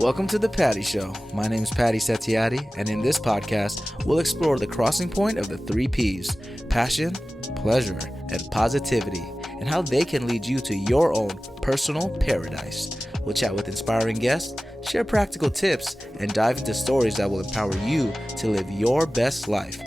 Welcome to The Patty Show. My name is Patty Setiatti, and in this podcast, we'll explore the crossing point of the three P's: passion, pleasure, and positivity, and how they can lead you to your own personal paradise. We'll chat with inspiring guests, share practical tips, and dive into stories that will empower you to live your best life.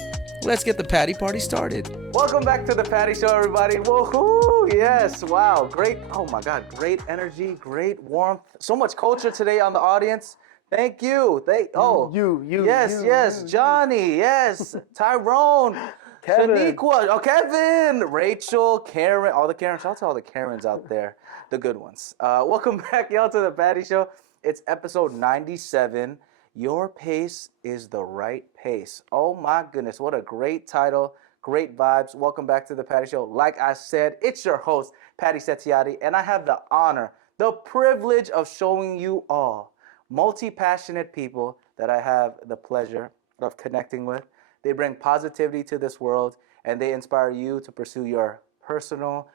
Let's get the Patty Party started. Welcome back to The Patty Show, everybody. Woohoo! Yes, wow, great. Oh my God, great energy, great warmth. So much culture today on the audience. Thank you. Yes, Johnny. Yes, Tyrone. Kevin. Shaniqua, Kevin, Rachel, Karen, all the Karens. Shout out to all the Karens out there, the good ones. Welcome back, y'all, to The Patty Show. It's episode 97. Your pace is the right pace. Oh my goodness, what a great title, great vibes. Welcome back to The Patty Show. Like I said, it's your host, Patty Setiatti, and I have the honor, the privilege of showing you all multi-passionate people that I have the pleasure of connecting with. They bring positivity to this world, and they inspire you to pursue your personal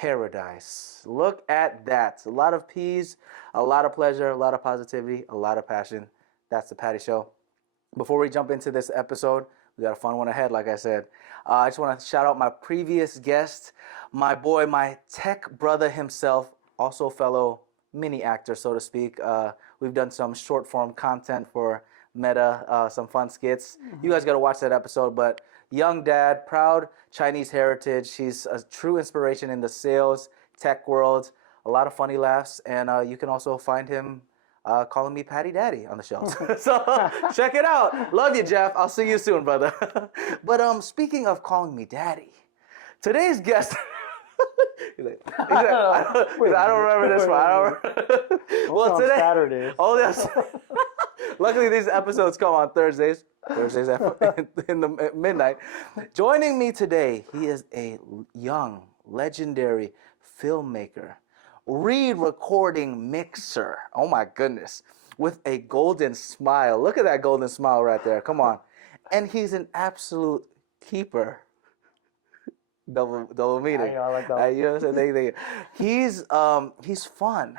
paradise. Look at that. A lot of P's, a lot of pleasure, a lot of positivity, a lot of passion. That's The Patty Show. Before we jump into this episode, we got a fun one ahead, like I said. I just want to shout out my previous guest, my boy, my tech brother himself, also fellow mini actor, so to speak. We've done some short form content for Meta, some fun skits. You guys got to watch that episode. But young dad, proud Chinese heritage. He's a true inspiration in the sales, tech world. A lot of funny laughs. And you can also find him calling me Patty Daddy on the show. So check it out. Love you, Jeff. I'll see you soon, brother. But speaking of calling me Daddy, today's guest. I don't remember this one. Well, today. Saturdays. Oh, yes. Luckily, these episodes come on Thursdays in the midnight. Joining me today, he is a young, legendary filmmaker, recording mixer. Oh my goodness. With a golden smile. Look at that golden smile right there. Come on. And he's an absolute keeper. Double meaning. I like that. You know what I'm saying? He's fun,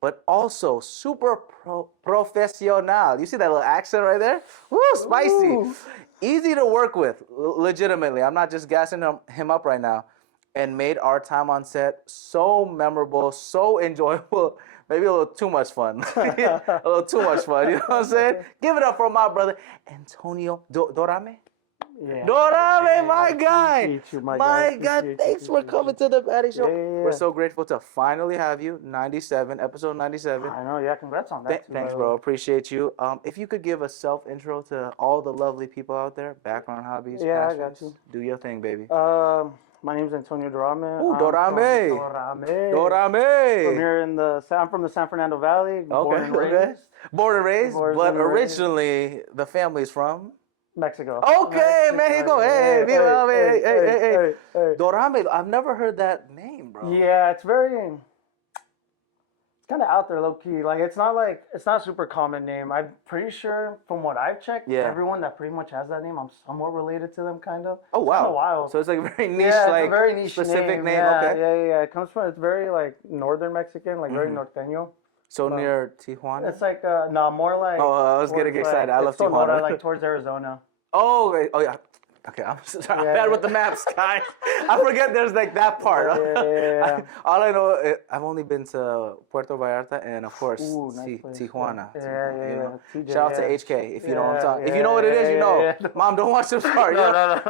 but also super professional. You see that little accent right there? Woo, spicy. Ooh. Easy to work with, legitimately. I'm not just gassing him up right now. And made our time on set so memorable, so enjoyable, maybe a little too much fun. A little too much fun, you know what I'm saying? Give it up for my brother, Antonio Dorame. Yeah. Dorame, my guy. My God, thanks for coming to The Patty Show. Yeah. We're so grateful to finally have you. 97, episode 97. I know, yeah, congrats on that. Thanks, bro. Appreciate you. If you could give a self-intro to all the lovely people out there, background, hobbies, Yeah, passions, I got you. Do your thing, baby. My name's Antonio Dorame. Ooh, Dorame. I'm from the San Fernando Valley. Born and raised. Born and raised, Born but and raised. originally the family's from Mexico. Okay, Mexico. Hey, viva, hey. Hey. Dorame. I've never heard that name, bro. Yeah, it's kind of out there, low key. Like it's not super common name. I'm pretty sure from what I've checked, everyone that pretty much has that name, I'm somewhat related to them, kind of. Oh wow. It's kind of wild. So it's like a very niche, it's like a very niche specific name. Yeah, Okay. yeah. It comes from. It's very like northern Mexican, like very norteño. So near Tijuana. It's like more like. Oh, I was getting excited. I love Tijuana. Sonora, like towards Arizona. Oh, wait. Oh yeah. Okay, I'm sorry. I'm bad with the maps, guys. I forget there's like that part. Yeah. All I know, I've only been to Puerto Vallarta and of course Nice place. Tijuana. Yeah. You know? TJ, Shout out to HK if you know what I'm talking. If you know what it is, you know. Yeah. Mom, don't watch this part. No.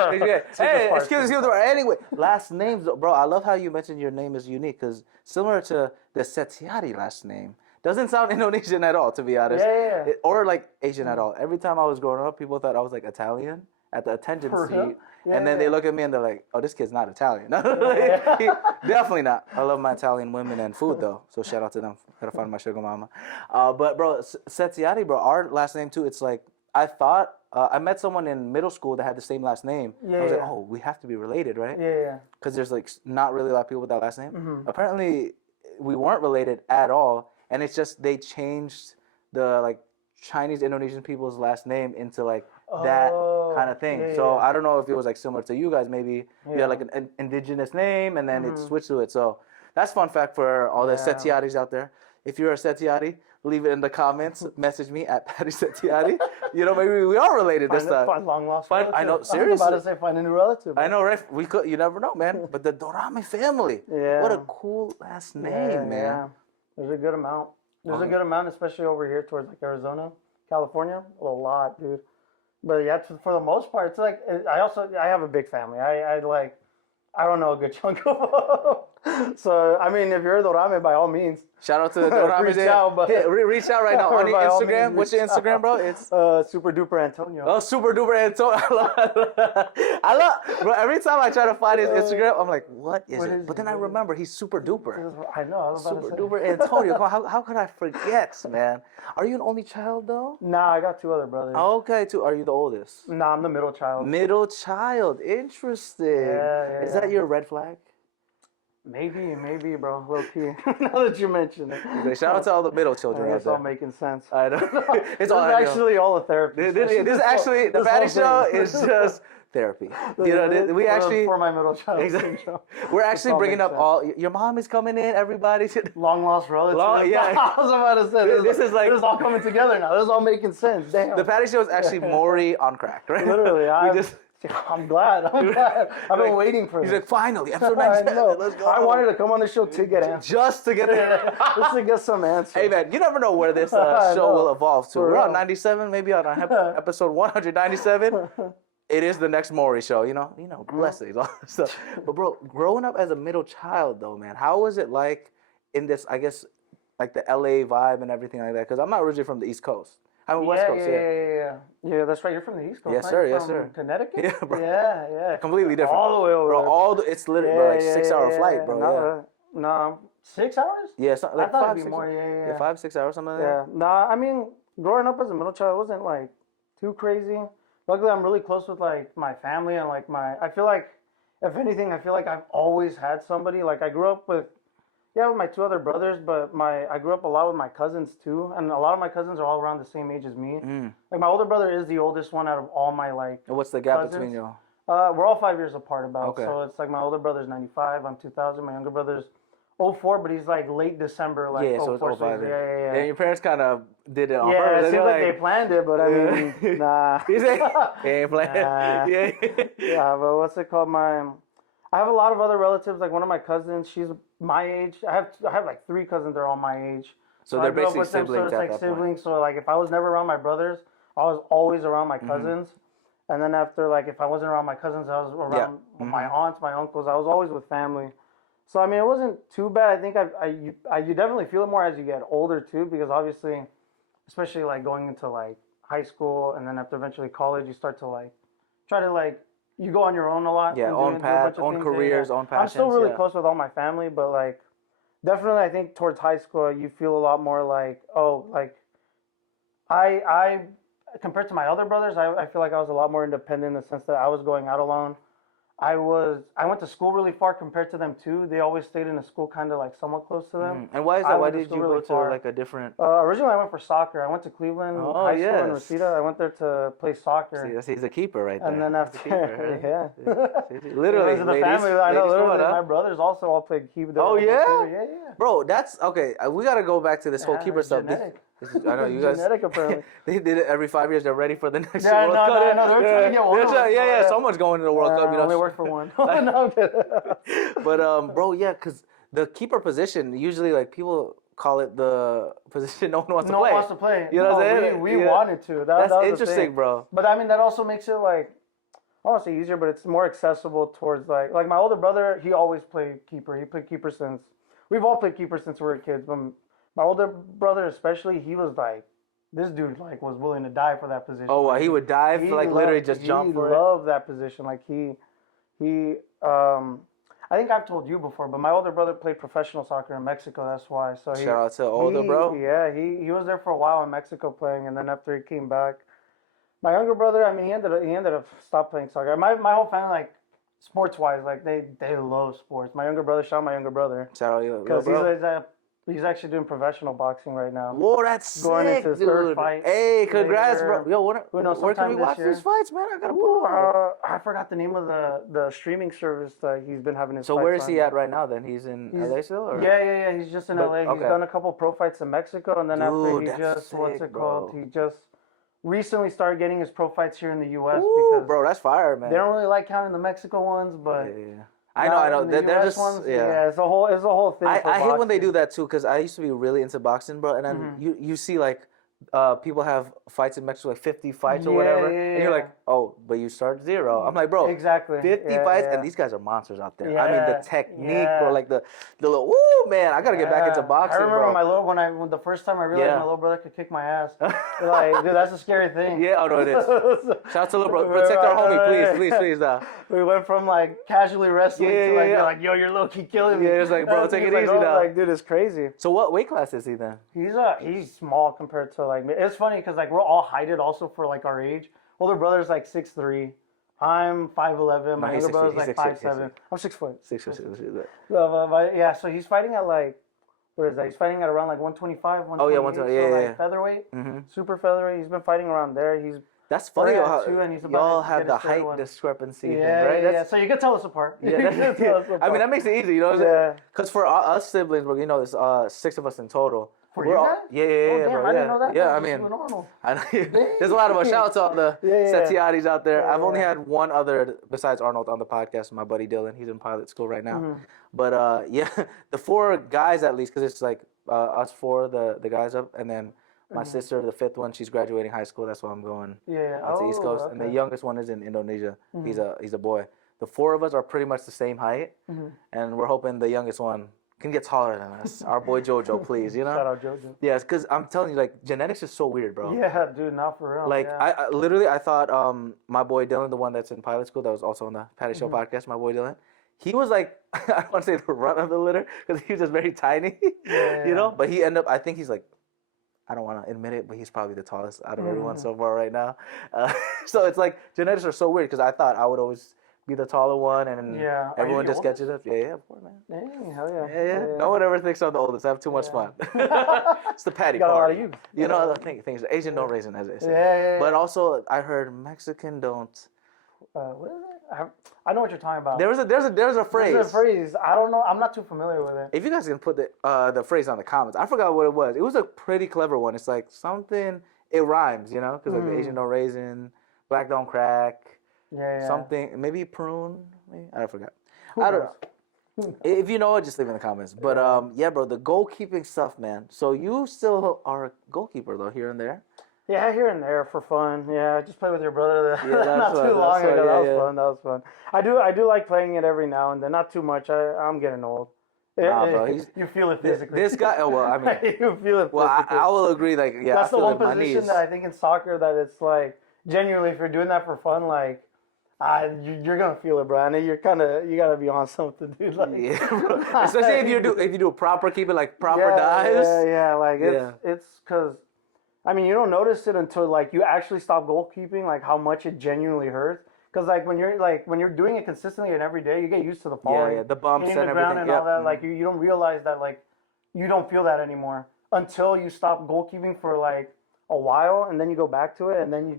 Hey, excuse me. Anyway, last names, bro. I love how you mentioned your name is unique because similar to the Setiatti last name. Doesn't sound Indonesian at all, to be honest. Yeah. Or like Asian at all. Every time I was growing up, people thought I was like Italian at the attention seat. And then they look at me and they're like, oh, this kid's not Italian. Definitely not. I love my Italian women and food, though. So shout out to them. Gotta find my sugar mama. But, bro, Setiatti, bro, our last name, too, it's like, I thought, I met someone in middle school that had the same last name. I was like, oh, we have to be related, right? Yeah. Because there's, like, not really a lot of people with that last name. Apparently, we weren't related at all. And it's just they changed the, like, Chinese Indonesian people's last name into, like, that kind of thing. So I don't know if it was like similar to you guys. Maybe you had like an indigenous name and then it switched to it. So that's fun fact for all the Setiattis out there. If you're a Setiatti, leave it in the comments. Message me at Patty Setiati. You know, maybe we are related this time. Find long lost relative. I know, I was seriously. about to say find a new relative. I know, right? We could. You never know, man. But the Dorame family. Yeah. What a cool last name, man. Yeah. There's a good amount. There's a good amount, especially over here towards like Arizona, California. A lot, dude. But yeah, for the most part, it's like I have a big family. I don't know a good chunk of them. So I mean, if you're a Dorame, by all means. Shout out to the Dorame. Reach out, but reach out right now on your Instagram. What's your Instagram, bro? It's Super Duper Antonio. Oh, Super Duper Antonio. I love, bro. Every time I try to find his Instagram, I'm like, what is it? But then I remember he's Super Duper. I know. I was about Super to say. Duper Antonio. Come on, how could I forget, man? Are you an only child though? Nah, I got 2 other brothers. Okay, too. Are you the oldest? Nah, I'm the middle child. Middle child. Interesting. Yeah, Is that your red flag? Maybe, bro. Low key. Now that you mention it. Okay, shout out to all the middle children out It's there. all making sense. I know. It's actually all a therapy. This actually, the Patty Show is just therapy. You know, we actually for my middle child. Exactly. Syndrome. We're actually all bringing makes up sense. all. Your mom is coming in. Everybody. Long lost relatives. Yeah. I was about to say This is like this is all coming together now. This is all making sense. Damn. The Patty Show is actually Maury on crack, right? Literally, I'm glad. I've been waiting for He's this. like, finally, episode I 97. know. Let's go. I wanted to come on the show to get answers. Just to get there. Just to get some answers. Hey man, you never know where this I show know. will evolve to. For We're on real. 97, maybe on episode 197. It is the next Maury show, you know, blessings, all that stuff. But bro, growing up as a middle child though, man, how was it like in this? I guess like the LA vibe and everything like that. Because I'm not originally from the East Coast. I'm West Coast. Yeah, that's right. You're from the East Coast. Yes, right? sir. You're Yes, from sir. Connecticut. Yeah, bro. Yeah. Completely different. All the way over. Bro, it's literally bro, like 6 hour flight, bro. No, 6 hours? Yeah, so, like I thought 5, it'd be 6 more. Yeah. 5, 6 hours, something like that. Yeah. Nah, I mean, growing up as a middle child wasn't like too crazy. Luckily, I'm really close with like my family and like I feel like, if anything, I feel like I've always had somebody. Like I grew up with my 2 other brothers, but I grew up a lot with my cousins too, and a lot of my cousins are all around the same age as me. Like my older brother is the oldest one out of all my like. And what's the gap cousins. between you? We're all 5 years apart about. Okay. So it's like my older brother's 95, I'm 2000, my younger brother's 04, but he's like late December, like Yeah, so it's 04, 05. Yeah. And your parents kind of did it on Yeah, purpose. it seems like they planned it, but I mean, nah. You say, they ain't playing. Nah. Yeah. Yeah, but what's it called? I have a lot of other relatives. Like one of my cousins, she's my age. I have like 3 cousins that are all my age. So I they're grew up basically with them, siblings so it's at like that point. siblings. So like if I was never around my brothers, I was always around my cousins. And then after like if I wasn't around my cousins, I was around my aunts, my uncles. I was always with family. So I mean, it wasn't too bad. I think you definitely feel it more as you get older too, because obviously, especially like going into like high school and then after eventually college, you start to like try to like you go on your own a lot. Yeah, and own do a path, bunch of own things. careers, own passions. I'm still really yeah. close with all my family, but like definitely I think towards high school you feel a lot more like I compared to my other brothers, I feel like I was a lot more independent in the sense that I was going out alone. I went to school really far compared to them too. They always stayed in a school kind of like somewhat close to them. And why is I that? Why went to did school you really go to far. like a different? Originally, I went for soccer. I went to Cleveland High School in yes. Reseda. I went there to play soccer. See, he's a keeper right there. And then after, literally, the ladies, family. I know, ladies literally, going up. my brothers also all played keeper. Oh yeah? Yeah. Bro, that's okay. We gotta go back to this whole keeper stuff. Genetic. I know you guys. Genetic, apparently. They did it every 5 years. They're ready for the next Yeah, World no, Cup. no, they're trying to get one. Yeah. So much going to the World Cup. You know, only work for one. No, I'm kidding. But bro, yeah, because the keeper position usually like people call it the position no one wants to play. No one wants to play. You know what I'm saying? We wanted to. That's that was the interesting, thing. bro. But I mean, that also makes it like, I don't want to say easier, but it's more accessible towards like my older brother. He always played keeper. He played keeper since we've all played keeper since we were kids. But my older brother, especially, he was like, this dude like was willing to die for that position. Oh, he would dive like literally just jump for it. He loved that position. Like he I think I've told you before, but my older brother played professional soccer in Mexico. That's why. So Shout out to older bro. Yeah, he was there for a while in Mexico playing, and then after he came back, my younger brother, I mean, he ended up stopped playing soccer. My whole family, like sports wise, like they love sports. My younger brother, shout out my younger brother, Shout out you, because He's actually doing professional boxing right now. Whoa, that's Going sick, into his dude. third fight Hey, congrats, later. bro. Yo, Who knows, where can we sometime watch this year. these fights, man? I gotta pull up. I forgot the name of the streaming service that he's been having his So fights where is on. he at right now? Then he's in LA still, or? Yeah. He's just in But- LA. He's okay. done a couple pro fights in Mexico, and then after Dude, he that's just what's sick, it called? bro. He just recently started getting his pro fights here in the U.S. Ooh, because bro, that's fire, man. they don't really like counting the Mexico ones, but Yeah. I know. The They're US just ones, yeah. It's a whole thing. I for hate when they boxing. do that too, because I used to be really into boxing, bro. And then you see like people have fights in Mexico, like 50 fights or whatever, and you're like, oh, but you start 0. I'm like, bro, Exactly. 50 Yeah, fights, yeah. and these guys are monsters out there. I mean, the Yeah, technique, yeah. bro, like the little, woo, man, I gotta get back into Yeah. boxing, I remember bro. when the first time I realized Yeah. my little brother could kick my ass. Like, dude, that's a scary thing. Yeah, oh no, it is. Shout out to little bro, protect our homie, please, now. We went from like casually wrestling Yeah, to like, yeah. you're like, yo, you're low key killing me. Yeah, it's like, bro, take it easy now. Like, dude, it's crazy. So what weight class is he then? He's small compared to like me. It's funny because like we're all heighted also for like our age. Older brother's like 6'3". I'm 5'11". My he's younger brother's 6'6", like he's 5'7". 6'6". I'm 6 foot. 6 or 6. But yeah, so he's fighting at like, what is that? He's fighting at around like 125, 128. Oh, yeah, 128, so yeah, like yeah. featherweight, super featherweight. He's been fighting around there. He's That's funny We're at how 2 and he's about y'all to have get the his third height one. discrepancy thing, yeah, right? yeah. So you can tell us apart. Yeah, You can tell us I mean, that makes it easy, you know what I'm Yeah. saying? Because for us siblings, bro, you know, there's 6 of us in total. For We're you all, guys? yeah, Oh, damn, bro. I didn't know that. Yeah, That I was mean, you and Arnold. I know, there's a lot of us. Shout out to all the Yeah. Setiatis out there. Yeah, I've only yeah. had one other besides Arnold on the podcast, my buddy Dylan. He's in pilot school right now. Mm-hmm. But yeah, the 4 guys at least, because it's like us 4, the guys up, and then my sister, the 5th one, she's graduating high school. That's why I'm going Yeah. out to East Coast. And the okay. youngest one is in Indonesia. He's a boy. The 4 of us are pretty much the same height, and we're hoping the youngest one can get taller than us. Our boy Jojo, please, you know. Shout out JoJo. Yes, because I'm telling you, like genetics is so weird, bro. Yeah, dude, not for real. Like yeah. I literally I thought my boy Dylan, the one that's in pilot school, that was also on the Patty Show podcast, my boy Dylan, he was like I want to say the run of the litter because he was just very tiny, you know. But he ended up, I think he's like, I don't want to admit it, but he's probably the tallest out of everyone so far right now. So it's like genetics are so weird because I thought I would always be the taller one, and Yeah. Are you everyone the just catches up. Yeah, of course, man. Dang, hell yeah. Yeah. No one ever thinks I'm the oldest. I have too much fun. It's the Patty Got a lot party. of youth. You know the things. Asian don't raisin, as they say. Yeah. But also, I heard Mexican don't. What is it? I know what you're talking about. There's a phrase. There's a phrase. I don't know. I'm not too familiar with it. If you guys can put the phrase on the comments, I forgot what it was. It was a pretty clever one. It's like something. It rhymes, you know, because like Asian don't raisin, black don't crack. Yeah. Something, maybe prune. Maybe I forgot. I don't know. If you know it, just leave it in the comments. But yeah, bro, the goalkeeping stuff, man. So you still are a goalkeeper though, here and there. Yeah, here and there for fun. Yeah, I just played with your brother Yeah, not fun, too long fun, ago. yeah, That was fun. That was fun. I do like playing it every now and then. Not too much. I'm getting old. Nah, bro, You feel it physically. This guy. Oh well, I mean, you feel it physically. well, I will agree. Like, yeah, That's I feel the one it in my position knees. that I think in soccer that it's like genuinely, if you're doing that for fun, like you're gonna feel it, Brian. You gotta be on something, dude. Like, Yeah, bro. Especially if you do a proper keeping, like proper dives. Yeah. Like Yeah. it's because, I mean, you don't notice it until like you actually stop goalkeeping, like how much it genuinely hurts. Because like when you're doing it consistently and every day, you get used to the falling, Yeah, the bumps hitting and the ground everything. and all that. Like you don't realize that like you don't feel that anymore until you stop goalkeeping for like a while, and then you go back to it, and then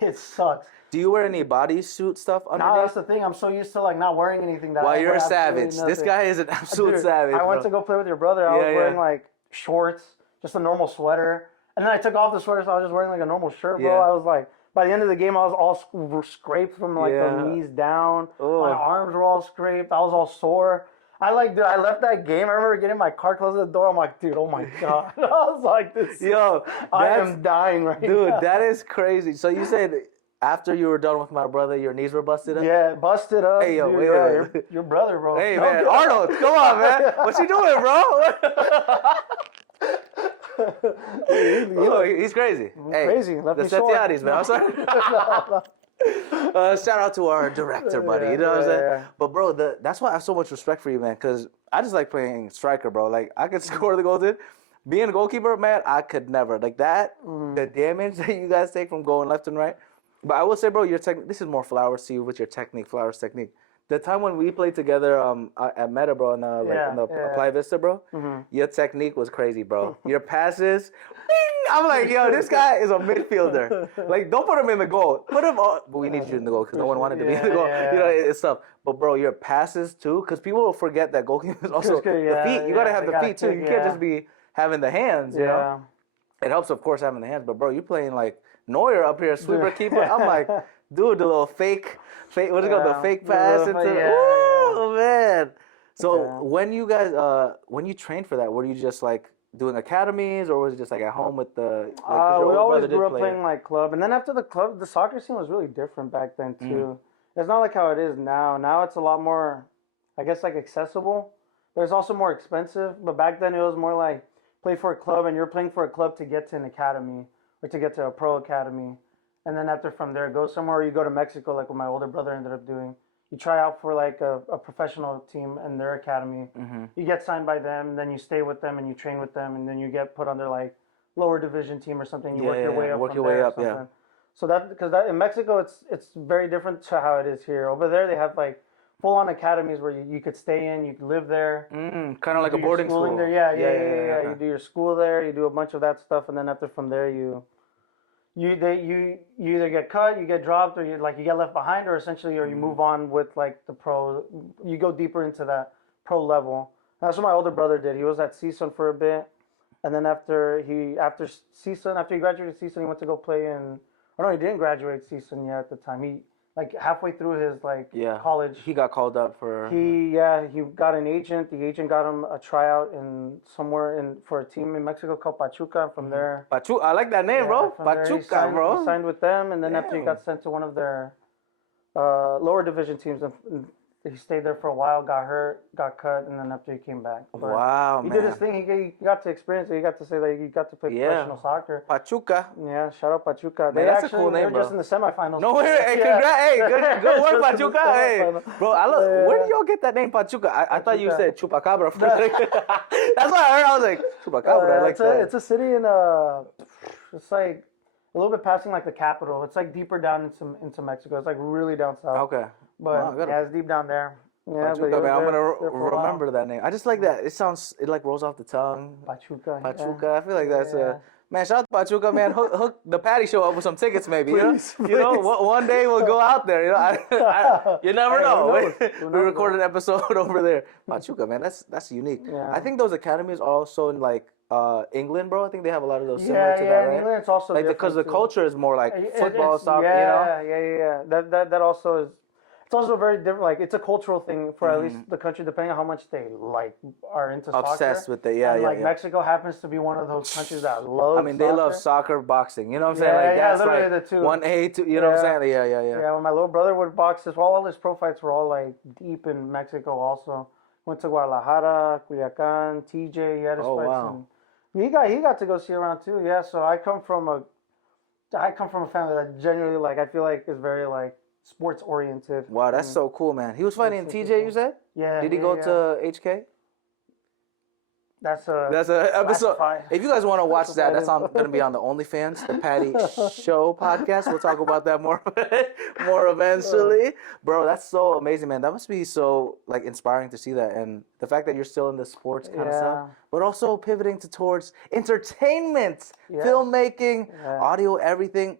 it sucks. Do you wear any bodysuit stuff Now underneath? that's the thing. I'm so used to like not wearing anything that. Well, I you're wear a savage. absolutely This nothing. guy is an absolute Dude, savage. I went bro. to go play with your brother. I was Yeah, wearing yeah. like shorts, just a normal sweater, and then I took off the sweater, so I was just wearing like a normal shirt, bro. Yeah. I was like, by the end of the game, I was all scraped from like Yeah. the knees down. Oh. My arms were all scraped. I was all sore. I left that game. I remember getting my car close to the door. I'm like, dude, oh my god. I was like, this. Yo, I that's- am dying right dude, now. that is crazy. So you said after you were done with my brother, your knees were busted up? Yeah, busted up. Hey, yo, dude, wait, yeah, wait. Your brother, bro. Hey, No, man. dude. Arnold, come on, man. What you doing, bro? Oh, he's crazy. Hey, crazy. Left the me sore. Setiatis, man. I'm sorry. Shout out to our director, buddy. You know what I'm saying? Yeah. But bro, that's why I have so much respect for you, man. Because I just like playing striker, bro. Like I could score the goals in. Being a goalkeeper, man, I could never. Like that, the damage that you guys take from going left and right. But I will say, bro, your technique. This is more Flowers to you with your technique, Flowers technique. The time when we played together at Meta, bro, in the Apply Vista, bro, your technique was crazy, bro. Your passes, bing! I'm like, yo, this guy is a midfielder. Like, don't put him in the goal. Put him on. But we need you in the goal because no one wanted to be in the goal. You know, it's tough. But, bro, your passes, too, because people will forget that goalkeeper is also the feet. You got to have the feet, too. You can't just be having the hands, you know? It helps, of course, having the hands. But, bro, you're playing, like, Neuer up here, sweeper, keeper. I'm like, dude, the little fake, what's it called? The fake pass into oh man. So when you guys, when you trained for that, were you just like doing academies, or was it just like at home with the? Like, we always grew up playing like club, and then after the club, the soccer scene was really different back then too. It's not like how it is now. Now it's a lot more, I guess, like accessible. But it's also more expensive. But back then it was more like play for a club, and you're playing for a club to get to an academy or to get to a pro academy. And then after from there, go somewhere, or you go to Mexico, like what my older brother ended up doing. You try out for like a professional team in their academy. You get signed by them, then you stay with them and you train with them, and then you get put under like lower division team or something. You work your way up. Work your way up, So because in Mexico, it's very different to how it is here. Over there, they have like full on academies where you could stay in, you could live there. Kind of like a boarding school. There. Yeah. You do your school there, you do a bunch of that stuff, and then after from there you either get cut, you get dropped, or you get left behind, or essentially, or you move on with like the pro. You go deeper into that pro level. And that's what my older brother did. He was at CSUN for a bit, and then after he graduated CSUN, he went to go play in. Oh no, he didn't graduate CSUN yet at the time. He like halfway through his college. He got called up for. He got an agent. The agent got him a tryout for a team in Mexico called Pachuca. From there, Pachuca, I like that name, bro. Pachuca, he signed with them, and then after he got sent to one of their lower division teams, and he stayed there for a while, got hurt, got cut, and then after he came back. But wow, he did his thing. He got to experience it. He got to say that he got to play professional soccer. Pachuca. Yeah, shout out Pachuca. Man, that's a cool name, bro. Just in the semifinals. No way. Hey, congrats. Hey, good work, Pachuca. Hey, bro, where did y'all get that name, Pachuca? I thought you said Chupacabra. That's what I heard. I was like, Chupacabra. I like that. It's a city in it's like a little bit passing like the capital. It's like deeper down into Mexico. It's like really down south. Okay. But it's deep down there. Yeah, Pachuca, man, I'm gonna remember that name. I just like that. It like rolls off the tongue. Pachuca. Yeah. I feel like that's man. Shout out to Pachuca, man. Hook the Patty Show up with some tickets, maybe. Please. You know, one day we'll go out there. You know, you never know. We recorded an episode over there. Pachuca, man, that's unique. Yeah. I think those academies are also in like England, bro. I think they have a lot of those similar to that, right? In England, it's also like because the culture is more like football, soccer. You know. That also is. It's also very different. Like it's a cultural thing for at least the country, depending on how much they are into soccer. Obsessed with it, Mexico happens to be one of those countries that love. I mean, they love soccer, boxing. You know what I'm saying? Like that's literally like the two. 1A, 2. You know what I'm saying? Yeah. Yeah, when my little brother would box, all his pro fights were all like deep in Mexico. Also, went to Guadalajara, Culiacan, TJ. He had his fights. Wow. And he got to go see around too. Yeah, so I come from a family that genuinely I feel like is very sports oriented. Wow, that's so cool, man. He was fighting in TJ, you said? Yeah. Did he go to HK? That's a episode. If you guys want to watch that's going to be on the OnlyFans, the Patty Show podcast. We'll talk about that more eventually. Bro, that's so amazing, man. That must be so inspiring to see that, and the fact that you're still in the sports kind of stuff, but also pivoting towards entertainment, filmmaking, audio, everything.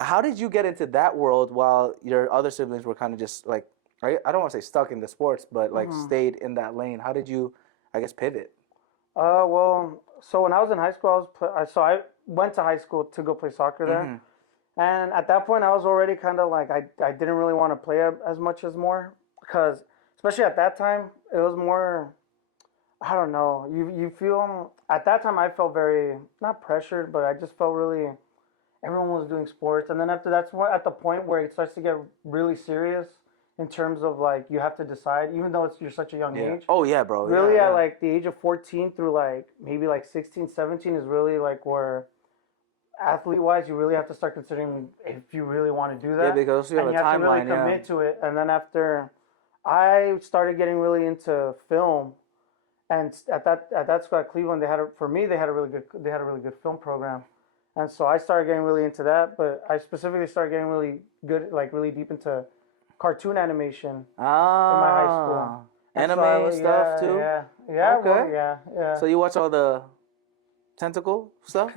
How did you get into that world while your other siblings were kind of just I don't want to say stuck in the sports, but stayed in that lane? How did you, I guess, pivot? Well, so when I was in high school, I went to high school to go play soccer there. And at that point, I was already kind of I didn't really want to play as much as more, because especially at that time, it was more, I don't know, you feel, at that time I felt very, not pressured, but I just felt really, everyone was doing sports. And then after that's at the point where it starts to get really serious. In terms of you have to decide, even though you're such a young age. Oh yeah, bro. Really, at the age of 14 through maybe 16, 17 is really where, athlete-wise, you really have to start considering if you really want to do that. Yeah, because you have a timeline. And you have to really commit to it. And then after, I started getting really into film, and at that school at Cleveland, they had a really good film program, and so I started getting really into that. But I specifically started getting really good, really deep into cartoon animation in Ah. my high school. And Anime so stuff too? Yeah. Okay. Well, yeah. So you watch all the tentacle stuff?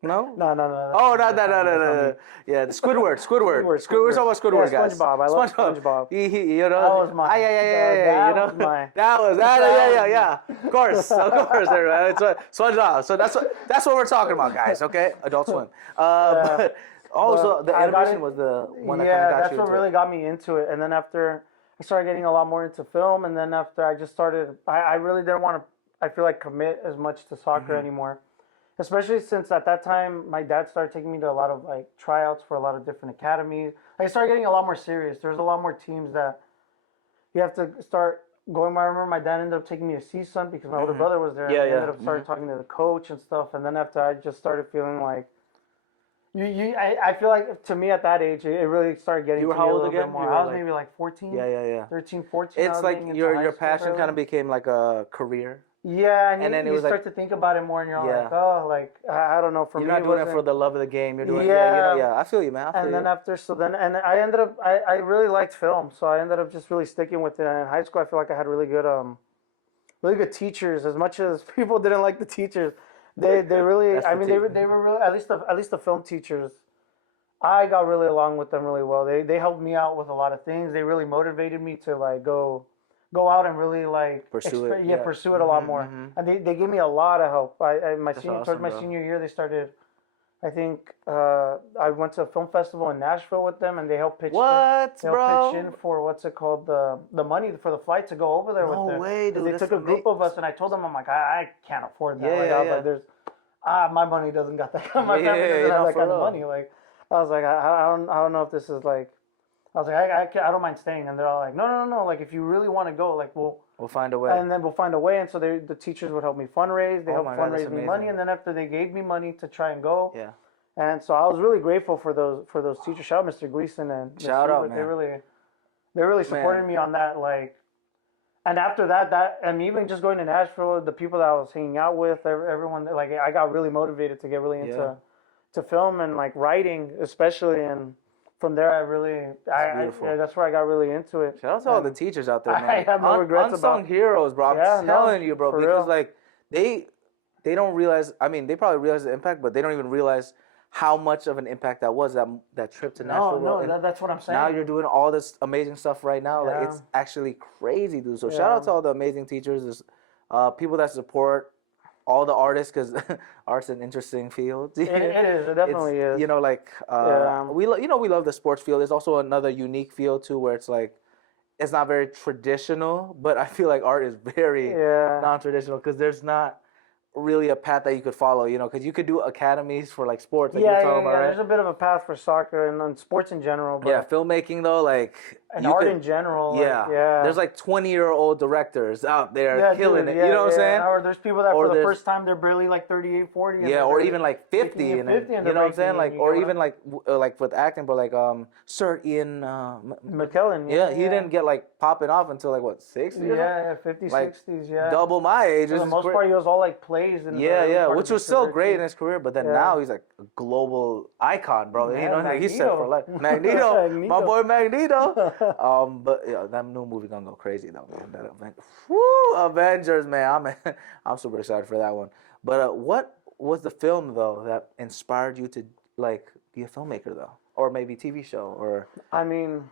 No? No. Oh, no. That's not me. Yeah, the Squidward. Squidward's talking about Squidward, Yeah, guys. SpongeBob. I love SpongeBob. You know, That was my. yeah, you know, That was my. yeah. Of course, there. It's SpongeBob. So that's what we're talking about, guys. Okay, Adult Swim. But also the animation was the one that kind of got that's you what into really it. got me into it. And then after I started getting a lot more into film, and then after I just started, I really didn't want to. I feel like commit as much to soccer anymore. Especially since at that time my dad started taking me to a lot of like tryouts for a lot of different academies. I started getting a lot more serious. There's a lot more teams that you have to start going. I remember my dad ended up taking me to CSUN because my older brother was there. Yeah, and we yeah. ended up started talking to the coach and stuff. And then after I just started feeling like I feel like to me at that age it really started getting You were to me how a old little bit again? more. You were I was like- maybe like 14, Yeah. 13, 14. I It's was like getting into your high school passion early. kind of became like a career. Yeah, and then it you was start like- to think about it more, and you're Yeah. like, oh, like I don't know. For You're me, not doing it wasn't- for the love of the game. You're doing Yeah. I feel you, man. I feel And you. then after, and I ended up, I really liked film, so I ended up just really sticking with it. And in high school, I feel like I had really good teachers. As much as people didn't like the teachers, they really, That's I the mean, team. they were really, at least the film teachers. I got really along with them really well. They helped me out with a lot of things. They really motivated me to like go out and really like Pursue it, yeah. pursue it a lot more. And they gave me a lot of help. Towards awesome, my bro. senior year, they started. I think I went to a film festival in Nashville with them, and they helped pitch. What, They bro? helped pitch in for what's it called, the money for the flight to go over there No with them. way, 'Cause dude, They that's took a group of us, and I told them, I'm like, I can't afford that. Yeah, like, yeah, I was yeah. like, there's my money doesn't got that. My Yeah, family yeah, doesn't have no, that for kind of real. money. Like, I was like, I don't know if this is like. I was like, I don't mind staying, and they're all like, no. Like, if you really want to go, like, We'll find a way. and then we'll find a way. And so the teachers would help me fundraise. They Oh helped my God, that's fundraise me amazing. money, and then after they gave me money to try and go. Yeah. And so I was really grateful for those teachers. Shout out Mr. Gleason and Ms. Shout out, Hubert. man. They really supported me on that. Like, and after that, and even just going to Nashville, the people that I was hanging out with, everyone, like, I got really motivated to get really into Yeah. to film and like writing, especially. And from there, beautiful. that's where I got really into it. Shout out to all the teachers out there, I man. have no regrets Unsung about- heroes, bro. Yeah, I'm no, telling you, bro, for because real. like they don't realize. I mean, they probably realize the impact, but they don't even realize how much of an impact that was. That trip to Nashville. bro. And That's what I'm saying. now you're doing all this amazing stuff right now. Yeah. Like, it's actually crazy, dude. So shout out to all the amazing teachers, people that support all the artists, because art's an interesting field. It is. It definitely is. You know, like we love the sports field. There's also another unique field too, where it's like it's not very traditional, but I feel like art is very non-traditional because there's not really a path that you could follow, you know, because you could do academies for like sports, like you're talking about, right? There's a bit of a path for soccer and on sports in general, but Yeah, filmmaking though, like and you art could- in general. Yeah, like, yeah. There's like 20-year-old directors out there killing dude, it. You know what I'm saying? Or there's people that Or for the there's- first time they're barely like 38, 40. and Yeah, they're or barely even like 50, making it and then, 50 and you know they're what I'm saying? making- Like, you or get even like with acting, but like Sir Ian, McKellen. yeah, he didn't get like popping off until like what 60s? Yeah, 50s, Like, 60s, yeah. double my age. For which the is most great. part, he was all like plays. And Which was still great in his career, but then now he's like a global icon, bro. Yeah, you know, like, he's set for life. Magneto. My boy Magneto. But yeah, that new movie gonna go crazy though, man. That Avengers, man. I'm super excited for that one. But what was the film though that inspired you to like be a filmmaker though, or maybe TV show, or? I mean,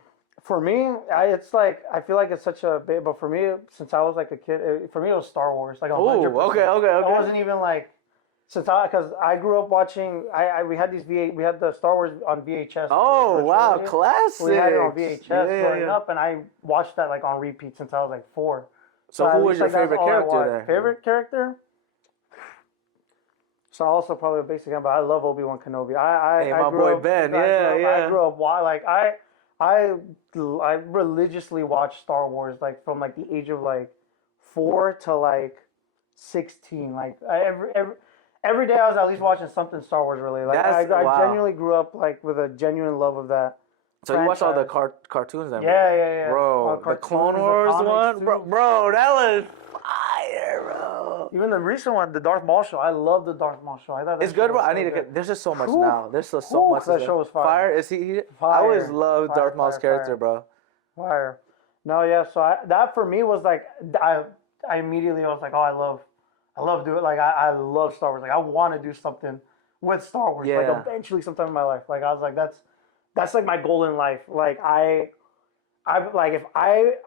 for me, it's like I feel like it's such a big. But for me, since I was like a kid, for me it was Star Wars. Like 100%. Okay. It wasn't even like because I grew up watching. We had we had the Star Wars on VHS. Oh wow, trilogy. classic. We had it on VHS growing yeah. up, and I watched that like on repeat since I was like 4. So at who was least, your like, that's favorite all I character watched. there? Favorite character? So also probably a basic one, but I love Obi-Wan Kenobi. Hey, I my grew boy up, Ben. I grew up like I religiously watched Star Wars like from like the age of like 4 to like 16. Like every day I was at least watching something Star Wars related. Like I Wow. genuinely grew up like with a genuine love of that. So you watched all the franchise. cartoons then? Yeah. Bro, All the cartoons, Clone the Wars comics, one? too. Bro, that was fire, bro. Even the recent one, the Darth Maul show. I love the Darth Maul show. I thought that It's show good, bro. was I so need to good. get. There's just so much Whew. now. There's so Whew, much. that show was fire. Is he? I Fire. always loved Fire, Darth Maul's fire, character, fire. bro. Fire. No, yeah. So that for me was like I immediately was like, oh, I love doing it. Like I love Star Wars. Like I want to do something with Star Wars. Like Yeah. eventually, sometime in my life. Like I was like, that's like my goal in life. Like I like if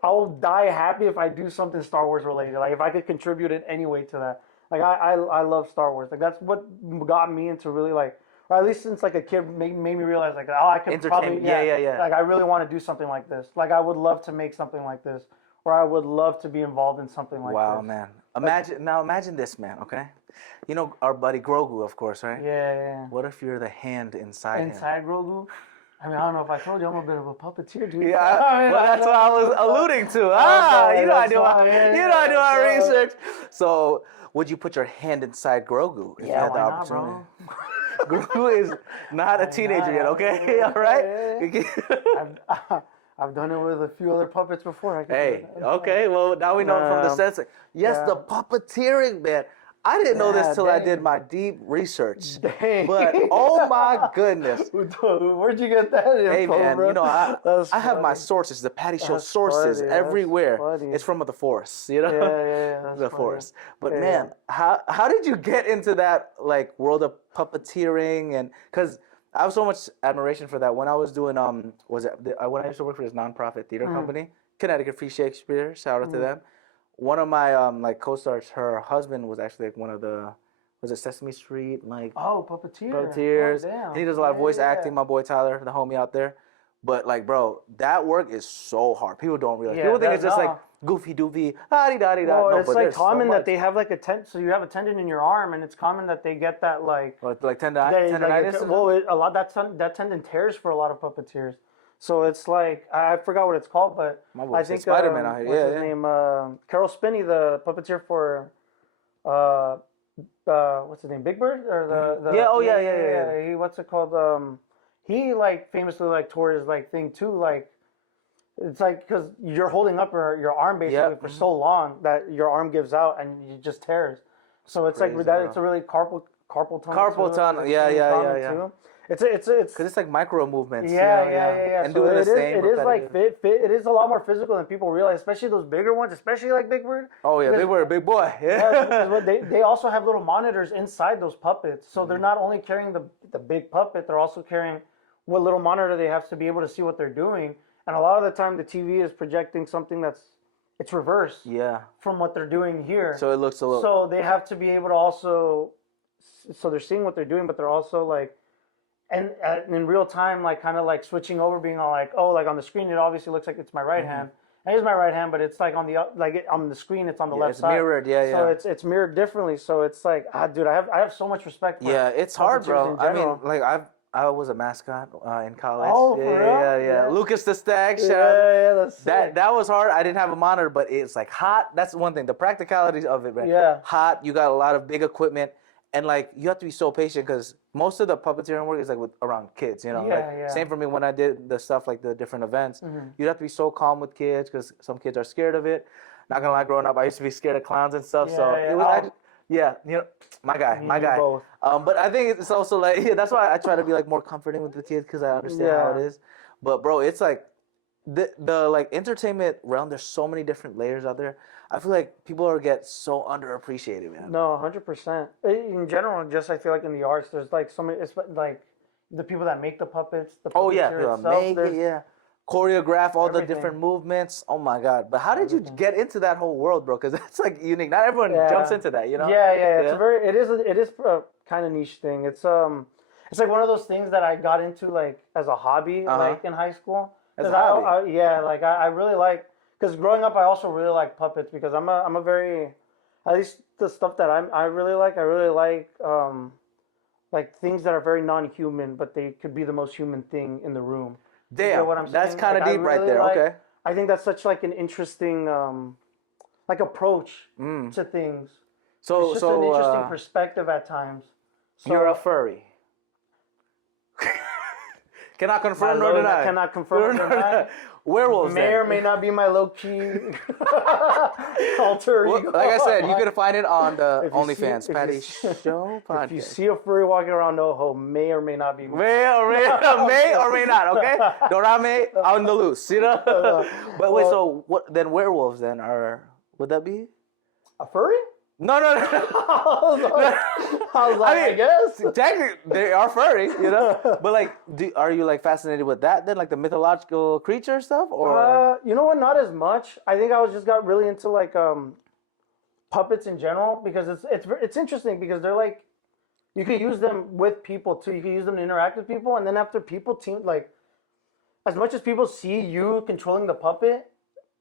I'll die happy if I do something Star Wars related. Like if I could contribute in any way to that. Like I love Star Wars. Like that's what got me into really like, or at least since like a kid made me realize like, oh, I could probably Yeah. like I really want to do something like this. Like I would love to make something like this, or I would love to be involved in something like Wow, this. man. Imagine this, man. Okay, you know our buddy Grogu, of course, right? Yeah. What if you're the hand inside him? Inside Grogu. I mean, I don't know if I told you, I'm a bit of a puppeteer, dude. Yeah, I mean, well, that's what I was alluding to. You know I do our research. So, would you put your hand inside Grogu if you had the why not, opportunity? bro? Grogu is not a teenager yet, okay? All right? I've done it with a few other puppets before. Hey, okay, well, now we know from the sense. Yes, the puppeteering, man. I didn't know this till I did my deep research. Dang. But, oh my goodness. Where'd you get that info, Hey, man, bro? you know, I have my funny. sources, the Patty Show That's sources funny, that's everywhere. funny. It's from the force, you know? Yeah, that's The funny. force. But, Yeah. man, how did you get into that, like, world of puppeteering? And, because I have so much admiration for that. When I was doing, when I used to work for this nonprofit theater company, Connecticut Free Shakespeare, shout out to them. One of my like co-stars, her husband was actually like one of the, was it Sesame Street, like Oh, puppeteer. puppeteers. Oh, damn. And he does a lot of voice acting. My boy Tyler, the homie out there. But like, bro, that work is so hard. People don't realize. Yeah, People think it's just no. like goofy doofy, ah da da da. Well, No, it's but like there's so common that much. they have like so you have a tendon in your arm, and it's common that they get that like Like tendonitis. that tendon tears for a lot of puppeteers. So it's like I forgot what it's called, but My boy I said think Spider-Man out here. What's Yeah, his name? Carol Spinney, the puppeteer for what's his name? Big Bird or the Yeah. He what's it called? He like famously like tore his like thing too. Like it's like because you're holding up your arm basically for so long that your arm gives out and it just tears. So it's Crazy, like that. bro. It's a really carpal tunnel. Carpal tunnel. Yeah. Too. It's Because it's like micro movements. Yeah. And So doing the same. it is like it is a lot more physical than people realize, especially those bigger ones, especially like Big Bird. Oh yeah, Because- Big Bird, big boy. because they also have little monitors inside those puppets, so they're not only carrying the big puppet, they're also carrying what little monitor they have to be able to see what they're doing. And a lot of the time, the TV is projecting something it's reversed Yeah. from what they're doing here. So it looks a little. So they have to be able to also, so they're seeing what they're doing, but they're also like, and in real time, like kind of like switching over, being all like, oh, like on the screen, it obviously looks like it's my right hand. It is my right hand, but it's like on on the screen, it's on the left it's side. mirrored, yeah. So it's mirrored differently. So it's like, dude, I have so much respect for Yeah, it's hard, puppeteers bro. in I mean, general. like I was a mascot in college. Oh, for real? Yeah. Lucas the Stag. Yeah, that's sick. That was hard. I didn't have a monitor, but it's like hot. That's one thing. The practicalities of it, man. Yeah. Hot. You got a lot of big equipment, and like you have to be so patient because most of the puppeteering work is like around kids. You know. Yeah. Same for me when I did the stuff like the different events. You'd have to be so calm with kids because some kids are scared of it. Not gonna lie, growing up, I used to be scared of clowns and stuff. So Yeah. it was actually. Yeah, you know, my guy. both. But I think it's also like, that's why I try to be like more comforting with the kids because I understand how it is. But bro, it's like the like entertainment realm. There's so many different layers out there. I feel like people get so underappreciated, man. No, 100%. In general, just I feel like in the arts, there's like so many. It's like the people that make the puppets. The Oh yeah, puppeteer people itself, make there's- it, yeah. Choreograph all the Everything. different movements. Oh my god! But how did you get into that whole world, bro? Because that's like unique. Not everyone jumps into that, you know? Yeah. It is a kind of niche thing. It's like one of those things that I got into like as a hobby, like in high school. As a hobby? I really like, because growing up I also really like puppets because I'm a very, at least the stuff that I really like things that are very non-human, but they could be the most human thing in the room. Damn, You know what I'm that's saying? kind of Like, I deep right really there. like- Okay. I think that's such like an interesting like approach to things. So It's just an interesting perspective at times. So, you're a furry. Cannot confirm nor deny. Cannot confirm nor deny. Werewolves may or may not be my low-key alter ego. Like I said, you can find it on the If you OnlyFans see- if Patty you see- Show podcast. If you see a furry walking around NoHo, may or may not be me. May or may not, okay? Dorame on the loose, you know? But wait, so what then werewolves then would that be? A furry? No. I was like, I guess. Technically, they are furry, you know? But like, are you like fascinated with that then? Like the mythological creature stuff? Or You know what? Not as much. I think I was just got really into like puppets in general because it's interesting because they're like, you can use them with people too. You can use them to interact with people. And then after people as much as people see you controlling the puppet,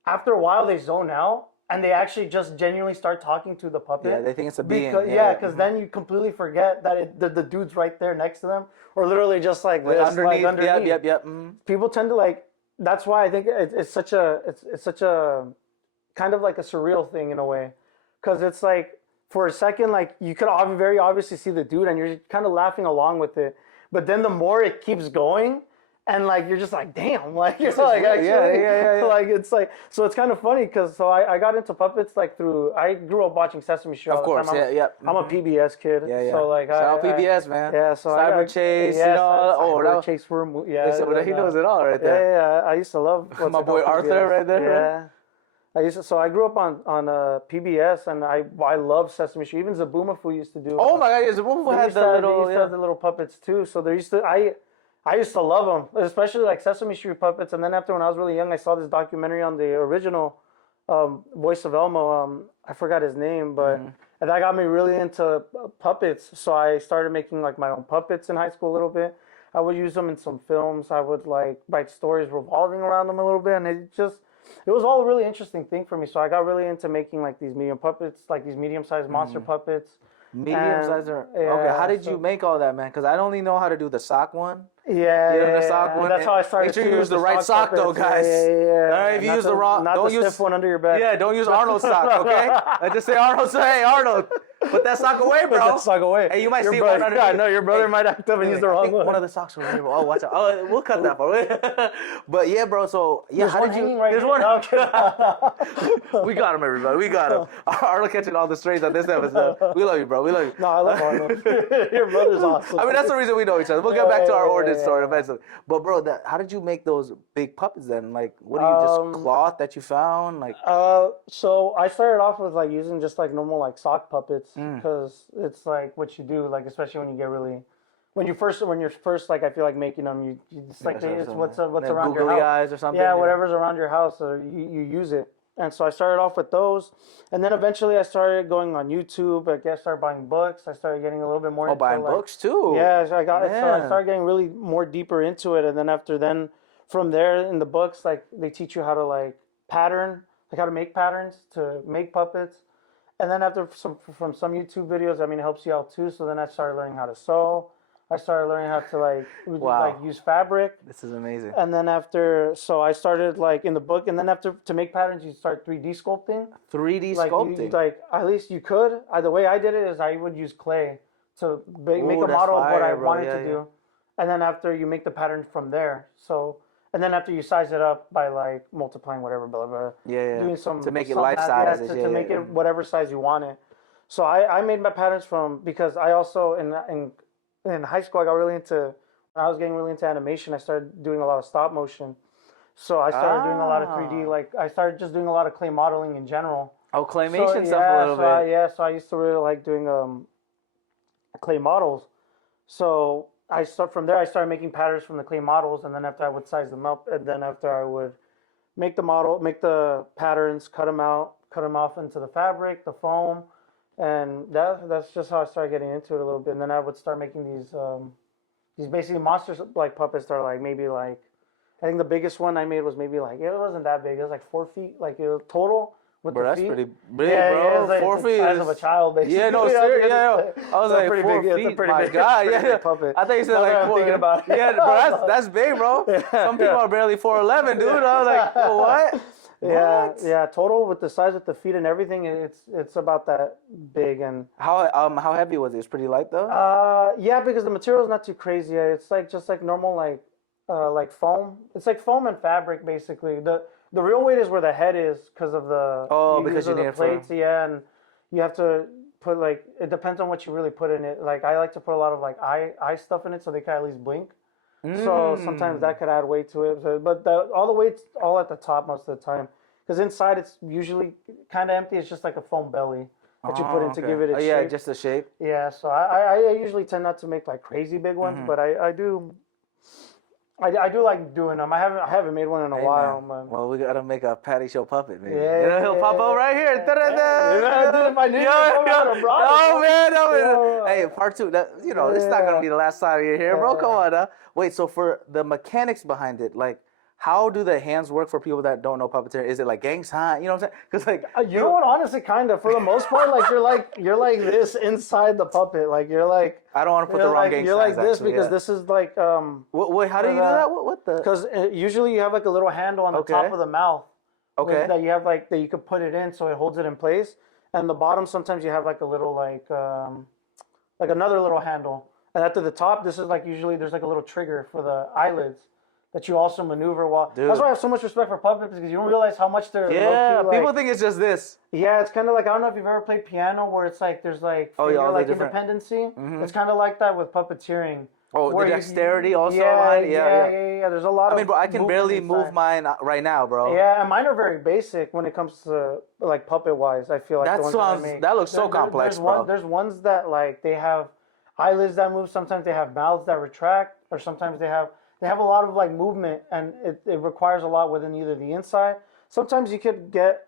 after a while they zone out. And they actually just genuinely start talking to the puppet. Yeah, they think it's a being. Because then you completely forget that the dude's right there next to them, or literally just like this, underneath. like underneath. Yep. Mm-hmm. People tend to like. That's why I think it's such a kind of like a surreal thing in a way, because it's like for a second like you could very obviously see the dude and you're kind of laughing along with it, but then the more it keeps going. And like you're just like damn, like you're like actually, yeah. like it's like so it's kind of funny because I got into puppets like I grew up watching Sesame Street. Of course, I'm a PBS kid. Yeah. So like shout out PBS, man. Yeah, so Cyber Chase, you know. Cyber Chase room. Yeah, he knows it all right there. Yeah. I used to love my boy Arthur right there. Yeah. So I grew up on PBS and I love Sesame Street. Even Zaboomafoo used to do. Oh my God, Zaboomafoo had the little puppets too. So there used to I used to love them, especially like Sesame Street puppets. And then after when I was really young, I saw this documentary on the original voice of Elmo. I forgot his name, but and that got me really into puppets. So I started making like my own puppets in high school a little bit. I would use them in some films. I would like write stories revolving around them a little bit, and it was all a really interesting thing for me. So I got really into making like these medium puppets, like these medium-sized monster puppets. Medium-sized. Okay, how did you make all that, man? Because I only know how to do the sock one. Yeah, the sock one. That's how I started. Make sure you use the right sock, though, guys. Yeah. All right, if you use the wrong, don't use stiff one under your back. Yeah, don't use Arnold's sock, okay? I just say Arnold. Say, hey, Arnold, put that sock away, bro. Put that sock away. Hey, you might your see brother, one under. Yeah, I know your brother might act up and use the wrong one. One of the socks over here, bro. Oh, watch out. Oh, we'll cut that part. But yeah, bro. So yeah, there's how one did you? hanging right There's here. one. We got him, everybody. We got him. Arnold catching all the strays on this episode. We love you, bro. We love you. No, I love Arnold. Your brother's awesome. I mean, that's the reason we know each other. We'll get back to our origin story eventually. But bro, how did you make those big puppets then? Like, what do you just cloth that you found? Like, so I started off with like using just like normal like sock puppets because it's like what you do, like especially when you get really. When you're first like I feel like making them, you just like it's what's around your house. Eyes or something. Yeah, whatever's around your house, or you use it. And so I started off with those, and then eventually I started going on YouTube. I started buying books. I started getting a little bit more into buying books too. Yeah, so I started getting really more deeper into it, and then from there in the books, like they teach you how to like pattern, like how to make patterns to make puppets. And then from some YouTube videos, I mean, it helps you out too. So then I started learning how to sew. I started learning how to like use fabric. This is amazing. And then so I started like in the book, and then to make patterns, you start 3D sculpting. 3D sculpting. At least you could. The way I did it is I would use clay to make a model of what I wanted to do, and then after you make the pattern from there. So. And then after you size it up by like multiplying whatever, blah, blah, doing some to make it life size, to make it whatever size you want it. So I made my patterns because I also in high school I got really into. When I was getting really into animation, I started doing a lot of stop motion. So I started doing a lot of 3D. Like I started just doing a lot of clay modeling in general. Oh, claymation stuff a little bit. So I used to really like doing clay models. So. From there, I started making patterns from the clay models, and then after I would size them up, and then after I would make the patterns, cut them off into the fabric, the foam, and that's just how I started getting into it a little bit. And then I would start making these basically monsters like puppets that are like maybe like I think the biggest one I made was maybe like it wasn't that big. It was like 4 feet, like total. Bro, that's pretty big, yeah, bro. Yeah, like 4 feet. The size of a child, basically. Yeah, no, seriously. Yeah, I was like, pretty 4 big, feet. It's a pretty My big, God, pretty big puppet. I thought you said like 4. Thinking about it. Yeah, bro, that's big, bro. Some people are barely 4'11", dude. I was like, what? Yeah. Total with the size of the feet and everything, it's about that big. And how heavy was it? It's pretty light though. Yeah, because the material is not too crazy. It's like just like normal like like foam. It's like foam and fabric basically. The real weight is where the head is because of the because you need the it for plates. Yeah, and you have to put like it depends on what you really put in it. Like I like to put a lot of like eye stuff in it so they can at least blink. So sometimes that could add weight to it. But all the weight's all at the top most of the time. Because inside it's usually kind of empty. It's just like a foam belly that you put in to give it its yeah, shape. just the shape. Yeah, so I usually tend not to make like crazy big ones, but I do like doing them. I haven't made one in a while, man. Well, we gotta make a Patty Show puppet, maybe. Yeah, You know, he'll pop up right here. If I knew you were No, man, no. Hey, part two. It's not gonna be the last time you're here, bro. Come on, Wait, so for the mechanics behind it, like, how do the hands work for people that don't know puppeteer? Is it like gang sign? You know what I'm saying? Because like, you know what? Honestly, kind of. For the most part, like you're like this inside the puppet. Like you're like. I don't want to put the wrong gang signs. You're like this actually, because this is like. Wait, how do you do that? What the? Because usually you have like a little handle on the top of the mouth. Okay. That you have like that you could put it in so it holds it in place, and the bottom sometimes you have like a little like another little handle, and at the top this is like usually there's like a little trigger for the eyelids that you also maneuver while. Dude. That's why I have so much respect for puppets because you don't realize how much they're. Yeah, low-key, people think it's just this. Yeah, it's kind of like I don't know if you've ever played piano where it's like there's like like independency. It's kind of like that with puppeteering. Oh, the dexterity also. Yeah. There's a lot. I mean, bro, I can barely move mine right now, bro. Yeah, and mine are very basic when it comes to like puppet wise. I feel like that looks so complex, bro. There's ones that like they have eyelids that move. Sometimes they have mouths that retract, or sometimes they have a lot of like movement, and it requires a lot within either the inside. Sometimes you could get.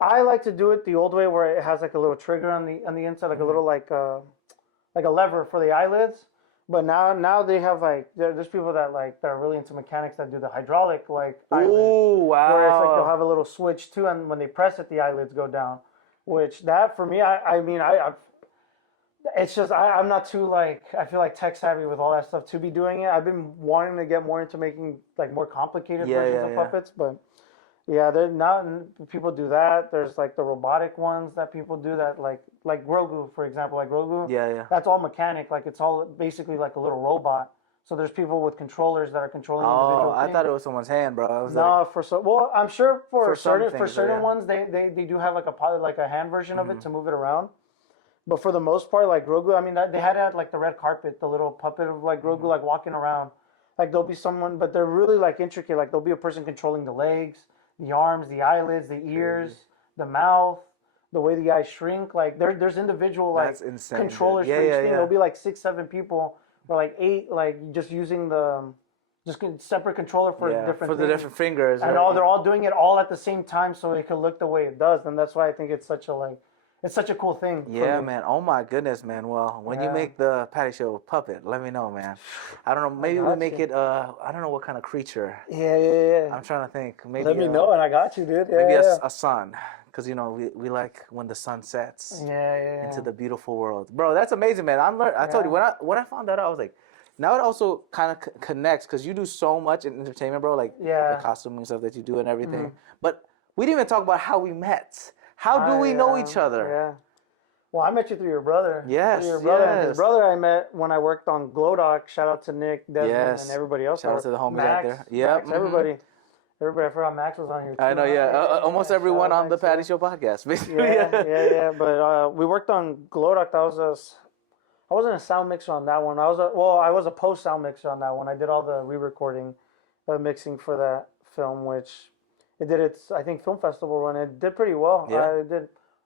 I like to do it the old way where it has like a little trigger on the inside, like a little like a lever for the eyelids. But now they have like there's people that are really into mechanics that do the hydraulic like eyelids. Ooh, wow. Where it's like they'll have a little switch too, and when they press it, the eyelids go down. Which that for me, it's just I'm not too like I feel like tech savvy with all that stuff to be doing it. I've been wanting to get more into making like more complicated versions of puppets, but yeah, they're not. People do that. There's like the robotic ones that people do that like Grogu, for example, like Grogu. Yeah. That's all mechanic. Like it's all basically like a little robot. So there's people with controllers that are controlling individual things. I thought it was someone's hand, bro. I'm sure for certain things, ones they do have like a hand version of it to move it around. But for the most part, like Grogu, I mean, they had like the red carpet, the little puppet of like Grogu, like walking around. Like there'll be someone, but they're really like intricate. Like there'll be a person controlling the legs, the arms, the eyelids, the ears, the mouth, the way the eyes shrink. Like there's individual like controllers for each thing. There'll be like 6-7 people or like 8, like just using the separate controller for different the different fingers. And they're all doing it all at the same time, so it can look the way it does. And that's why I think it's such a cool thing. Yeah, man. Oh my goodness, man. Well, when you make the Patty Show puppet, let me know, man. I don't know. Maybe we make it. I don't know what kind of creature. Yeah. I'm trying to think. Maybe. Let me know, and I got you, dude. Maybe a sun, because we like when the sun sets. Into the beautiful world, bro. That's amazing, man. I told you when I found that out, I was like, now it also kind of connects because you do so much in entertainment, bro. Like the costuming stuff that you do and everything. But we didn't even talk about how we met. How do we know each other? Yeah. Well, I met you through your brother. Yes. Through your brother. His brother I met when I worked on Glowdoc. Shout out to Nick, Desmond, and everybody else. Shout out to the homies Max, out there. Yep. Max, everybody. I forgot Max was on here too. I know, almost everyone on the Patty Show podcast, basically. Yeah. But we worked on Glowdoc. I wasn't a sound mixer on that one. I was a post sound mixer on that one. I did all the re-recording, mixing for that film, which it did its film festival run. It did pretty well. Yeah.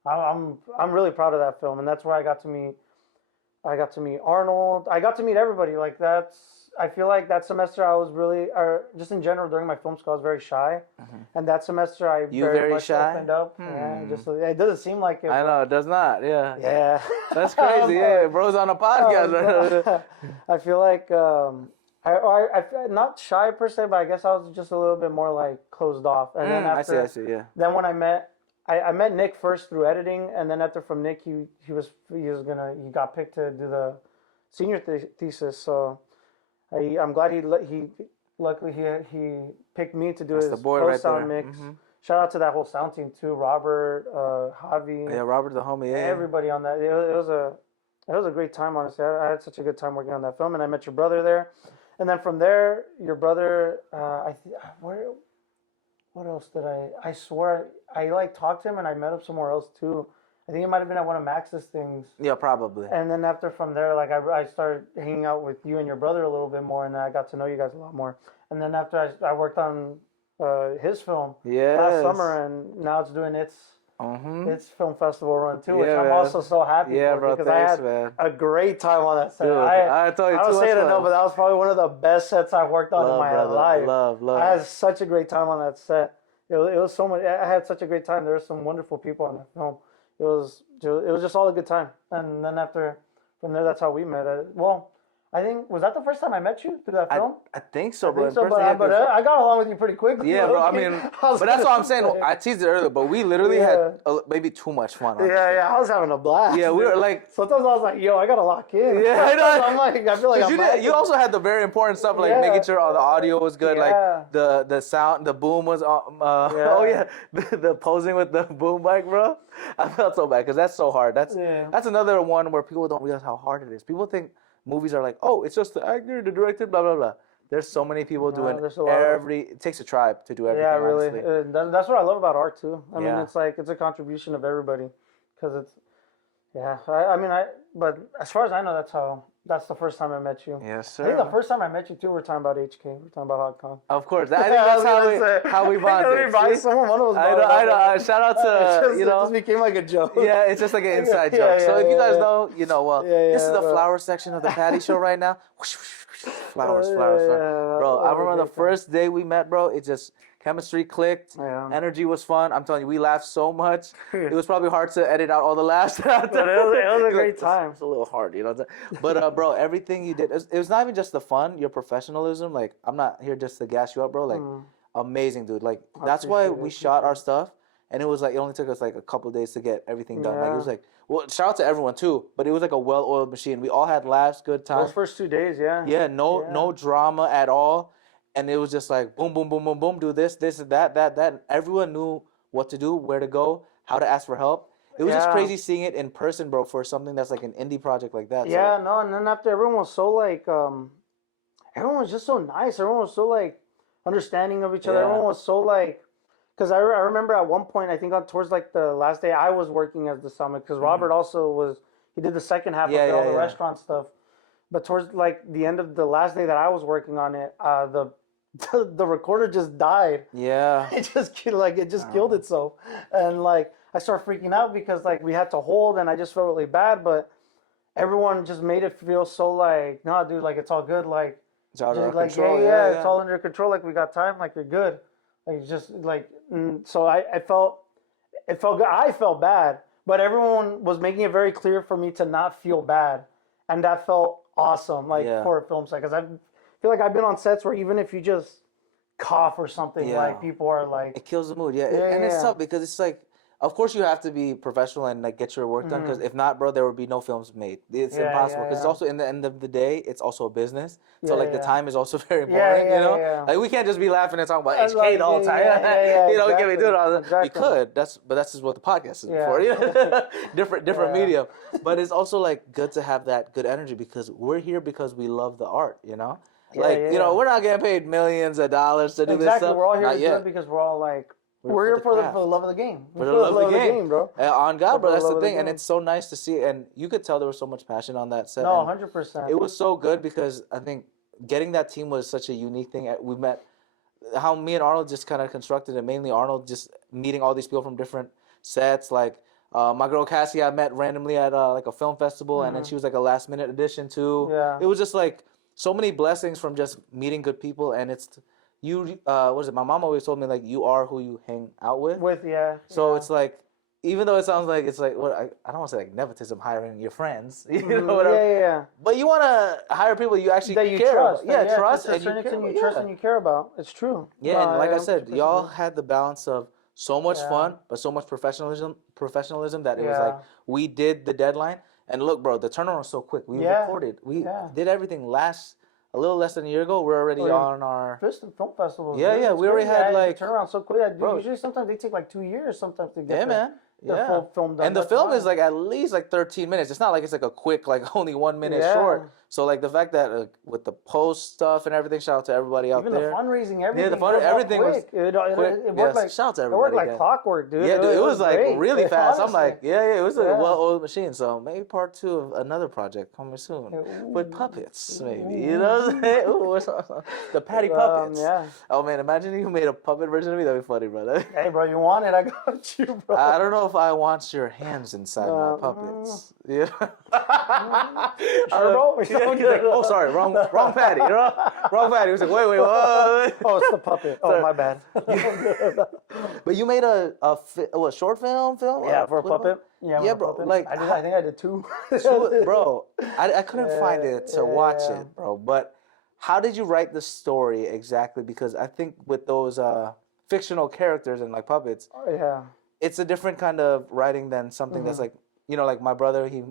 I'm really proud of that film, and that's where I got to meet Arnold. I got to meet everybody. Like I feel like that semester I was really, or just in general during my film school, I was very shy, and that semester I very much shy? opened up. Yeah, it doesn't seem like it. I know it does not. Yeah. Yeah. That's crazy. Bro's on a podcast. I feel like I not shy per se, but I guess I was just a little bit more like closed off. And then after, I see. Yeah. Then when I met Nick first through editing, and then after from Nick, he got picked to do the senior thesis. So I'm glad he picked me to do his post sound mix. Shout out to that whole sound team too, Robert, Javi. Yeah, Robert the homie. Yeah, everybody on that. It was a great time, honestly. I had such a good time working on that film, and I met your brother there. And then from there, your brother, what else did I swear, I like talked to him and I met him somewhere else too. I think it might have been at one of Max's things. Yeah, probably. And then after from there, like I started hanging out with you and your brother a little bit more, and then I got to know you guys a lot more. And then after I worked on his film last summer, and now it's doing its film festival run too, which I'm also so happy for, bro, because thanks, I had man. a great time on that set. Dude, I told you I don't say it enough, but that was probably one of the best sets I've worked on in my life. Love. I had such a great time on that set. It was so much. I had such a great time. There were some wonderful people on that film. It was just all a good time. And then from there, that's how we met. Well, I think, was that the first time I met you through that film? I think so, bro. But I got along with you pretty quickly. Yeah, bro. I mean, but that's what I'm saying. I teased it earlier, but we literally had maybe too much fun. I was having a blast. Yeah, we were like. Sometimes I was like, yo, I gotta lock in. Yeah, I know. I'm like, I feel like you also had the very important stuff, like making sure all the audio was good, like the sound, the boom was. The posing with the boom mic, bro. I felt so bad because that's so hard. That's another one where people don't realize how hard it is. People think movies are like, oh, it's just the actor, the director, blah blah blah. There's so many people doing it takes a tribe to do everything. Yeah, really. That's what I love about art too. I mean, it's like it's a contribution of everybody, because it's but as far as I know, that's the first time I met you. Yes, sir. I think the first time I met you too, we're talking about HK. We're talking about HotCon. Of course, I think that's how we bonded. I know. Shout out to it just became like a joke. Yeah, it's just like an inside joke. So if you guys know, this is the flower section of the Patty Show right now. Flowers. Bro, I remember the first day we met, bro. It just chemistry clicked. Energy was fun. I'm telling you, we laughed so much. It was probably hard to edit out all the laughs. But it was a great time. It's a little hard, But bro, everything you did, it was not even just the fun, your professionalism. Like, I'm not here just to gas you up, bro. Like, amazing, dude. Like, that's why we shot our stuff. And it was like, it only took us like a couple of days to get everything done. Like, it was like, well, shout out to everyone too, but it was like a well-oiled machine. We all had laughs, good times. Those first 2 days, Yeah, no drama at all. And it was just like, boom, boom, boom, boom, boom, do this, that. And everyone knew what to do, where to go, how to ask for help. It was just crazy seeing it in person, bro, for something that's like an indie project like that. Yeah, and then after everyone was so like, everyone was just so nice. Everyone was so like understanding of each other. Everyone was so like, because I remember at one point, I think towards like the last day, I was working as the summit, because Robert also he did the second half of all the restaurant stuff. But towards like the end of the last day that I was working on it, the recorder just died. Yeah. It just killed itself. And like I started freaking out because like we had to hold, and I just felt really bad, but everyone just made it feel so like, nah, dude, like it's all good, like it's all under like, control. It's all under control, like we got time, like you're good. Like just like so I felt good. I felt bad, but everyone was making it very clear for me to not feel bad. And that felt awesome, like for a film set, because I feel like I've been on sets where even if you just cough or something, like people are like, it kills the mood. It's tough because it's like, of course you have to be professional and like get your work done, because if not, bro, there would be no films made. It's impossible, because it's also, in the end of the day, it's also a business. So like the time is also very important, Like we can't just be laughing and talking about HK the whole time. We can't be doing all that. We could, but that's just what the podcast is for. Different medium. But it's also like good to have that good energy, because we're here because we love the art, we're not getting paid millions of dollars to do this stuff. Exactly, we're all here to do it because we're all like, we're here for the love of the game. For the love of the game, bro. On God, bro. That's the thing. And it's so nice to see. And you could tell there was so much passion on that set. No, 100%. It was so good, because I think getting that team was such a unique thing. We met, how me and Arnold just kind of constructed it, mainly Arnold just meeting all these people from different sets. Like my girl Cassie, I met randomly at like a film festival, and then she was like a last minute addition too. Yeah. It was just like so many blessings from just meeting good people. And it's... what is it? My mom always told me, like, you are who you hang out with. So it's like, even though it sounds like it's like, what I don't want to say like nepotism, hiring your friends, whatever. But you want to hire people you actually that you care trust. about. Trust and you trust and you care about. It's true. Yeah, and like I said, y'all had the balance of so much fun, but so much professionalism that it was like, we did the deadline, and look, bro, the turnaround was so quick. We recorded, we did everything a little less than a year ago. We're already on our film festival. We already had like turn around so quick. Usually, sometimes they take like 2 years sometimes to get the full film done. And the film is like at least like 13 minutes. It's not like it's like a quick, like only 1 minute short. So like the fact that with the post stuff and everything, shout out to everybody out Even there. the fundraising, everything. Everything was quick. It quick. worked Yes, shout out to it everybody worked like again. clockwork, dude. Yeah, dude, it was like great. really fast. I'm Honestly. like, yeah, it was a Yeah. well-oiled machine. So maybe part 2 of another project coming soon with puppets, maybe. You know what I'm saying? Ooh, the Patty puppets. Yeah. Oh man, imagine you made a puppet version of me. That'd be funny, brother. Hey, bro, you want it? I got you, bro. I don't know if I want your hands inside my puppets. Yeah. Sure don't. He's like, oh, sorry, wrong Patty. Wrong Patty. He was like, wait, what? Oh, it's the puppet. Oh, my bad. But you made a short film? Yeah, for a puppet. Yeah, bro. Puppet. Like, I think I did 2. bro, I couldn't find it to watch it, bro. But how did you write the story exactly? Because I think with those fictional characters and like puppets, it's a different kind of writing than something that's like, like my brother, he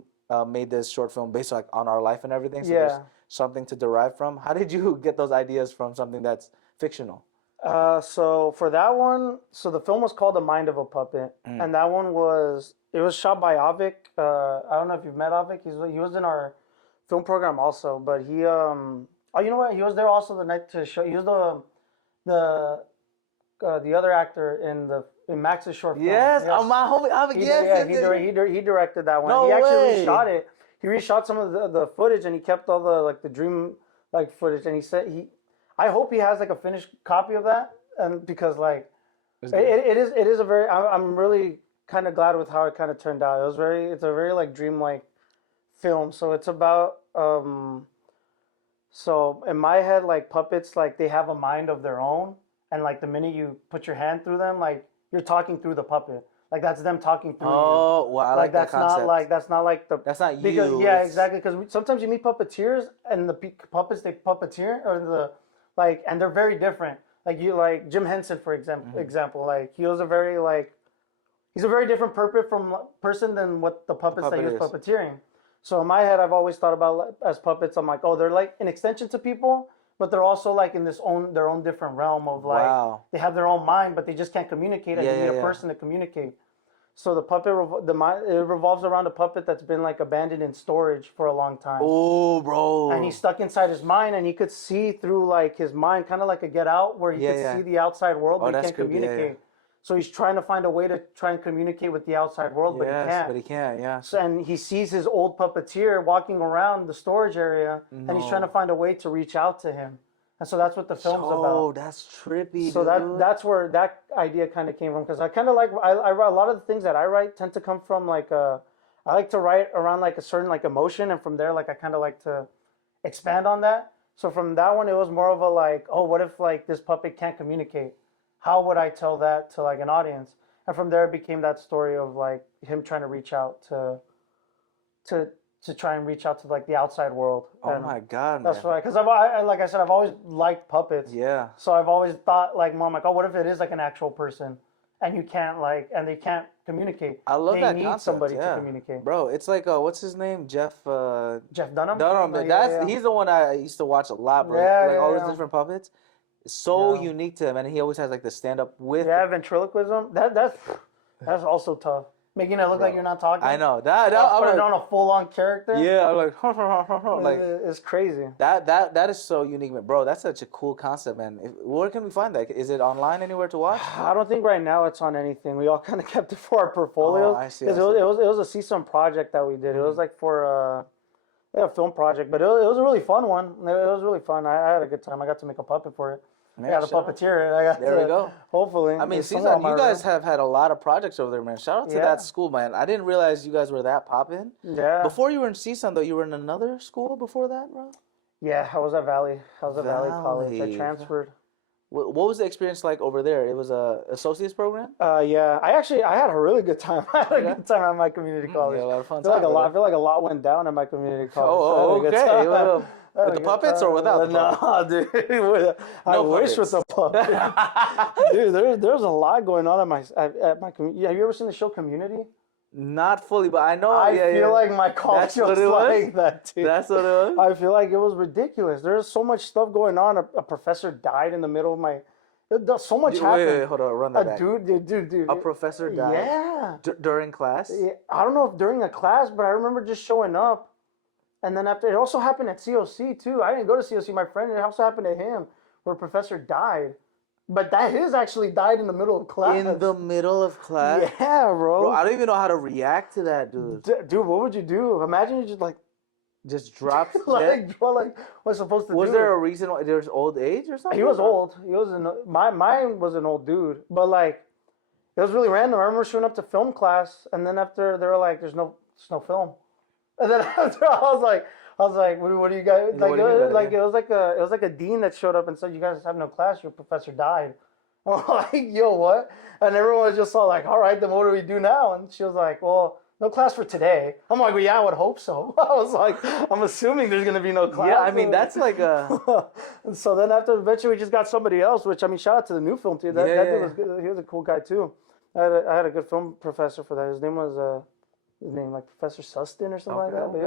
made this short film based like on our life and everything. So there's something to derive from. How did you get those ideas from something that's fictional? So for that one, so the film was called The Mind of a Puppet, and that one was shot by Avik. I don't know if you've met Avik. He was in our film program also, but he you know what? He was there also the night to show. He was the other actor in Max's short film. Yes, oh, my homie Avik. He directed that one. No he actually way. reshot it. He reshot some of the footage, and he kept all the dream footage. And he said I hope he has like a finished copy of that, and because like it is a very I'm really kind of glad with how it kind of turned out. It's a very like dreamlike film. So it's about so in my head, like puppets, like they have a mind of their own, and like the minute you put your hand through them, like you're talking through the puppet. Like that's them talking through you. Oh, well, I like that concept. That's not like the. That's not because, you. Yeah, exactly. Because sometimes you meet puppeteers and the puppets they puppeteer and they're very different. Like Jim Henson, for example, like he was a very he's a very different person than what the puppets that he was puppeteering. So in my head, I've always thought about as puppets. I'm like, oh, they're like an extension to people, but they're also like in their own different realm of like they have their own mind, but they just can't communicate. And they need a person to communicate. So the puppet, it revolves around a puppet that's been like abandoned in storage for a long time. Oh, bro! And he's stuck inside his mind, and he could see through like his mind, kind of like a Get Out, where he could see the outside world, but he can't communicate. So he's trying to find a way to try and communicate with the outside world, but he can't. But he can't, yeah. So, and he sees his old puppeteer walking around the storage area, and he's trying to find a way to reach out to him. And so that's what the film's about. Oh, that's trippy. So that's where that idea kind of came from, because I kind of like I write a lot of the things that I write tend to come from like I like to write around like a certain like emotion, and from there like I kind of like to expand on that. So from that one, it was more of a like, oh, what if like this puppet can't communicate? How would I tell that to like an audience? And from there, it became that story of like him trying to reach out to try and reach out to like the outside world. Oh my God, that's why, because like I said, I've always liked puppets. Yeah. So I've always thought like, Mom, like, oh, what if it is like an actual person, and you can't like, and they can't communicate. I love that concept. They need somebody to communicate. Bro, it's like what's his name? Jeff Dunham. Dunham. He's the one I used to watch a lot, bro. All these different puppets. It's so unique to him, and he always has like the stand up with. Yeah, ventriloquism. That's also tough. Making it look like you're not talking. I know that. Put it on a full-on character. Yeah, I'm like, like it's crazy. That is so unique, man. Bro, that's such a cool concept, man. Where can we find that? Is it online anywhere to watch? I don't think right now it's on anything. We all kind of kept it for our portfolios. Oh, I see. It was a CSUN project that we did. It was like for a film project, but it was a really fun one. It was really fun. I had a good time. I got to make a puppet for it. I got a puppeteer. There we go. Hopefully. I mean, CSUN, you guys have had a lot of projects over there, man. Shout out to that school, man. I didn't realize you guys were that poppin'. Yeah. Before you were in CSUN, though, you were in another school before that, bro? Yeah, I was at Valley. Valley College. I transferred. What was the experience like over there? It was a associate's program? Yeah. I had a really good time. I had a good time at my community college. Yeah, a lot of fun. I feel like a lot went down at my community college. Oh, okay. With the puppets or without the puppets? No, dude. I wish with the puppets. Dude, there's a lot going on at my community. Have you ever seen the show Community? Not fully, but I know. I feel like my college was like that, too. That's what it was? I feel like it was ridiculous. There's so much stuff going on. A professor died in the middle of my... So much happened. Wait, hold on. Run that back. Dude. A professor died? Yeah. During class? Yeah. I don't know if during a class, but I remember just showing up. And then after, it also happened at COC too. I didn't go to COC. My friend, it also happened to him, where a professor died. But that his actually died in the middle of class. In the middle of class? Yeah, bro. Bro, I don't even know how to react to that, dude. Dude, what would you do? Imagine you just like drops like, bro, like what's supposed to do? Was there a reason why there's old age or something? He was old. He was mine was an old dude, but like it was really random. I remember showing up to film class, and then after they were like, "There's no film," and then after I was like, what do you guys like? It was like a dean that showed up and said, "You guys have no class. Your professor died." I'm like, "Yo, what?" And everyone was just all like, "All right, then what do we do now?" And she was like, "Well, no class for today." I'm like, "Well, yeah, I would hope so." I was like, "I'm assuming there's gonna be no class." Yeah, I mean that's like a. And so then after eventually we just got somebody else, which I mean, shout out to the new film team. That dude was good. He was a cool guy too. I had a good film professor for that. His name was like Professor Sustin or something like that. But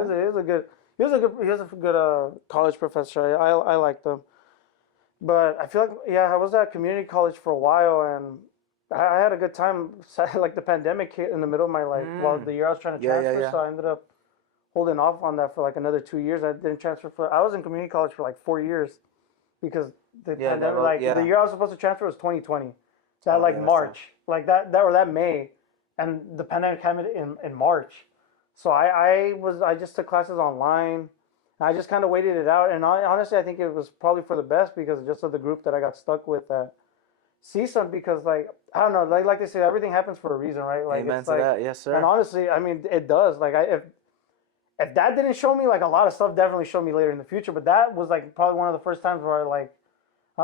he was a good college professor. I liked him. But I feel like I was at community college for a while, and I had a good time. Like the pandemic hit in the middle of my life while the year I was trying to transfer, so I ended up holding off on that for like another 2 years. I didn't transfer I was in community college for like 4 years because the pandemic. The year I was supposed to transfer was 2020. So March, like that May, and the pandemic came in March. So I just took classes online. I just kind of waited it out, and honestly, I think it was probably for the best because just of the group that I got stuck with at CSUN. Because like I don't know, like they say, everything happens for a reason, right? Like amen to that, yes sir. And honestly, I mean, it does. Like if that didn't show me, like a lot of stuff definitely showed me later in the future. But that was like probably one of the first times where I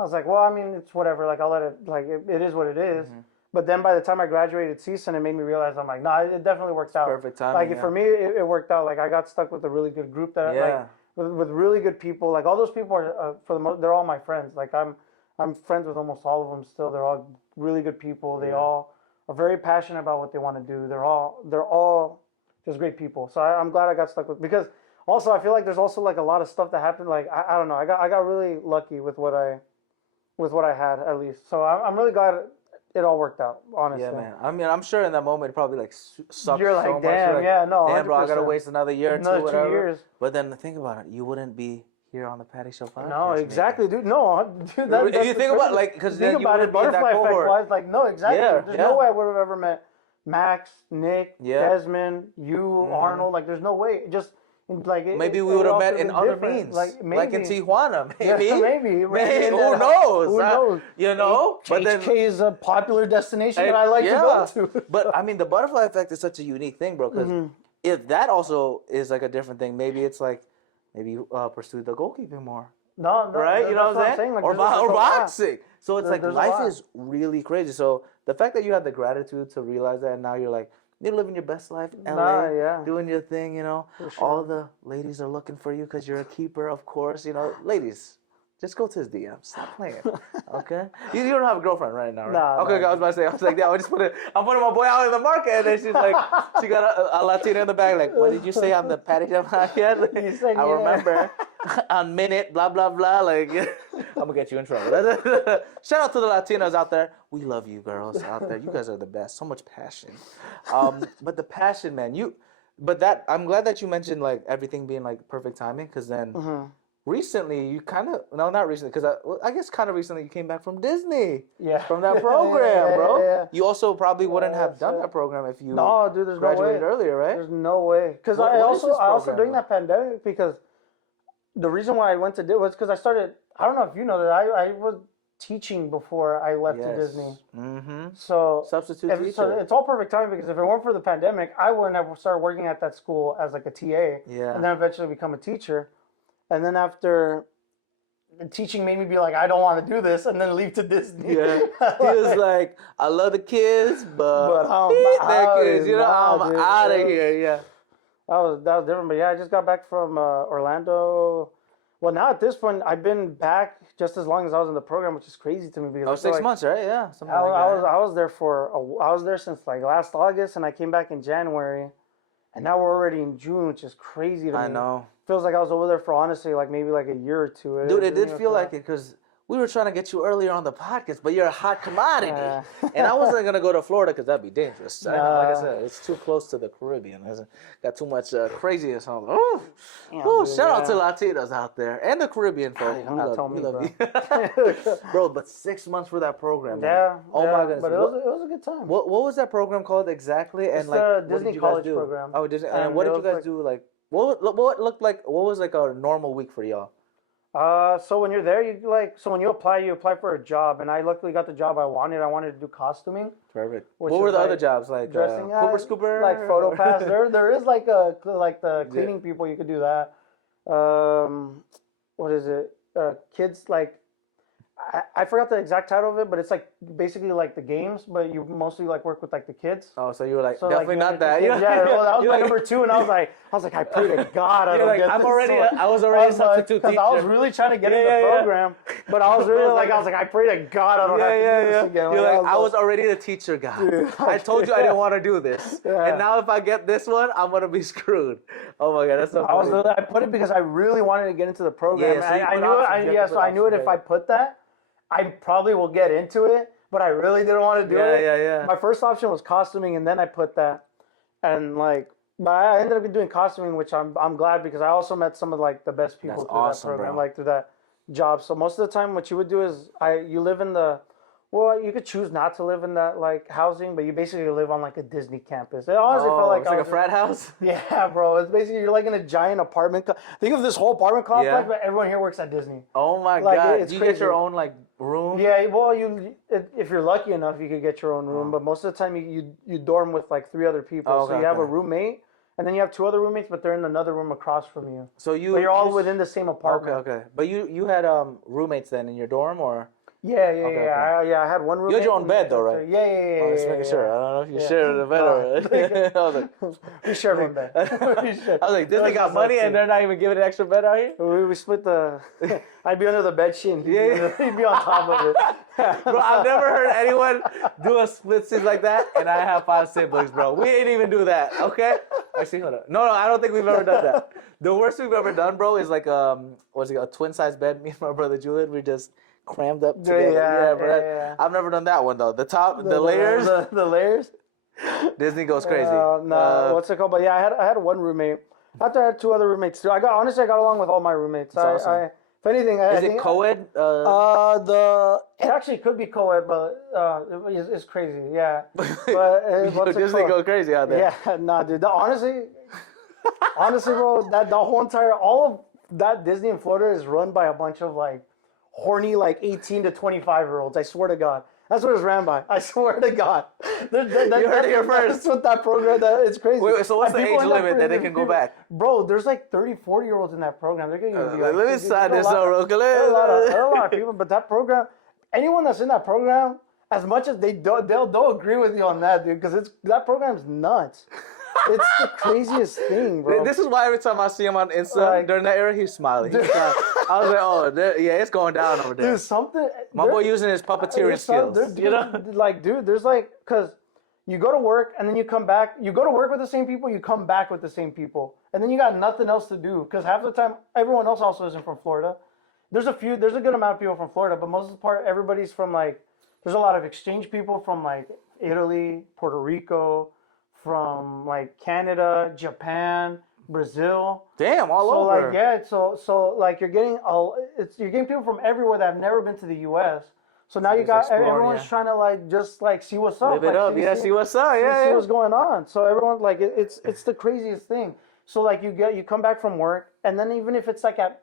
was like, well, I mean, it's whatever. Like I'll let it. Like it is what it is. Mm-hmm. But then by the time I graduated CSUN, it made me realize I'm like, nah, it definitely works out. Perfect timing. Like for me, it worked out. Like I got stuck with a really good group that with really good people. Like all those people are for the most, they're all my friends. Like I'm friends with almost all of them still. They're all really good people. They all are very passionate about what they want to do. They're all just great people. So I'm glad I got stuck with, because also I feel like there's also like a lot of stuff that happened. Like I don't know. I got really lucky with what I had, at least. So I'm really glad it all worked out, honestly. Yeah, man. I mean, I'm sure in that moment it probably like sucked. You're like, so damn, much. yeah, no, 100%. Damn, bro, I gotta waste another year or another two, whatever. 2 years. But then think about it, you wouldn't be here on the Patty Show podcast. No, exactly, dude. No, dude. If you think about like, because then you it, butterfly effect wise, like, no, exactly. Yeah, there's no way I would have ever met Max, Nick, Desmond, you, Arnold. Like, there's no way. Just like maybe we would have met in other means, like in Tijuana, maybe. Yeah, maybe. Who knows? Who knows? You know, but then HK is a popular destination that I like to go to. But I mean, the butterfly effect is such a unique thing, bro. Because if that also is like a different thing, maybe it's like you pursue the goalkeeping more. No, right? You know what I'm saying? Like, or boxing. So it's like life is really crazy. So the fact that you had the gratitude to realize that, and now you're like, you're living your best life in LA, doing your thing, you know. Sure. All the ladies are looking for you because you're a keeper, of course. You know, ladies, just go to his DM. Stop playing, okay? You don't have a girlfriend right now, right? Nah, okay, I was about to say, I was like, yeah, I'm putting my boy out in the market, and then she's like, she got a Latina in the bag, like, what did you say on the Patty Jam yet? I remember on minute, blah, blah, blah, like, I'm gonna get you in trouble. Shout out to the Latinas out there. We love you girls out there. You guys are the best. So much passion. But the passion, man, I'm glad that you mentioned like everything being like perfect timing, because then recently you not recently, because I guess kind of recently you came back from Disney. Yeah. From that program, bro. Yeah. You also probably wouldn't have done that program if you there's graduated no way. earlier, right? There's no way. Because I also during that pandemic, because the reason why I went to Disney was because I started, I don't know if you know that I was teaching before I left to Disney. Mm-hmm. So substitute teacher. So it's all perfect timing, because if it weren't for the pandemic, I wouldn't have started working at that school as like a TA. Yeah. And then eventually become a teacher. And then after teaching made me be like, I don't want to do this, and then leave to Disney. Yeah. He was like, I love the kids, but I'm out of here. Yeah. That was different. But yeah, I just got back from Orlando. Well, now at this point, I've been back just as long as I was in the program, which is crazy to me, because 6 months, right? Yeah, I was there since like last August, and I came back in January, and now we're already in June, which is crazy to me. I know. Feels like I was over there for honestly like maybe like a year or two. Dude, it did feel like it, because we were trying to get you earlier on the podcast, but you're a hot commodity. Yeah. And I wasn't going to go to Florida because that'd be dangerous. Like I said, it's too close to the Caribbean. Got too much craziness on there. Ooh, shout out to Latinos out there and the Caribbean folks. We love you. Bro, but 6 months for that program. Yeah. Oh my goodness. But it was a good time. What was that program called exactly? It's And like, the what Disney did you guys College do? program. Oh, Disney. And what did you guys do? Like, what looked like? What was like a normal week for y'all? So when you're there, when you apply for a job, and I luckily got the job I wanted. I wanted to do costuming. Perfect. What were the other jobs like? Dressing, Pooper scooper, like photo pass. There is like the cleaning people. You could do that. What is it? Kids like. I forgot the exact title of it, but it's like basically like the games, but you mostly like work with like the kids. Oh, so you were like, So, definitely not that. Yeah, well, that was my number 2, and I was like, I pray to God I don't get I'm this already, one. I was already a substitute teacher. Because I was really trying to get in the program, but I was really I pray to God I don't have to do this again. You're like, I was already the teacher guy. Dude, I told you I didn't want to do this, and now if I get this one, I'm gonna be screwed. Oh my God, that's so funny. I put it because I really wanted to get into the program. Yeah, so I knew it. So I knew it if I put that, I probably will get into it, but I really didn't want to do it. Yeah. My first option was costuming, and then I put that, but I ended up doing costuming, which I'm glad because I also met some of like the best people through that program, like through that job. So most of the time, what you would do is you live in you could choose not to live in that like housing, but you basically live on like a Disney campus. It honestly felt like it's like a frat house. Yeah, bro. It's basically you're like in a giant apartment. Think of this whole apartment complex, but everyone here works at Disney. Oh my God! Do you get your own like room? Yeah, well, if you're lucky enough, you could get your own room. But most of the time, you dorm with like 3 other people. So you have a roommate, and then you have 2 other roommates, but they're in another room across from you. So but you're all within the same apartment. Okay. But you had roommates then in your dorm or? Yeah. I had one roommate. You had your own bed though, right? Yeah. Just making sure. I don't know if you shared the bed or. I was like, we shared one bed. I was like, Disney got money and they're not even giving an extra bed out here. We split the. I'd be under the bed sheet. And he'd be on top of it. Bro, I've never heard anyone do a split seat like that, and I have 5 siblings, bro. We ain't even do that, okay? Actually, hold on. No, I don't think we've ever done that. The worst we've ever done, bro, is like a twin-size bed. Me and my brother Julian, we just crammed up together. Yeah. I've never done that one though. The top, the layers. The layers. Disney goes crazy. No, what's it called? But yeah, I had one roommate. After I had 2 other roommates too. I got along with all my roommates. Awesome. If anything, is it co-ed? It actually could be co-ed, but it's crazy. Yeah. But Disney go crazy out there. Yeah, nah, dude. Honestly, bro, that the whole entire all of that Disney in Florida is run by a bunch of like horny like 18 to 25-year-olds. I swear to God. That's what it's ran by. I swear to God. You heard it here first. That's what that program, it's crazy. Wait, so what's the age limit that they can go back? Bro, there's like 30, 40-year-olds in that program. They're going to be like, let me sign this up real quick. There are a lot of people, but that program, anyone that's in that program, as much as they'll agree with you on that, dude, because that program's nuts. It's the craziest thing, bro. This is why every time I see him on Insta during that era, he's smiling. I was like, it's going down over there. Dude, my boy using his puppeteering skills. There's because you go to work and then you come back. You go to work with the same people, you come back with the same people. And then you got nothing else to do because half the time, everyone else also isn't from Florida. There's a good amount of people from Florida, but most of the part, everybody's from there's a lot of exchange people from Italy, Puerto Rico, from Canada, Japan, Brazil. Damn, all over. So you're getting people from everywhere that have never been to the U.S. So now you got everyone's trying to just see what's up. Live it up, see what's up, see what's going on. So everyone's it's the craziest thing. So you come back from work, and then even if it's at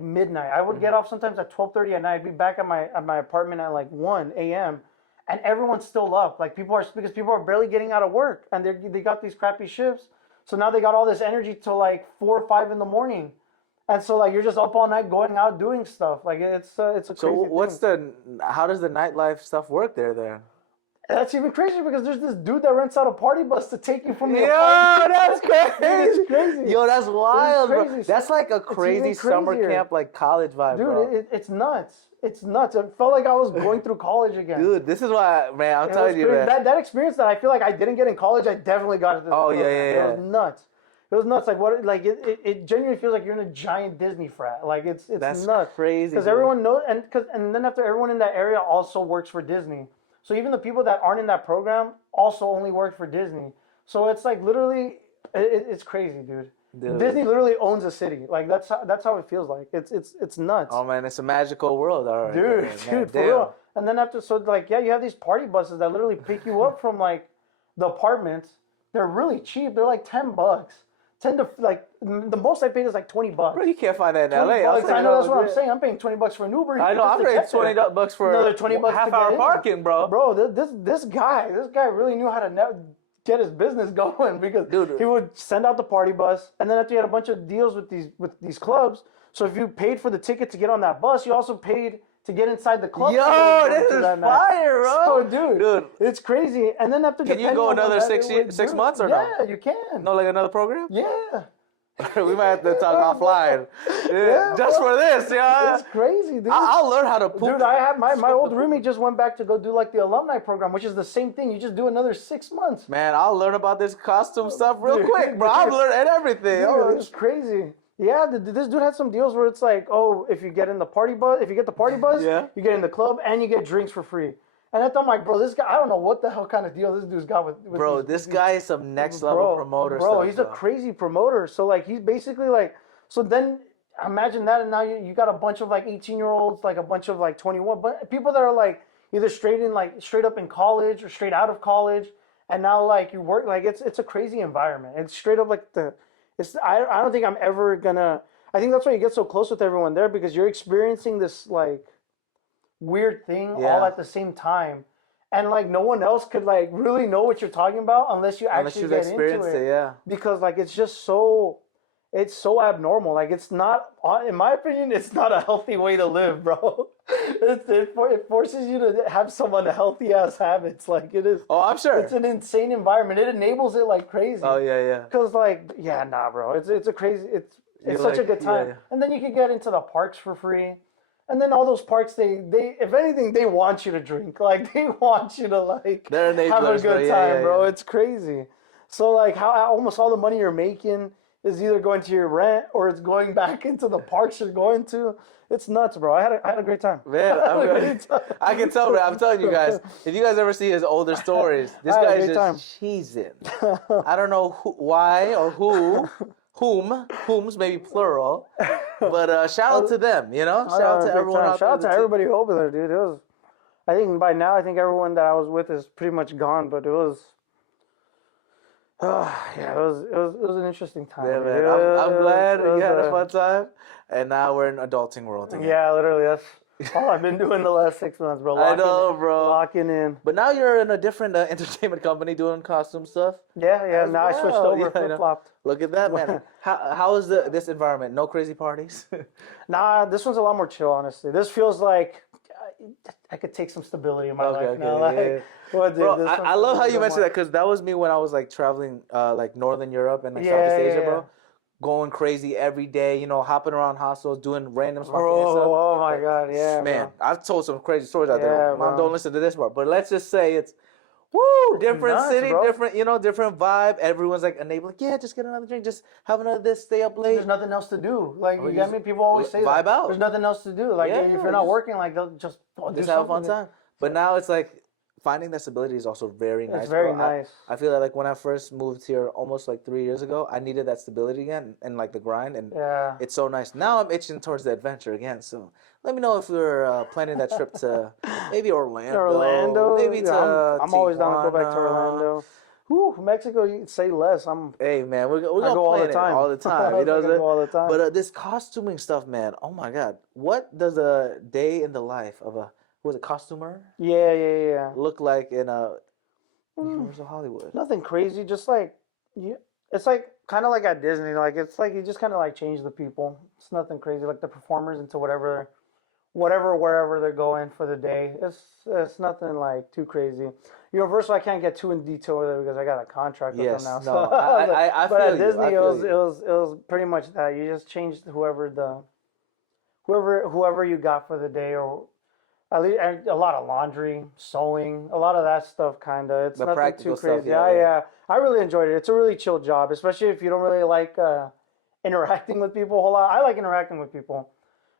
midnight, I would get off sometimes at 12:30 at night. I'd be back at my apartment at 1 a.m. And everyone's still up. Because people are barely getting out of work, and they got these crappy shifts. So now they got all this energy till 4 or 5 in the morning, and so you're just up all night going out doing stuff. It's a crazy thing. How does the nightlife stuff work there then? That's even crazier because there's this dude that rents out a party bus to take you from the apartment. That's crazy. It's crazy. Yo, that's wild, bro. That's like a crazy even summer crazier. camp, college vibe, bro. Dude, it's nuts. It's nuts. It felt like I was going through college again. Dude, this is why, man, I'm telling you, man. That experience that I feel like I didn't get in college, I definitely got it. Yeah. It was nuts. It was nuts. Like what? Like it genuinely feels like you're in a giant Disney frat. Like it's That's nuts. crazy. Because everyone knows, and then after everyone in that area also works for Disney. So even the people that aren't in that program also only work for Disney. So it's like literally, it's crazy, dude. Disney literally owns a city. Like that's how it feels like. It's nuts. Oh man, it's a magical world, all right. Dude, man, dude, for real. And then after, so like, yeah, you have these party buses that literally pick you up from like the apartments. They're really cheap. They're like $10. 10 to like the most I paid is like $20. Bro, you can't find that in LA. I know that's what I'm saying. I'm paying $20 for an Uber. I know. I'm paying $20 for another $20 half-hour parking, bro. Bro, this guy really knew how to get his business going because he would send out the party bus, and then after he had a bunch of deals with these clubs. So if you paid for the ticket to get on that bus, you also paid to get inside the club. Yo, this is fire, bro. So, dude, it's crazy. And then after can you go another 6 months or no? Yeah, you can. No, like another program? Yeah. We might have to talk offline. Just for this, yeah. It's crazy, dude. I'll learn how to poop. Dude, I have my old roommate just went back to go do like the alumni program, which is the same thing. You just do another 6 months. Man, I'll learn about this costume stuff real quick, bro. I've learned everything. Dude, it's crazy. Yeah, this dude had some deals where it's like, oh, if you get the party bus, you get in the club and you get drinks for free. And I thought, like, bro, this guy, I don't know what the hell kind of deal this dude's got with bro, this guy is some next level promoter. Bro, he's a crazy promoter. So, like, he's basically like, so then imagine that. And now you got a bunch of like 18-year-olds, like a bunch of like 21, but people that are like either straight up in college or straight out of college. And now like you work, like it's a crazy environment. It's straight up like I don't think I'm ever gonna, I think that's why you get so close with everyone there because you're experiencing this like weird thing all at the same time, and like no one else could like really know what you're talking about unless you actually get into it. Yeah, because like it's just so abnormal. Like it's not, in my opinion, it's not a healthy way to live, bro. It forces you to have some unhealthy ass habits. Like it is. Oh, I'm sure. It's an insane environment. It enables it like crazy. Oh yeah. Because like nah, bro. It's a crazy. It's such a good time. Yeah. And then you can get into the parks for free. And then all those parks, they if anything, they want you to drink. Like they want you to like have a good time, bro. It's crazy. So like how almost all the money you're making is either going to your rent or it's going back into the parks you're going to. It's nuts, bro. I had a great time. Man, I can tell, man. I'm telling you guys, if you guys ever see his older stories, this guy is just cheesing. I don't know why or whom's maybe plural, but shout out to them, you know? Shout out to everyone out there. Shout out to everybody over there, dude. It was, I think by now, everyone that I was with is pretty much gone, but it was, it was an interesting time. Yeah, man. I'm glad you had a fun time, and now we're in adulting world again. Yeah, literally, that's all I've been doing the last 6 months, bro. Locking in. But now you're in a different entertainment company doing costume stuff. Yeah. Now I switched over, flip-flopped. Look at that, man. How is this environment? No crazy parties? Nah, this one's a lot more chill, honestly. This feels like I could take some stability in my life now. Bro, I love how you mentioned that because that was me when I was like traveling like Northern Europe and like Southeast Asia, bro. Going crazy every day, you know, hopping around hostels, doing random stuff. Oh my God, yeah. Man, I've told some crazy stories out there. Mom, bro. don't listen to this part. But let's just say it's different city, bro. different vibe. Everyone's like enabling. Yeah, just get another drink. Just have another this. Stay up late. There's nothing else to do. Like you get me? People always say vibe that. out. There's nothing else to do. Like if you're not working, like they'll just have a fun time. But now it's like finding that stability is also very nice. It's very nice. I feel that like when I first moved here almost like 3 years ago, I needed that stability again and like the grind, and it's so nice. Now I'm itching towards the adventure again. So let me know if we're planning that trip to maybe Orlando. Maybe to I'm always down to go back to Orlando. Whew, Mexico, you say less. Hey man, we're gonna go all the time. All the time, you know what I'm saying? All the time. But this costuming stuff, man. Oh my God, what does a day in the life of a costumer? Yeah. Look like in a Universal Hollywood. Nothing crazy, just like it's like kind of like at Disney. Like it's like you just kind of like change the people. It's nothing crazy. Like the performers into wherever they're going for the day. It's nothing like too crazy. Universal, I can't get too in detail with it because I got a contract with them now. No, I but feel at Disney, it was pretty much that. You just changed whoever you got for the day, or At least a lot of laundry, sewing, a lot of that stuff. Kind of. It's The nothing practical too stuff, crazy. yeah, yeah. I really enjoyed it. It's a really chill job, especially if you don't really like interacting with people a whole lot. I like interacting with people,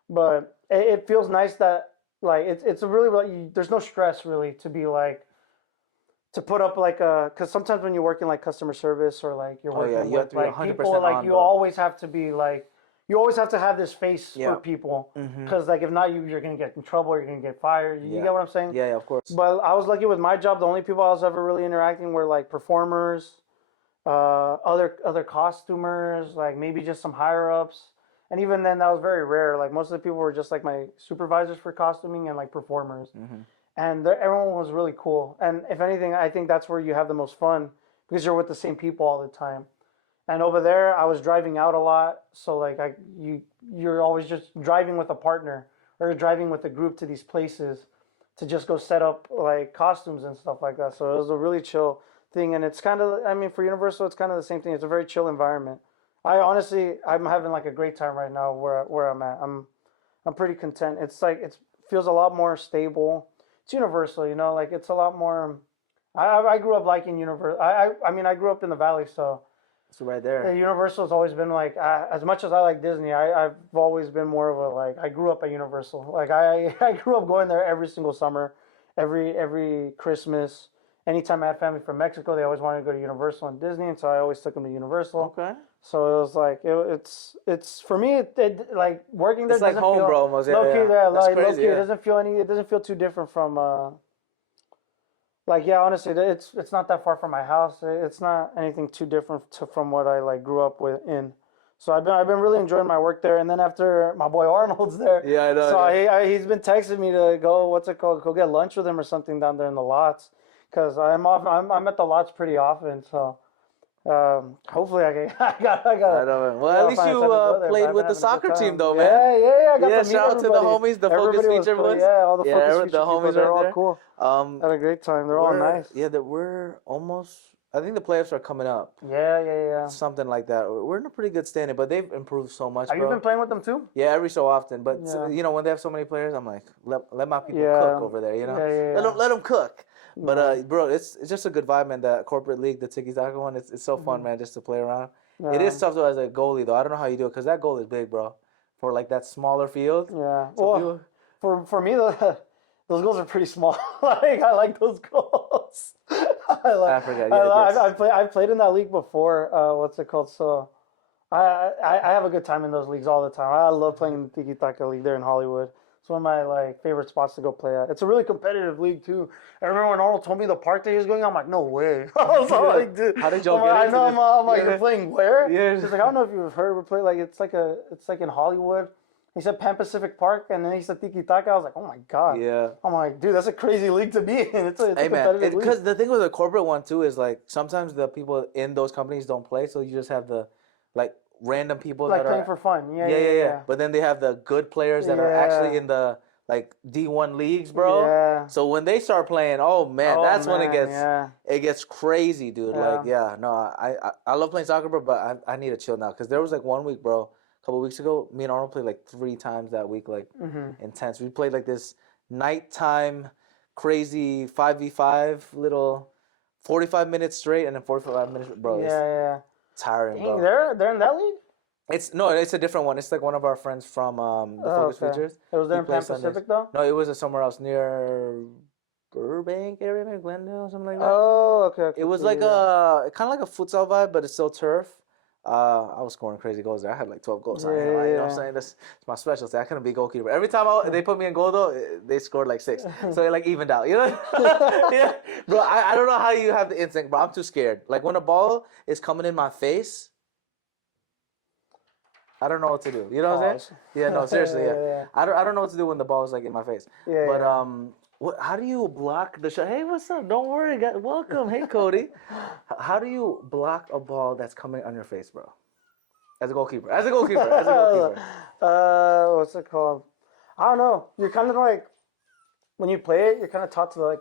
but it feels nice that like it's a really there's no stress really to be like to put up like a because sometimes when you're working like customer service or like you're Oh yeah, working you have with to be like 100% people like on, you bro. always have to be like you always have to have this face Yeah. for people Mhm. because like if not you're gonna get in trouble, you're gonna get fired. You Yeah. get what I'm saying? Yeah, of course. But I was lucky with my job. The only people I was ever really interacting were like performers, other costumers, like maybe just some higher ups. And even then, that was very rare. Like most of the people were just like my supervisors for costuming and like performers. Mhm. And everyone was really cool. And if anything, I think that's where you have the most fun because you're with the same people all the time. And over there, I was driving out a lot, so like you're always just driving with a partner or driving with a group to these places to just go set up like costumes and stuff like that. So it was a really chill thing, and it's kind of I mean for Universal, it's kind of the same thing. It's a very chill environment. I honestly I'm having like a great time right now where I'm at. I'm pretty content. It's like it feels a lot more stable. It's Universal, you know, like it's a lot more. I grew up liking Universal. I mean I grew up in the Valley, so. It's right Yeah, there. Universal's always been like as much as I like Disney, I've always been more of a like I grew up at Universal. Like I grew up going there every single summer, every Christmas. Anytime I had family from Mexico, they always wanted to go to Universal and Disney, and so I always took them to Universal. Okay. So it was like it's for me like working there It's like doesn't home, feel bro. Almost. Yeah, low key yeah. there That's like crazy. low key. Yeah. It doesn't feel too different from like yeah, honestly, it's not that far from my house. It's not anything too different from what I like grew up with in. So I've been really enjoying my work there. And then after my boy Arnold's there, Yeah, I know. so Yeah. he's been texting me to go what's it called? Go get lunch with him or something down there in the lots. Cause I'm at the lots pretty often. So hopefully I got I know, man. Well, at least you played with the soccer team, though, man. Yeah. I got Yeah, to meet shout out to the everybody. homies, the Focus Everybody was Feature cool. boys. Yeah, all the Yeah, Focus the Feature people. homies They're right all there. cool. Had a great time. They're all nice. Yeah, we're almost. I think the playoffs are coming up. Yeah. Something like that. We're in a pretty good standing, but they've improved so much, Have bro. you been playing with them too? Yeah, every so often. But Yeah. you know, when they have so many players, I'm like, let my people Yeah. cook over there. You know, Yeah. let them cook. But bro, it's just a good vibe, man. The corporate league, the Tiki Taka one, it's so fun, man, just to play around. It is tough though as a goalie though. I don't know how you do it because that goal is big, bro. For like that smaller field. Yeah. So Well, for me, those goals are pretty small. Like I like those goals. I forgot. Yeah, I've played in that league before. What's it called? So, I have a good time in those leagues all the time. I love playing in the Tiki Taka League there in Hollywood. It's one of my like favorite spots to go play at. It's a really competitive league too. I remember when Arnold told me the park that he was going, I'm like, no way. I was like, dude, How did y'all I'm get like, into I know, this? I'm like, Yeah. you're playing where? Yeah. She's like, I don't know if you've heard. We're playing like it's like in Hollywood. He said Pan Pacific Park, and then he said Tiki Taka. I was like, oh my god. Yeah. I'm like, dude, that's a crazy league to be in. It's a Hey man, competitive league. because the thing with the corporate one too is like sometimes the people in those companies don't play, so you just have the like random people Like that playing are for fun. yeah. But then they have the good players that are actually Yeah. in the like D1 leagues, bro. Yeah. So when they start playing, oh man, that's when yeah. it gets crazy, dude. Yeah. Like no, I love playing soccer, bro, but I need to chill now because there was like 1 week, bro. A couple weeks ago, me and Arnold played like 3 times that week, like intense. We played like this nighttime, crazy 5v5 little 45 minutes straight, and then 45 minutes, bro. It's Yeah. tiring, Dang, bro. they're in that league? It's a different one. It's like one of our friends from the Focus Features. It was there He in Pan plays Sundays. Pacific though? No, it was somewhere else near Burbank area, maybe Glendale, something like that. Oh, okay. It was like a kind of like a futsal vibe, but it's still turf. I was scoring crazy goals there. I had like 12 goals. You know what I'm saying? That's my specialty. I couldn't be goalkeeper. Every time they put me in goal though, they scored like 6. So it like evened out. You know? Yeah, bro. I don't know how you have the instinct, bro. I'm too scared. Like when a ball is coming in my face, I don't know what to do. You know what I'm saying? Yeah, no, seriously, yeah. I don't know what to do when the ball is like in my face. But how do you block the shot? Hey, what's up? Don't worry, guys. Welcome. Hey, Cody. How do you block a ball that's coming on your face, bro? As a goalkeeper. What's it called? I don't know. You're kind of like when you play it, you're kind of taught to like.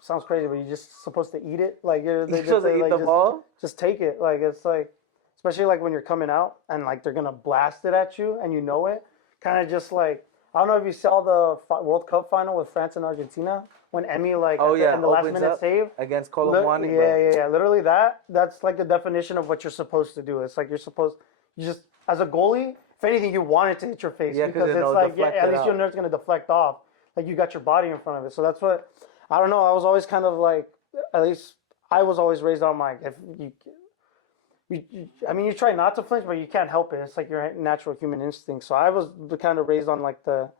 Sounds crazy, but you're just supposed to eat it. Like you're supposed to eat the ball. Just take it. Like it's like, especially like when you're coming out and like they're gonna blast it at you and you know it. Kind of just like I don't know if you saw the World Cup final with France and Argentina when Emmy like in the last opens minute up save. against Colomwani. Yeah. Literally that's like the definition of what you're supposed to do. It's like you just as a goalie, if anything, you want it to hit your face because it's like at least you know it's gonna deflect off. Like you got your body in front of it. So that's what I don't know. I was always kind of like at least I was always raised on my if I mean, you try not to flinch, but you can't help it. It's like your natural human instinct. So I was kind of raised on like it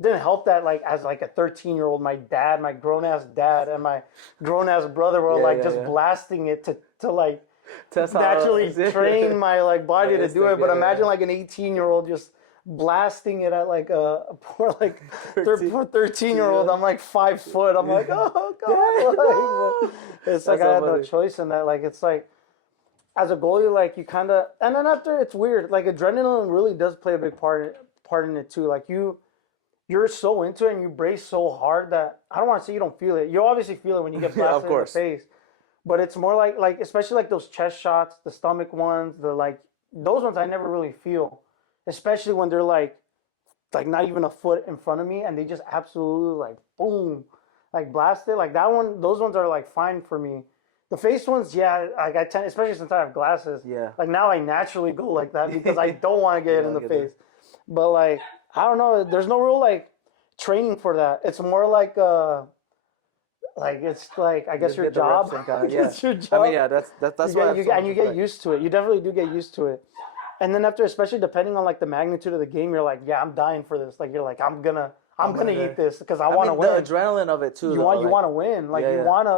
didn't help that like as like a 13-year-old, my dad, my grown ass dad, and my grown ass brother were just blasting it to like naturally train my like body to do it. But imagine like an 18-year-old just blasting it at like a poor like 13-year-old. I'm like 5 foot. I'm like, oh god, it's like I had no choice in that. Like it's like. As a goalie, like you kind of, and then after it's weird. Like adrenaline really does play a big part in it too. Like you're so into it and you brace so hard that I don't want to say you don't feel it. You obviously feel it when you get blasted in the face, but it's more like especially like those chest shots, the stomach ones, those ones I never really feel, especially when they're like not even a foot in front of me and they just absolutely like boom, like blast it. Like that one, those ones are like fine for me. The face ones, yeah, like I tend, especially since I have glasses. Yeah. Like now I naturally go like that because I don't want to get it in the face. But like I don't know, there's no real like training for that. It's more like it's like I guess your job. It's your job. I mean, yeah, that's what you get used to it. You definitely do get used to it. And then after, especially depending on like the magnitude of the game, you're like, yeah, I'm dying for this. Like you're like, I'm gonna eat this because I want to win. The adrenaline of it too. You want to win. Like you do want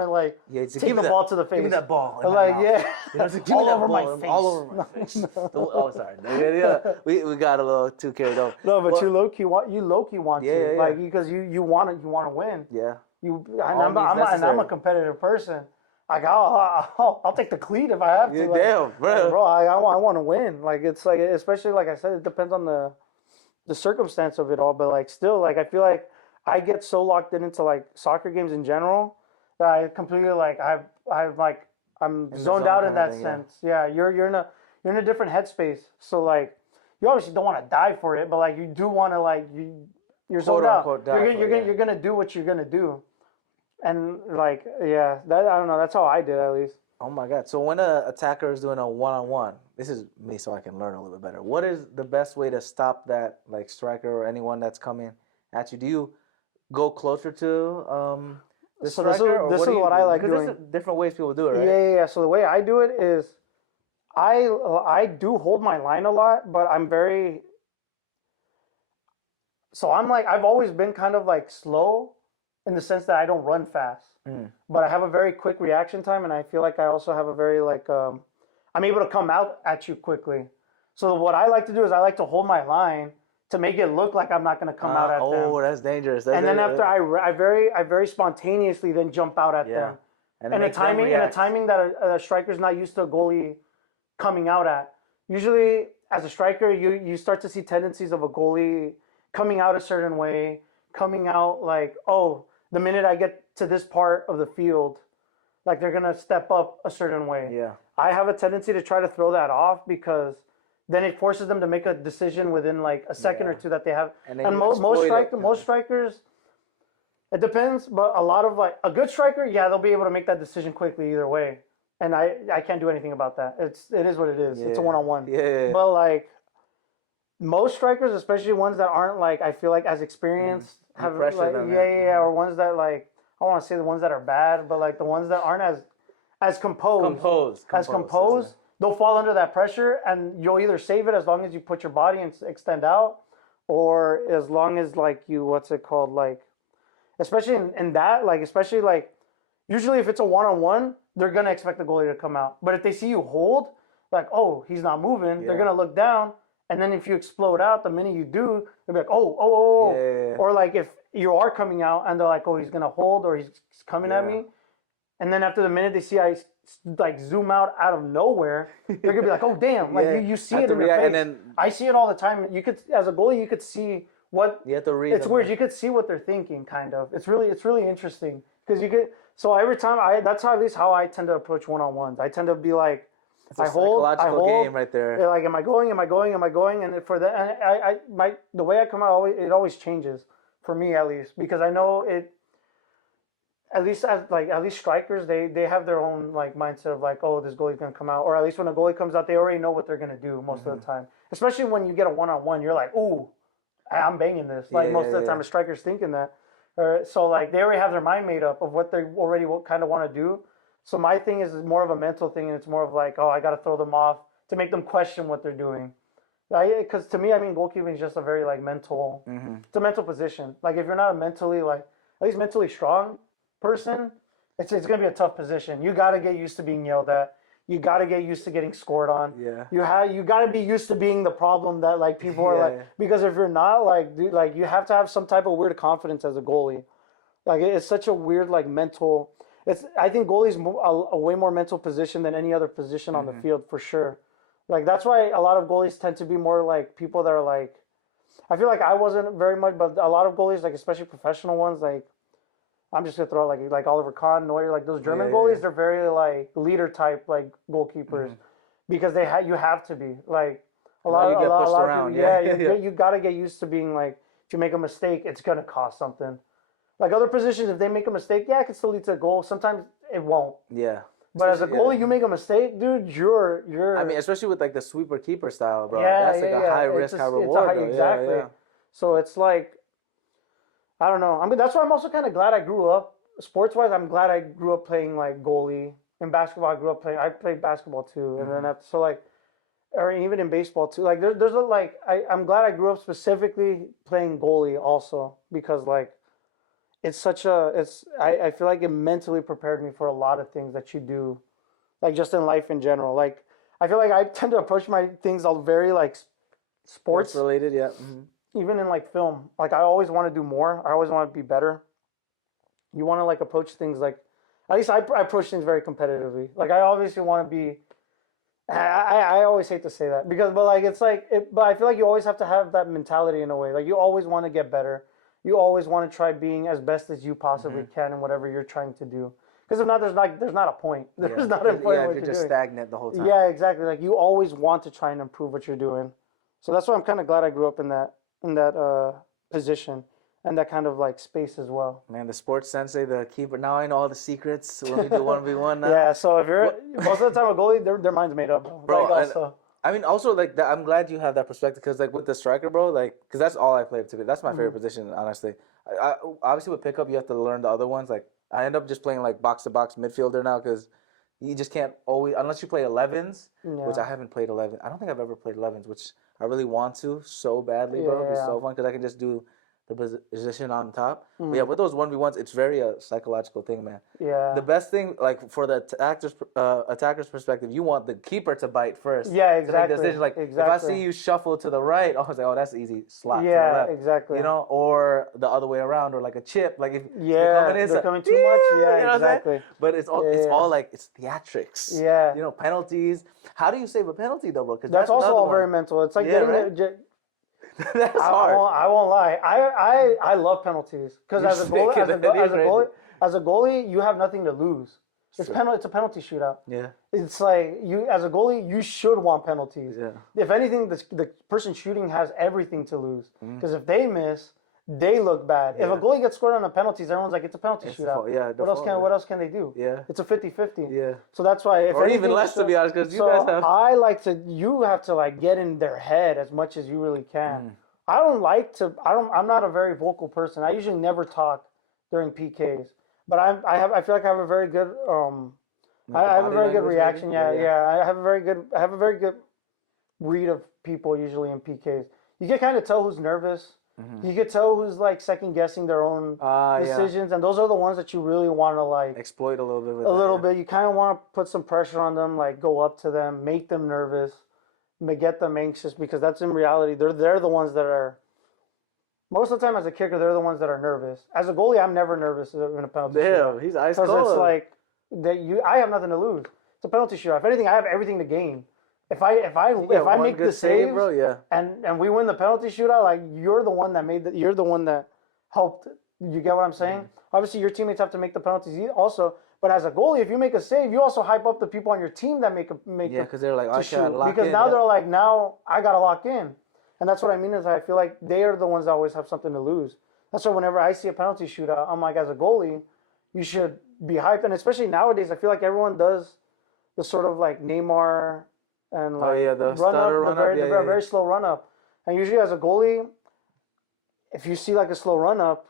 to like take the ball to the face. Give me that ball. Like all over my face. Oh, sorry. Yeah, we got a little too carried over. No, but you low key want to. Like because you want to win. Yeah. I'm a competitive person. Like I'll take the cleat if I have to. Yeah, like, damn, bro. I want to win. Like it's like especially like I said, it depends on the circumstance of it all, but like still like I feel like I get so locked into like soccer games in general that I completely like I'm zoned out in that sense. Yeah, you're in a different headspace. So like you obviously don't want to die for it, but like you do want to like you're zoned out. You're gonna do what you're gonna do, and like that I don't know. That's how I did at least. Oh my God. So when an attacker is doing a one-on-one, this is me so I can learn a little bit better. What is the best way to stop that like striker or anyone that's coming at you? Do you go closer to the striker? This is what I like doing. Because there's different ways people do it, right? Yeah. So the way I do it is I do hold my line a lot, but I'm like I've always been kind of like slow in the sense that I don't run fast. But I have a very quick reaction time, and I feel like I also have a very like I'm able to come out at you quickly. So what I like to do is I like to hold my line to make it look like I'm not going to come out at them. Oh, that's dangerous. Then after I very spontaneously then jump out at them. And a timing that a striker's not used to a goalie coming out at. Usually, as a striker, you start to see tendencies of a goalie coming out a certain way, coming out like, oh, the minute I get to this part of the field, like they're gonna step up a certain way. Yeah. I have a tendency to try to throw that off because then it forces them to make a decision within like a second or two that they have. And most strikers, it depends, but a lot of like a good striker, they'll be able to make that decision quickly either way. And I can't do anything about that. It is what it is. It's a one-on-one. Yeah. But like most strikers, especially ones that aren't like I feel like as experienced, have like or ones that like I don't want to say the ones that are bad, but like the ones that aren't as composed, they'll fall under that pressure, and you'll either save it as long as you put your body and extend out, or as long as like you like, especially in that like especially like usually if it's a one-on-one, they're gonna expect the goalie to come out, but if they see you hold, like oh he's not moving, they're gonna look down. And then if you explode out, the minute you do, they'll be like, oh. Yeah. Or like if you are coming out and they're like, oh, he's going to hold or he's coming at me. And then after the minute they see I like zoom out of nowhere, they're going to be like, oh, damn. Like you see it in their face. And then, I see it all the time. You could, as a goalie, you could see what. You have to read. It's weird. You could see what they're thinking, kind of. It's really interesting. Because you could, so every time, that's how, at least how I tend to approach one-on-ones. I tend to be like, It's a psychological game right there. Like, am I going? Am I going? Am I going? And for that, and the way I come out, it always changes for me at least, because I know it. At least at least strikers, they have their own like mindset of like, oh, this goalie's gonna come out, or at least when a goalie comes out, they already know what they're gonna do most of the time. Especially when you get a 1-on-1, you're like, ooh, I'm banging this. Like most of the time, a striker's thinking that. So like they already have their mind made up of what they already kind of want to do. So my thing is more of a mental thing, and it's more of like, oh, I got to throw them off to make them question what they're doing. Because to me, I mean, goalkeeping is just a very like mental. It's a mental position. Like if you're not a mentally at least mentally strong person, it's gonna be a tough position. You got to get used to being yelled at. You got to get used to getting scored on. Yeah. You got to be used to being the problem that like people are like. Because if you're not like, dude, like you have to have some type of weird confidence as a goalie. Like it's such a weird like mental. I think goalie's a way more mental position than any other position on the field for sure. Like that's why a lot of goalies tend to be more like people that are like. I feel like I wasn't very much, but a lot of goalies, like especially professional ones, like. I'm just gonna throw out like Oliver Kahn, Neuer, like those German goalies. They're very like leader type like goalkeepers because you have to be like a lot of people, you got to get used to being like if you make a mistake, it's gonna cost something. Like other positions, if they make a mistake, it can still lead to a goal. Sometimes it won't. Yeah. But as a goalie, you make a mistake, dude. You're. I mean, especially with like the sweeper keeper style, bro. That's like a high risk, high reward. Exactly. So it's like. I don't know. I mean, that's why I'm also kind of glad I grew up sports-wise. I'm glad I grew up playing like goalie. In basketball, I played basketball too, and then so like, or even in baseball too. Like there's a, like I'm glad I grew up specifically playing goalie also because like, I feel like it mentally prepared me for a lot of things that you do, like just in life in general. Like I feel like I tend to approach my things all very like sports related, yeah. Even in like film, like I always want to do more. I always want to be better. You want to like approach things like, at least I approach things very competitively. Like I obviously want to be. I always hate to say that but like it's like but I feel like you always have to have that mentality in a way. Like you always want to get better. You always want to try being as best as you possibly can in whatever you're trying to do. Because if not, there's not a point. There's not a point. Yeah, you're just stagnant the whole time. Yeah, exactly. Like you always want to try and improve what you're doing. So that's why I'm kind of glad I grew up in that position and that kind of like space as well. Man, the sports sensei, the keeper. Now I know all the secrets when we do 1v1 now. Yeah, so if you're most of the time a goalie, their mind's made up, bro. Like also, I mean, also like that, I'm glad you have that perspective because like with the striker, bro, like because that's all I played to be. That's my favorite position, honestly. I obviously with pickup, you have to learn the other ones. Like I end up just playing like box to box midfielder now because you just can't always unless you play 11s, which I haven't played 11. I don't think I've ever played 11s, which I really want to so badly, bro. It'd be so fun because I can just do the position on top. But yeah, with those 1v1s, it's very a psychological thing, man. Yeah. The best thing, like for the attacker's perspective, you want the keeper to bite first. Yeah, exactly. To make decision. Like if I see you shuffle to the right, I was like, oh, that's easy slot to the left. Exactly. You know, or the other way around, or like a chip. Like if you're coming too much. Yeah, you know exactly. But it's all like it's theatrics. Yeah. You know, penalties. How do you save a penalty though, bro? Because that's also all very mental. It's like getting it. That's hard. I won't lie. I love penalties because as a goalie, you have nothing to lose. It's a penalty shootout. Yeah. It's like you as a goalie, you should want penalties. Yeah. If anything, the person shooting has everything to lose because if they miss, they look bad. Yeah. If a goalie gets scored on the penalties, everyone's like, it's a penalty shootout. What else can they do? Yeah. It's a 50-50. Yeah. So that's why. Or even less, to be honest, because you guys have. You have to like get in their head as much as you really can. I'm not a very vocal person. I usually never talk during PKs. But I feel like I have a very good I have a very good reaction. I have a very good read of people usually in PKs. You can kind of tell who's nervous. You can tell who's like second guessing their own decisions, and those are the ones that you really want to like exploit a little bit. Bit. You kind of want to put some pressure on them, like go up to them, make them nervous, get them anxious, because that's in reality they're the ones that are. Most of the time, as a kicker, they're the ones that are nervous. As a goalie, I'm never nervous in a penalty shootout. Damn, he's ice cold. Because it's like I have nothing to lose. It's a penalty shootout. If anything, I have everything to gain. If I make the save, bro, and we win the penalty shootout, like you're the one that you're the one that helped. You get what I'm saying? Obviously, your teammates have to make the penalties also, But as a goalie, if you make a save, you also hype up the people on your team that make Yeah, because they're like, I can't lock because in. now they're like, now I gotta lock in, and that's what I mean is I feel like they are the ones that always have something to lose. That's why whenever I see a penalty shootout, I'm like, as a goalie, you should be hyped, and especially nowadays, I feel like everyone does the sort of like Neymar and like the stutter run up, very slow run up, and usually as a goalie, if you see like a slow run up,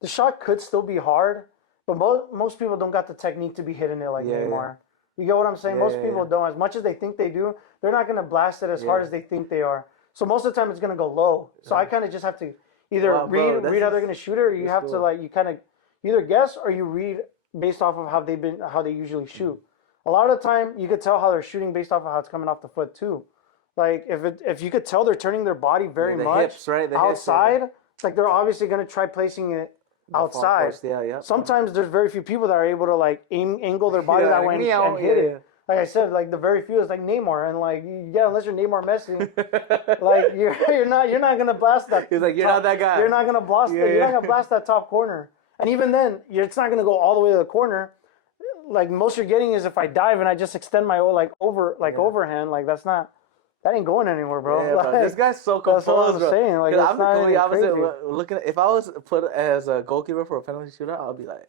the shot could still be hard. But most people don't got the technique to be hitting it like Neymar. You get what I'm saying? Most people don't. As much as they think they do, they're not going to blast it as hard as they think they are. So most of the time it's going to go low. So I kind of just have to either read how they're going to shoot it, or you have to like, you kind of either guess or you read based off of how they usually shoot. A lot of the time you could tell how they're shooting based off of how it's coming off the foot too. Like if you could tell they're turning their body very much hips, right? The outside, it's like they're obviously going to try placing it outside. Sometimes there's very few people that are able to like angle their body that way and hit it. Like I said, like the very few is like Neymar, and like unless you're Neymar Messi, like you're not gonna blast that. He's like, you're not that guy. You're not gonna blast. You're not gonna blast that top corner. And even then, it's not gonna go all the way to the corner. Like most you're getting is if I dive and I just extend my overhand, like that ain't going anywhere, bro. Yeah, like, bro. This guy's so composed. That's what I'm saying. Like, I'm the not complete opposite. crazy. Looking, if I was put as a goalkeeper for a penalty shootout, I'll be like.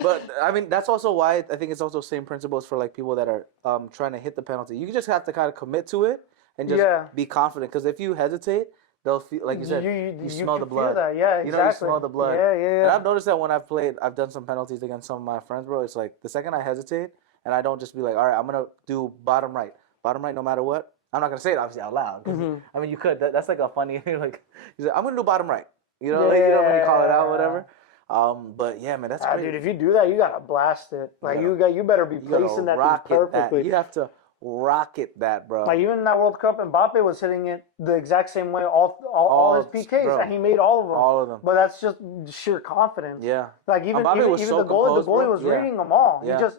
But I mean, that's also why I think it's also same principles for like people that are trying to hit the penalty. You just have to kind of commit to it and just be confident. Because if you hesitate, they'll feel like you said, you smell the blood. That. Yeah, exactly. You know, you smell the blood. Yeah. And I've noticed that when I've done some penalties against some of my friends, bro. It's like the second I hesitate and I don't just be like, all right, I'm gonna do bottom right, no matter what. I'm not gonna say it obviously out loud. I mean, you could. That's like a funny like. You say, I'm gonna do bottom right. You know, when you call it out, whatever. But yeah, man, that's great. Dude, if you do that, you gotta blast it. Like you better be placing that thing perfectly. You have to rocket that, bro. Like even in that World Cup, Mbappe was hitting it the exact same way all his PKs, bro. And he made all of them. All of them. But that's just sheer confidence. Yeah. Like even the goalie was reading them all. Yeah.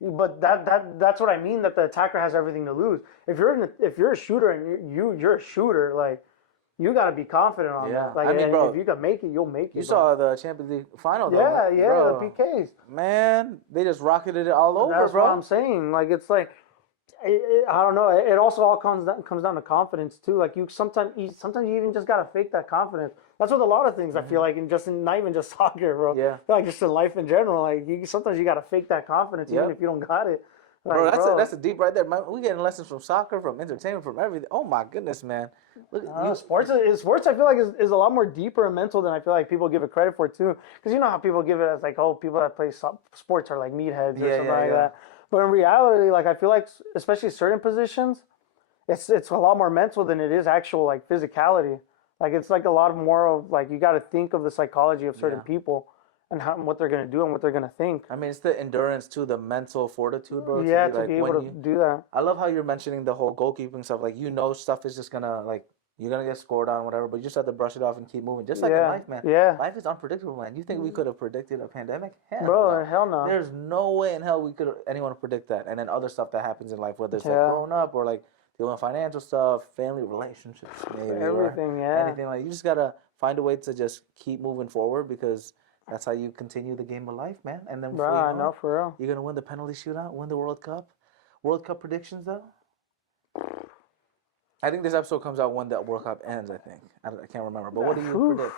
But that's what I mean. That the attacker has everything to lose. If you're a shooter and you're a shooter, like. You gotta be confident on that. Like, I mean, bro, if you can make it, you'll make it. You saw the Champions League final, though. Yeah, bro. The PKs. Man, they just rocketed it all over, That's bro. what I'm saying. Like, it's like, I don't know. It also all comes down to confidence too. Like sometimes you even just gotta fake that confidence. That's with a lot of things. I feel like, not even just soccer, bro. Yeah. Like just in life in general. Like sometimes you gotta fake that confidence, even if you don't got it. Like, bro, that's a deep right there. Man, we getting lessons from soccer, from entertainment, from everything. Oh my goodness, man. Look, sports I feel like is a lot more deeper and mental than I feel like people give it credit for too. Because you know how people give it as like, oh, people that play sports are like meatheads or something like that. But in reality, like I feel like especially certain positions, it's a lot more mental than it is actual like physicality. Like it's like a lot more of like you got to think of the psychology of certain people. And what they're gonna do and what they're gonna think. I mean, it's the endurance too, the mental fortitude, bro. Yeah, to be able to do that. I love how you're mentioning the whole goalkeeping stuff. Like, stuff is just gonna you're gonna get scored on, whatever. But you just have to brush it off and keep moving, just like in life, man. Yeah. Life is unpredictable, man. You think we could have predicted a pandemic? Hell no. There's no way in hell anyone would predict that. And then other stuff that happens in life, whether it's like growing up or like dealing with financial stuff, family relationships, maybe everything, anything. Like you just gotta find a way to just keep moving forward because. That's how you continue the game of life, man. And then, bro, I know for real. You're gonna win the penalty shootout, win the World Cup. World Cup predictions, though. I think this episode comes out when the World Cup ends. I think I can't remember, but what do you predict?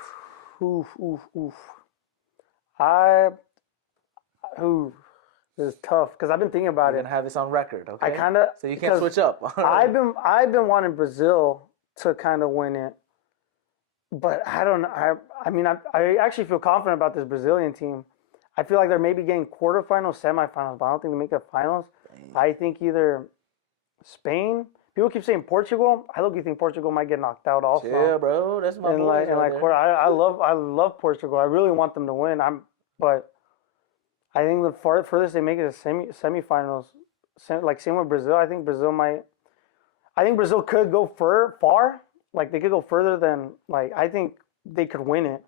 This is tough because I've been thinking about You're gonna have this on record, okay? So you can't switch up. I've been wanting Brazil to kind of win it. But I don't know. I mean, I actually feel confident about this Brazilian team. I feel like they're maybe getting quarterfinals, semifinals, but I don't think they make it finals. Dang. I think either Spain. People keep saying Portugal. I look, you think Portugal might get knocked out also. Yeah, bro, that's my boys I love Portugal. I really want them to win. But I think the furthest they make it is semifinals. Same with Brazil. I think Brazil could go far. Like, they could go further than, like, I think they could win it.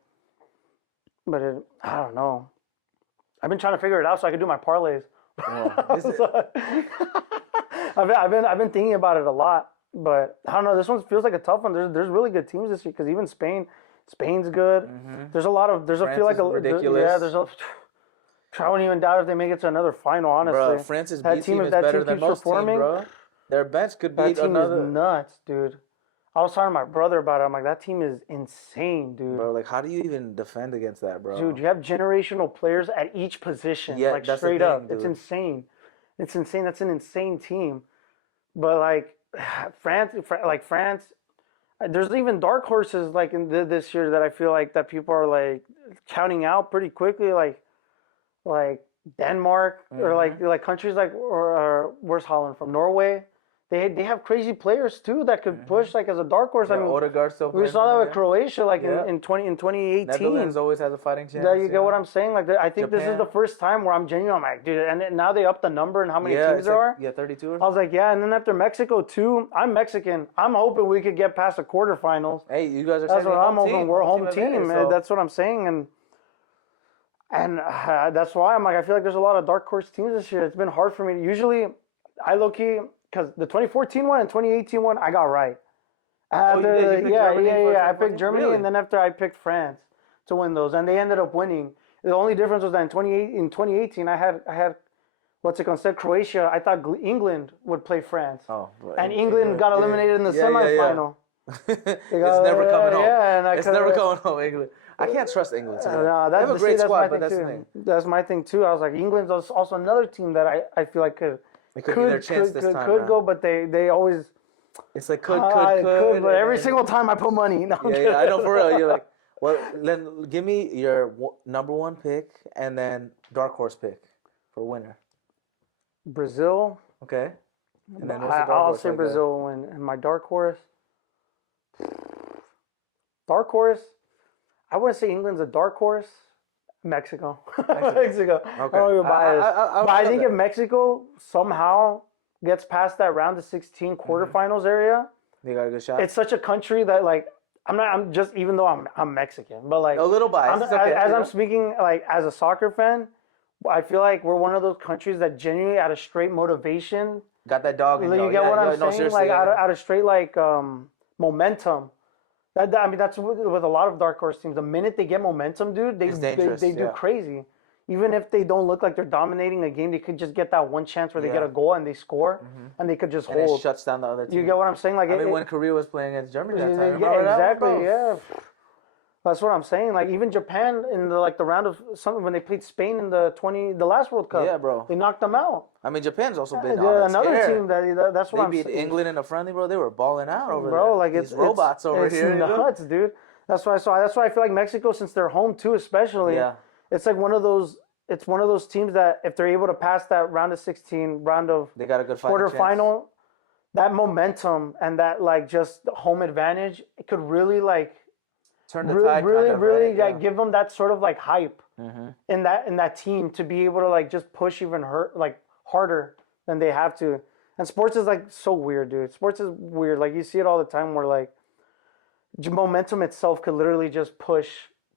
But I don't know. I've been trying to figure it out so I could do my parlays. I've been thinking about it a lot. But I don't know. This one feels like a tough one. There's really good teams this year because even Spain Spain's good. There's a lot of I France feel like is ridiculous. there's a. I wouldn't even doubt if they make it to another final. Honestly, Bro, France's B team is that better team than keeps most teams, performing, bro. Their bench could that beat team another. is nuts, dude. I was talking to my brother about it. I'm like, that team is insane, dude. Bro, like, how do you even defend against that, bro? Dude, you have generational players at each position. Yeah, like that's the straight thing, up. dude. It's insane. It's insane. That's an insane team. But like France, there's even dark horses like in this year that I feel like that people are like counting out pretty quickly, like Denmark or like countries like or where's Holland from? Norway. They have crazy players too that could push like as a dark horse. Yeah, I mean, Odegaard still we playing saw that with again. Croatia like Yeah. in 2018. Netherlands always has a fighting chance. Yeah, you get what I'm saying? Like, I think this is Japan. the first time where I'm genuine. I'm like, dude, and then now they up the number and how many teams it's there like, are. Yeah, 32 or I was like, yeah, and then after Mexico too, I'm Mexican. I'm hoping we could get past the quarterfinals. Hey, you guys are That's saying what I'm hoping. We're a home team, advantage, man. so- That's what I'm saying, and that's why I'm like, I feel like there's a lot of dark horse teams this year. It's been hard for me. Usually, I low key because the 2014 one and 2018 one I got right. you did? You picked Germany for I picked 2014? Germany, Really? and then after I picked France to win those, and they ended up winning. The only difference was that in 2018 I had what's it called? Instead Croatia, I thought England would play France, Oh, bro. and England got eliminated in the Yeah, yeah, yeah. semifinal. It's never coming home. Yeah, and It's never coming home, England. I can't trust England. Too. No, they have a great that's squad, my but thing that's too. the thing. That's my thing too. I was like, England's also another team that I feel like could It could be their chance this time could around. go, but they always It's like could, but every and- single time I put money. No, I'm Yeah, kidding. I know for real. You're like, well, then give me your number one pick and then dark horse pick for winner. Brazil. Okay. And then what's the dark I'll horse say like Brazil will win. And my dark horse. Dark horse. I wouldn't say England's a dark horse. Mexico. Mexico. Okay. I don't even biased. I but I feel think that. if Mexico somehow gets past that round of 16 quarterfinals area, They got a good shot. it's such a country that like I'm just even though I'm Mexican, but like a little biased. It's okay, as you I'm know? speaking like as a soccer fan, I feel like we're one of those countries that genuinely out of straight motivation, Got that dog in you you. get Yeah, what yeah, I'm no, saying? seriously, Like yeah. out of straight like momentum. I mean that's with a lot of dark horse teams. The minute they get momentum, dude, It's dangerous, they do yeah. crazy. Even if they don't look like they're dominating a game, they could just get that one chance where they get a goal and they score, and they could just And it hold. shuts down the other team. You get what I'm saying? Like I mean, when Korea was playing against Germany that time, yeah, remember that one, exactly. bro? Yeah, that's what I'm saying. Like even Japan in the round of something when they played Spain in the last World Cup. Yeah, bro. They knocked them out. I mean, Japan's also been Yeah, on a another tear. team that's what They I'm beat saying. England in a friendly, bro. They were balling out over there. Bro, like These it's robots over it's here. you know? nuts, dude. That's why I feel like Mexico, since they're home too, especially. Yeah. It's like one of those. It's one of those teams that if they're able to pass that round of 16, round of They got a good fighting chance. quarterfinal, that momentum and that like just home advantage, it could really like Turn the really, tide, really, kind of, really right? like Yeah. give them that sort of like hype in that team to be able to like just push even harder than they have to. And sports is like so weird, dude. Sports is weird. Like you see it all the time where like momentum itself could literally just push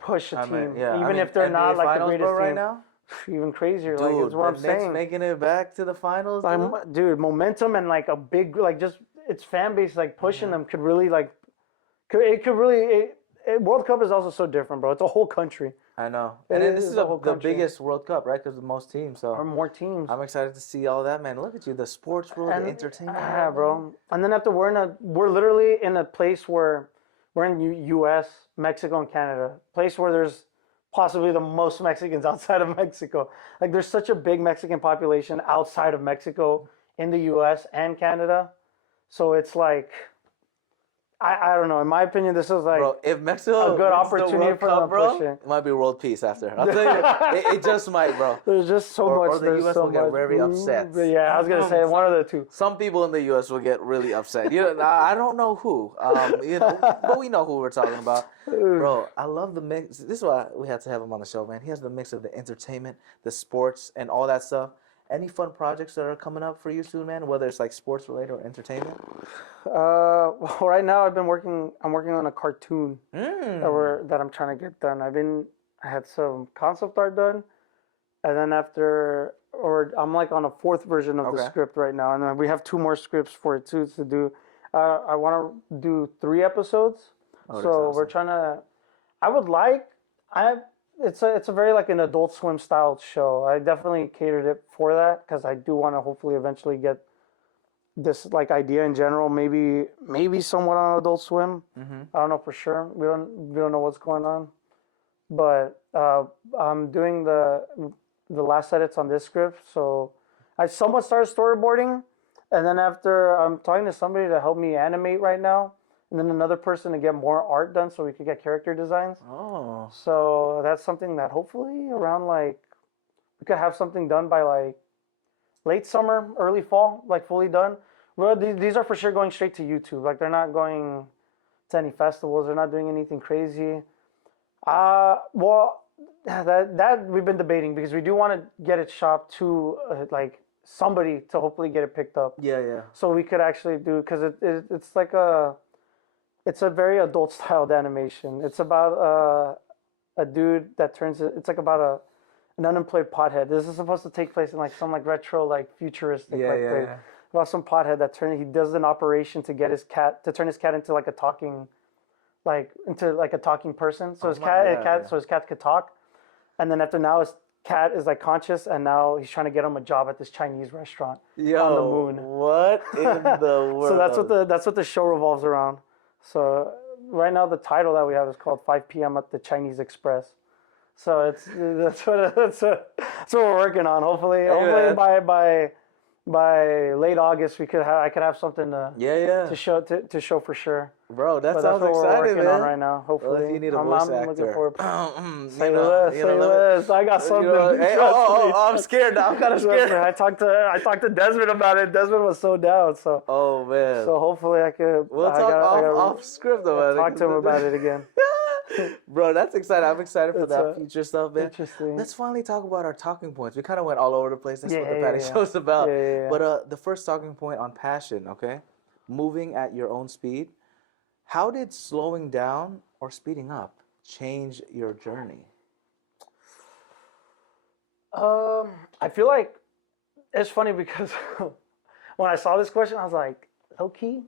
a I team, mean, yeah. even I mean, if they're not NBA like finals, the greatest bro, right team. now. Even crazier, Dude, like it's what I'm the Knicks saying. making it back to the finals. Like, dude, momentum and like a big, like just its fan base, like pushing them could really like, World Cup is also so different, bro. It's a whole country I know. And then this is the whole the country. biggest World Cup, right? Because the most teams. So or more teams. I'm excited to see all that, man. Look at you, the sports world, the entertainment. Yeah, world, bro. And then after we're literally in a place where we're in U.S., Mexico, and Canada, place where there's possibly the most Mexicans outside of Mexico. Like there's such a big Mexican population outside of Mexico in the U.S. and Canada, so it's like. I don't know. In my opinion, this is like Bro, if Mexico a good wins the opportunity World for Cup, them to bro, push it. it might be world peace after. I'll tell you, it just might, bro. There's just so Or much. the there's US so will get much. very upset. Yeah, I was gonna say one of the two. Some people in the U.S. will get really upset. You know, I don't know who, but we know who we're talking about. Bro, I love the mix. This is why we had to have him on the show, man. He has the mix of the entertainment, the sports, and all that stuff. Any fun projects that are coming up for you soon, man? Whether it's like sports related or entertainment. Well, right now I'm working on a cartoon that I'm trying to get done. I had some concept art done, and then I'm like on a fourth version of the script right now, and then we have 2 more scripts for it too to do. I want to do 3 episodes, so we're trying to. I would like I it's a very like an Adult Swim style show. I definitely catered it for that because I do want to hopefully eventually get this like idea in general. Maybe somewhat on Adult Swim. I don't know for sure. We don't know what's going on, but I'm doing the last edits on this script. So I somewhat started storyboarding, and then after I'm talking to somebody to help me animate right now, and then another person to get more art done so we could get character designs. Oh. So that's something that hopefully around like we could have something done by like late summer, early fall, like fully done. Well, these are for sure going straight to YouTube. Like they're not going to any festivals. They're not doing anything crazy. Well, that we've been debating because we do want to get it shopped to like somebody to hopefully get it picked up. Yeah, yeah. So we could actually do because it's like it's a very adult styled animation. It's about a dude that turns it. It's like about an unemployed pothead. This is supposed to take place in like some like retro like futuristic Yeah, like yeah, place. yeah. About some pothead that he does an operation to get his cat to turn his cat into like a talking into like a talking person. So his so his cat could talk. And then after now his cat is like conscious and now he's trying to get him a job at this Chinese restaurant on the moon. What in the world? So that's what the show revolves around. So right now the title that we have is called 5 p.m. at the Chinese Express. So that's what we're working on. Hopefully by late August I could have something to show for sure. Bro, But sounds that's what we're exciting, working man. on right now. Hopefully, Well, if you need a I'm voice looking actor, forward. say less. I got something. I'm scared now. I'm kind of scared. I talked to Desmond about it. Desmond was so down. So oh man. So hopefully I could. We'll talk off script about it. Talk to him about it again. Bro, that's exciting. I'm excited for that future stuff, man. Interesting. Let's finally talk about our talking points. We kind of went all over the place. That's what the Patty Yeah. Show's about. Yeah. But the first talking point on passion, okay? Moving at your own speed. How did slowing down or speeding up change your journey? I feel like it's funny because when I saw this question, I was like, low key.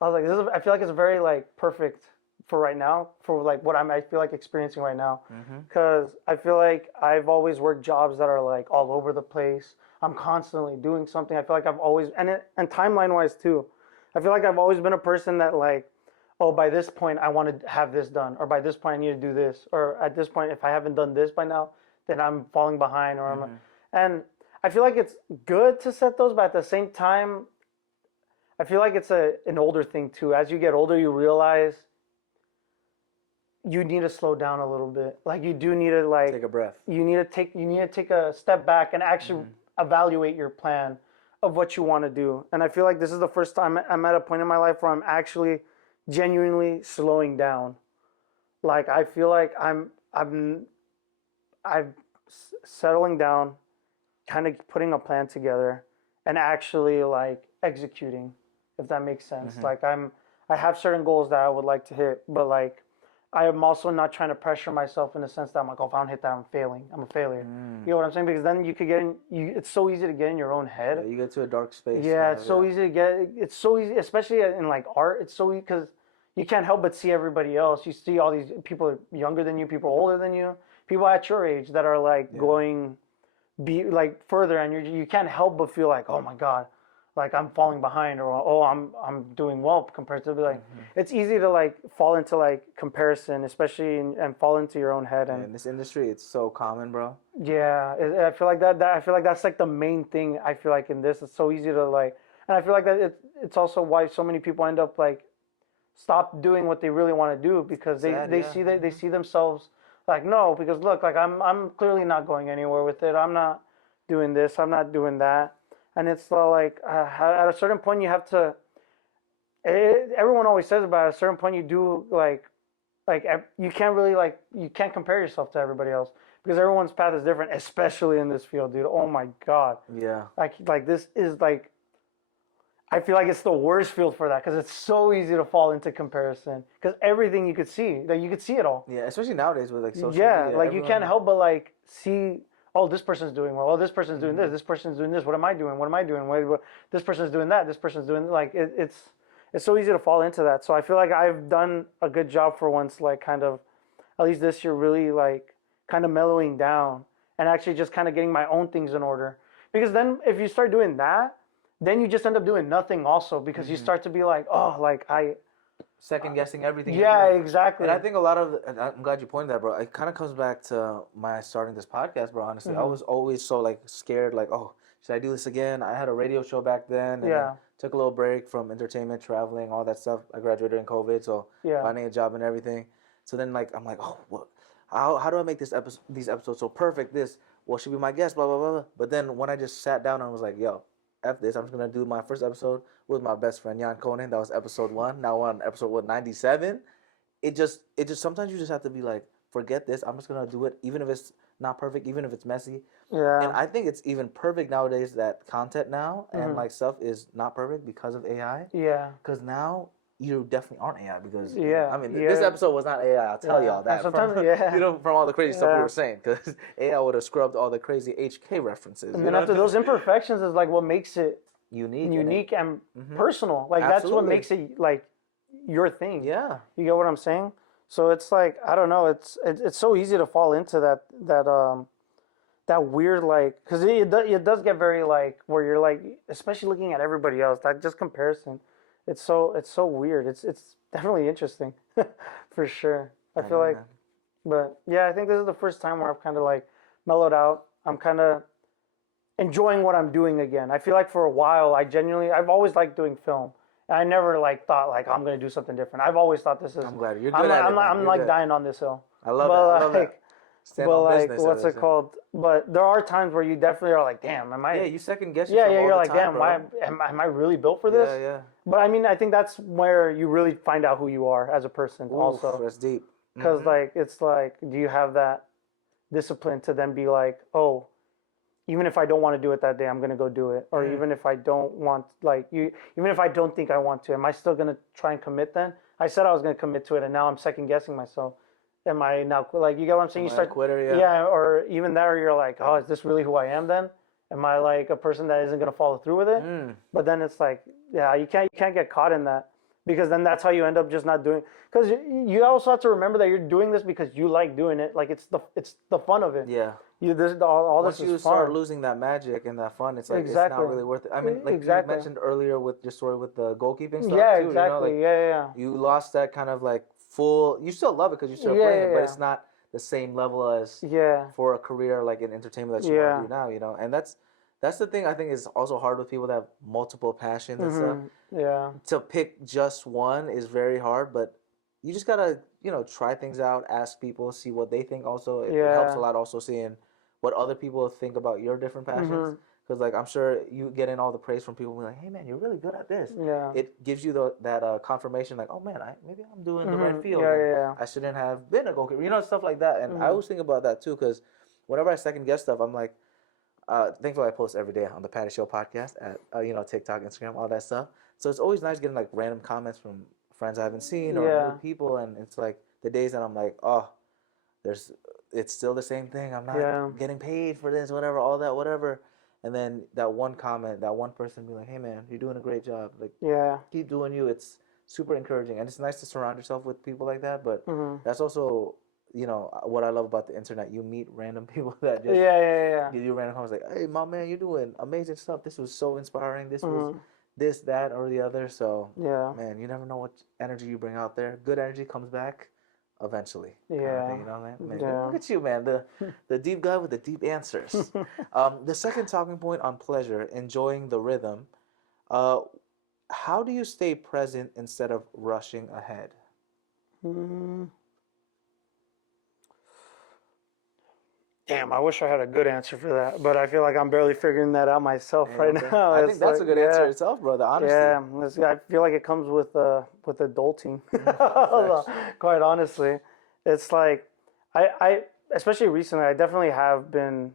I was like, I feel like it's very like perfect for right now, for like what I feel like experiencing right now. Because I feel like I've always worked jobs that are like all over the place. I'm constantly doing something. I feel like I've always, and timeline wise too, I feel like I've always been a person that like, oh, by this point I want to have this done, or by this point I need to do this, or at this point if I haven't done this by now, then I'm falling behind, or and I feel like it's good to set those, but at the same time, I feel like it's an older thing too. As you get older, you realize you need to slow down a little bit. Like you do need to like take a breath. You need to take a step back and actually evaluate your plan of what you want to do. And I feel like this is the first time I'm at a point in my life where I'm actually genuinely slowing down. Like I feel like I'm settling down, kind of putting a plan together and actually like executing, if that makes sense. Like I have certain goals that I would like to hit, but like I am also not trying to pressure myself in the sense that I'm like, oh, if I don't hit that, I'm failing. I'm a failure. You know what I'm saying? Because then you could get in. It's so easy to get in your own head. Yeah, you get to a dark space. Yeah, it's so easy to get. It's so easy, especially in like art. It's so easy because you can't help but see everybody else. You see all these people younger than you, people older than you, people at your age that are like going like further, and you can't help but feel like, oh my god, like I'm falling behind, or oh I'm doing well compared to like it's easy to like fall into like comparison, especially and fall into your own head. And in this industry, it's so common, bro. Yeah, I feel like that. I feel like that's like the main thing. I feel like in this, it's so easy to like, and I feel like that it's also why so many people end up like stop doing what they really want to do because they see themselves like no, because look, like I'm clearly not going anywhere with it. I'm not doing this. I'm not doing that. And it's like at a certain point you have to. Everyone always says about at a certain point you do like you can't really like you can't compare yourself to everybody else because everyone's path is different, especially in this field, dude. Oh my god. Yeah. Like this is like. I feel like it's the worst field for that because it's so easy to fall into comparison because everything you could see, like you could see it all. Yeah, especially nowadays with like social media. Yeah, like you can't help but like see. Oh, this person's doing well. Oh, this person's doing this. This person's doing this. What am I doing? What am I doing? This person's doing that. This person's doing like it's so easy to fall into that. So I feel like I've done a good job for once, like kind of at least this year, really like kind of mellowing down and actually just kind of getting my own things in order. Because then if you start doing that, then you just end up doing nothing also because you start to be like, oh, like second guessing everything. Yeah, exactly. And I think a lot of, and I'm glad you pointed that, bro. It kind of comes back to my starting this podcast, bro. Honestly, I was always so like scared, like, oh, should I do this again? I had a radio show back then, and then took a little break from entertainment, traveling, all that stuff. I graduated during COVID, so finding a job and everything. So then, like, I'm like, oh, what? How do I make these episodes so perfect? What should be my guest? Blah blah blah. But then when I just sat down and was like, yo, F this. I'm just gonna do my first episode with my best friend Jan Conan. That was episode 1. Now we're on episode 97. It just sometimes you just have to be like, forget this. I'm just gonna do it, even if it's not perfect, even if it's messy. Yeah. And I think it's even perfect nowadays that content now and like stuff is not perfect because of AI. Yeah. Because now you definitely aren't AI because I mean Yeah. this episode was not AI. I'll tell y'all that. Sometimes, From all the crazy stuff we were saying, because AI would have scrubbed all the crazy HK references. And then after those imperfections is like what makes it unique and personal. Like that's what makes it like your thing. Yeah. You get what I'm saying? So it's like, I don't know, it's so easy to fall into that weird, like, because it does get very like where you're like, especially looking at everybody else, that just comparison. It's so weird. It's definitely interesting, for sure. I feel like, but yeah, I think this is the first time where I've kind of like mellowed out. I'm kind of enjoying what I'm doing again. I feel like for a while, I've always liked doing film. And I never like thought like I'm gonna do something different. I've always thought this is. I'm glad you're good at it. I'm like dying on this hill. I love that. I love that. But like, what's it called? But there are times where you definitely are like, damn, am I? Yeah, you second guess yourself. Yeah, all you're the like, time, damn, am I really built for this? Yeah. But I mean, I think that's where you really find out who you are as a person. Oof, also, that's deep. Because like, it's like, do you have that discipline to then be like, oh, even if I don't want to do it that day, I'm gonna go do it. Or even if I don't want, even if I don't think I want to, am I still gonna try and commit then? I said I was gonna commit to it, and now I'm second guessing myself. Am I now, like, you get what I'm saying? You start quitter, yeah, or even that, or you're like, oh, is this really who I am then? Am I like a person that isn't gonna follow through with it? But then it's like, yeah, you can't get caught in that, because then that's how you end up just not doing. Because you also have to remember that you're doing this because you like doing it. Like it's the fun of it. Yeah. All Once this you is start fun. losing that magic and that fun, it's like it's not really worth it. I mean, like you mentioned earlier with your story with the goalkeeping stuff. Yeah, too, exactly. You know? Like, yeah. You lost that kind of like full. You still love it because you're still playing it, but it's not the same level as for a career like in entertainment that you want to do now. You know, and that's the thing I think is also hard with people that have multiple passions and stuff. Yeah. To pick just one is very hard, but you just gotta try things out, ask people, see what they think. Also, it helps a lot. Also seeing what other people think about your different passions. Because like I'm sure you get in all the praise from people being like, hey man, you're really good at this. Yeah. It gives you that confirmation like, oh man, maybe I'm doing the right field. Yeah. I shouldn't have been a goalkeeper. Stuff like that. And I always think about that too, because whenever I second guess stuff, I'm like, thankfully I post every day on the Patty Show podcast at TikTok, Instagram, all that stuff. So it's always nice getting like random comments from friends I haven't seen or new people, and it's like the days that I'm like, oh, it's still the same thing. I'm not getting paid for this, whatever, all that, whatever. And then that one comment, that one person be like, hey man, you're doing a great job. Like, keep doing you. It's super encouraging. And it's nice to surround yourself with people like that. But that's also, what I love about the internet. You meet random people that just give you random comments like, hey, my man, you're doing amazing stuff. This was so inspiring. This was this, that, or the other. So, man, you never know what energy you bring out there. Good energy comes back eventually. Yeah. Kind of thing, man? Look at you, man. The deep guy with the deep answers. The second talking point on pleasure, enjoying the rhythm. How do you stay present instead of rushing ahead? Damn, I wish I had a good answer for that, but I feel like I'm barely figuring that out myself right now. I think that's a good answer itself, brother, honestly. Yeah, I feel like it comes with adulting. Quite honestly. It's like, I especially recently, I definitely have been,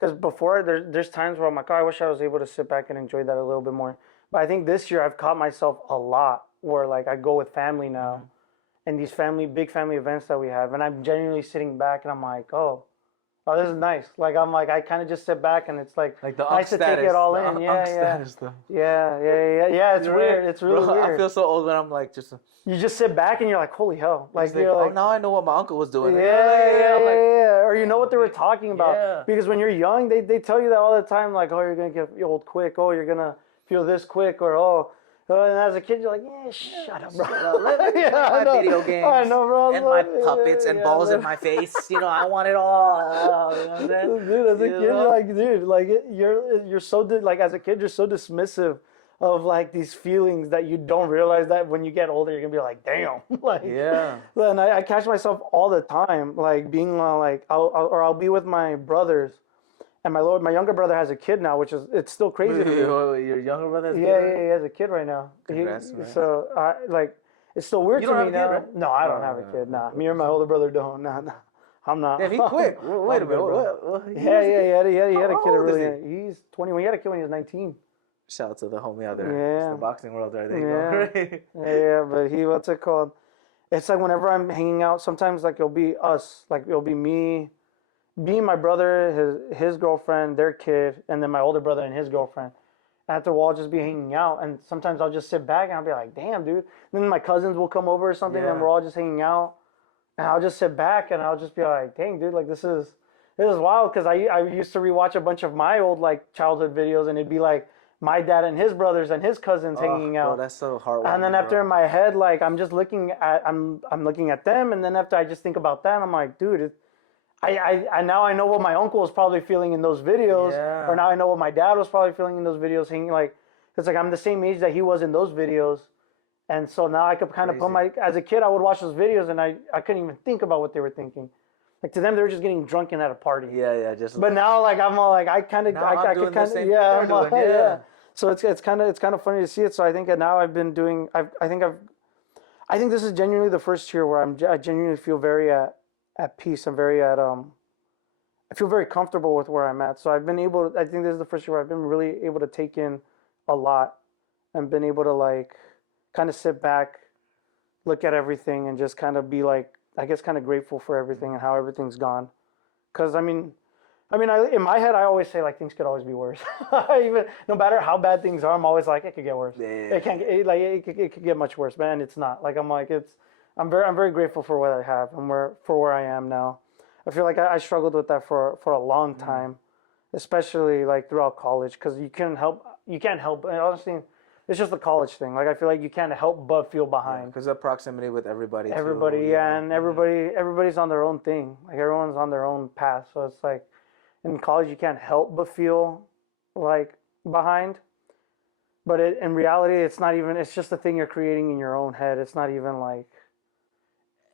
because before there's times where I'm like, oh, I wish I was able to sit back and enjoy that a little bit more. But I think this year I've caught myself a lot where like I go with family now and these big family events that we have, and I'm genuinely sitting back and I'm like, oh, oh, this is nice. Like I'm like I kind of just sit back and it's like Like the nice to take it all in. Yeah. It's You're weird. right. It's really Bro, weird. I feel so old when I'm like just. You just sit back and you're like, holy hell! Like Like, you're oh, like, now I know what my uncle was doing. yeah. Or you know what they were talking about. Yeah. Because when you're young, they tell you that all the time. Like, oh, you're gonna get old quick. Oh, you're gonna feel this quick. Or and as a kid, you're like, yeah, shut up, bro. Let me play my video games. I know, bro. And my puppets and balls in my face. You know, I want it all. You know what I'm saying? Dude, as a kid, you're like, dude, like you're so like as a kid, you're so dismissive of like these feelings that you don't realize that when you get older, you're gonna be like, damn, like Yeah. And I catch myself all the time, like being like, I'll be with my brothers. And my younger brother has a kid now, which is it's still crazy to me. Your younger brother has a kid? Yeah, he has a kid right now. Congrats, So it's still weird You to don't me have a now. kid, right? No, I don't have a kid. Nah, me or my older brother don't. Nah, I'm not. Damn, he quit. Wait a minute. He had a kid. How old is He's 21. He had a kid when he was 19. Shout out to the homie out there. Yeah. It's the boxing world right there. Yeah, but what's it called? It's like whenever I'm hanging out, sometimes like it'll be us, like it'll be me, my brother, his girlfriend, their kid, and then my older brother and his girlfriend. After we'll all just be hanging out, and sometimes I'll just sit back and I'll be like, damn, dude. And then my cousins will come over or something, and we're all just hanging out, and I'll just sit back and I'll just be like, dang, dude, like this is wild, because I used to rewatch a bunch of my old like childhood videos, and it'd be like my dad and his brothers and his cousins hanging out. Bro, that's so heartwarming. And then after in my head, like I'm just looking at I'm looking at them, and then after I just think about that, I'm like, dude, I now I know what my uncle was probably feeling in those videos, or now I know what my dad was probably feeling in those videos. Hanging like, it's like I'm the same age that he was in those videos, and so now I could kind of put as a kid I would watch those videos and I couldn't even think about what they were thinking. Like to them they were just getting drunk at a party. But now like I'm all like I could kind of So it's kind of funny to see it. So I think that now I've been doing I think this is genuinely the first year where I genuinely feel very at peace. I'm very I feel very comfortable with where I'm at. So I've been able to, I think this is the first year where I've been really able to take in a lot and been able to like kind of sit back, look at everything, and just kind of be like, I guess kind of grateful for everything and how everything's gone. Because I mean, in my head, I always say like things could always be worse. Even no matter how bad things are, I'm always like it could get worse. It can't. It could get much worse, man. It's not. Like I'm like I'm very grateful for what I have and for where I am now. I feel like I struggled with that for a long time, especially like throughout college, because you can't help. And honestly, it's just the college thing. Like I feel like you can't help but feel behind. Because of proximity with everybody. And everybody's on their own thing. Like everyone's on their own path. So it's like in college you can't help but feel like behind. But in reality, it's not even. It's just a thing you're creating in your own head. It's not even like.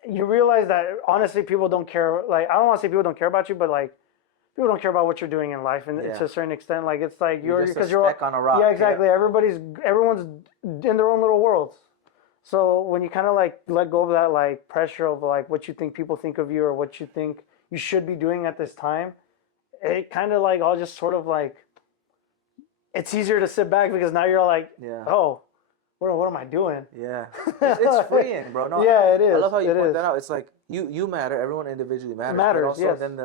You realize that honestly, people don't care. Like I don't want to say people don't care about you, but like people don't care about what you're doing in life, and to a certain extent, like it's like you're just a speck on a rock. Yeah, exactly. Yeah. Everyone's in their own little worlds. So when you kind of like let go of that like pressure of like what you think people think of you or what you think you should be doing at this time, it kind of like all just sort of like it's easier to sit back because now you're like, oh. What am I doing? Yeah. It's freeing, bro. No, yeah, it is. I love how you point that out. It's like you matter. Everyone individually matters. But also, then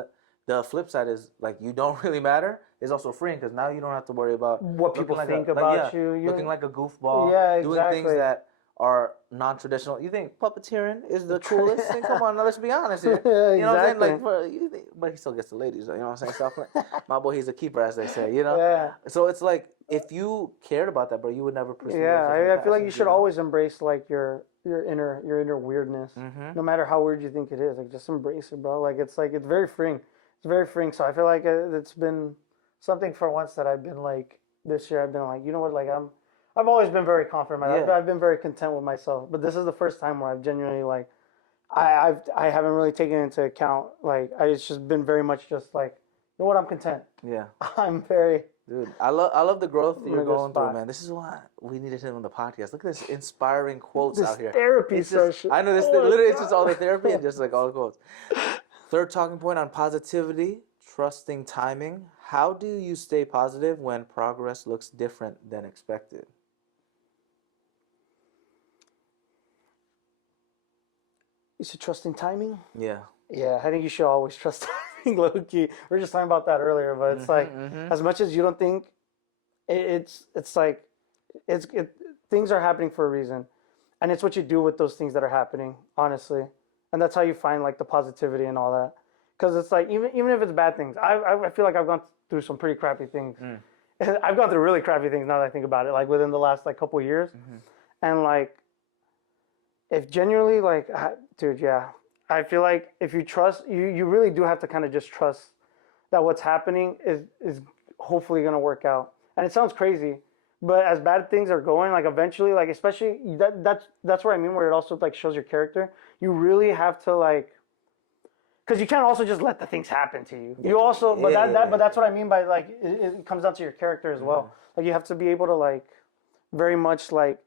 the flip side is like you don't really matter. It's also freeing because now you don't have to worry about what people think about you. Looking like a goofball. Yeah, exactly. Doing things that are non-traditional. You think puppeteering is the coolest thing? Come on, now let's be honest here. You know what I'm saying? Like, but he still gets the ladies. You know what I'm saying? Stuff like my boy, he's a keeper, as they say. You know. Yeah. So it's like if you cared about that, bro, you would never pursue. Yeah, I feel like you should always embrace like your inner weirdness, no matter how weird you think it is. Like just embrace it, bro. Like it's very freeing. It's very freeing. So I feel like it's been something for once that I've been like this year. I've been like, you know what? Like I've always been very confident in my life. I've been very content with myself. But this is the first time where I've genuinely like I haven't really taken into account like it's just been very much just like, you know what, I'm content. Yeah. I'm very. Dude, I love the growth that you're going through, man. This is why we needed him on the podcast. Look at this inspiring quotes out here. Therapy session. I know this. Literally, it's just all the therapy and just like all the quotes. Third talking point on positivity, trusting timing. How do you stay positive when progress looks different than expected? You said trusting timing? Yeah. Yeah, I think you should always trust timing. low key. We were just talking about that earlier, but it's like as much as you don't think, it's like things are happening for a reason, and it's what you do with those things that are happening, honestly, and that's how you find like the positivity and all that. Because it's like even if it's bad things, I feel like I've gone through some pretty crappy things. I've gone through really crappy things now that I think about it, like within the last like couple of years, and like if genuinely like, dude, yeah, I feel like if you trust, you really do have to kind of just trust that what's happening is hopefully gonna work out. And it sounds crazy, but as bad things are going, like eventually, like especially that's what I mean, where it also like shows your character. You really have to like. Because you can't also just let the things happen to you. You also, but but that's what I mean by like it comes down to your character as well. Like you have to be able to like very much like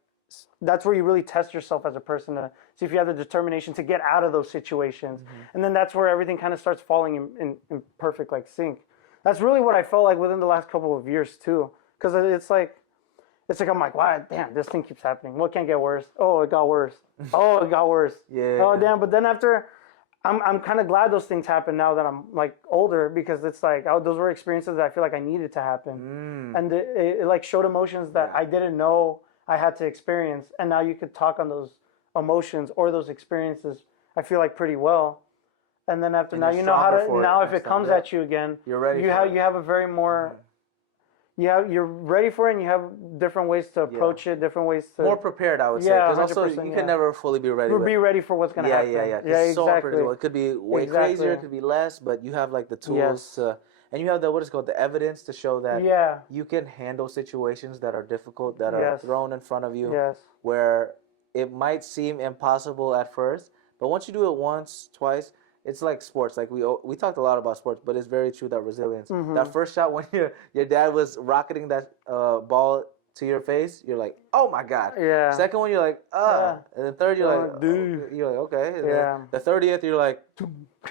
that's where you really test yourself as a person to see if you have the determination to get out of those situations, and then that's where everything kind of starts falling in perfect like sync. That's really what I felt like within the last couple of years too. Because it's like I'm like, wow, damn, this thing keeps happening. What can't get worse? Oh, it got worse. Oh, it got worse. Oh, damn. But then after. I'm kind of glad those things happen now that I'm like older, because it's like those were experiences that I feel like I needed to happen, and it like showed emotions that I didn't know I had to experience, and now you could talk on those emotions or those experiences. I feel like pretty well, and then after now you know how to now if it comes at you again, you're ready. You have a very more. You're ready for it, and you have different ways to approach it, different ways to... More prepared, I would say. Because also, you can never fully be ready. Be ready for what's going to happen. Yeah, exactly. So unpredictable. It could be way crazier, it could be less, but you have like the tools to... And you have what is called the evidence to show that you can handle situations that are difficult, that are thrown in front of you, where it might seem impossible at first, but once you do it once, twice... It's like sports. Like we talked a lot about sports, but it's very true that resilience. That first shot when your dad was rocketing that ball to your face, you're like, oh my god. Yeah. Second one, you're like, and the third, you're like, dude. You're like, okay. And then the 30th, you're like,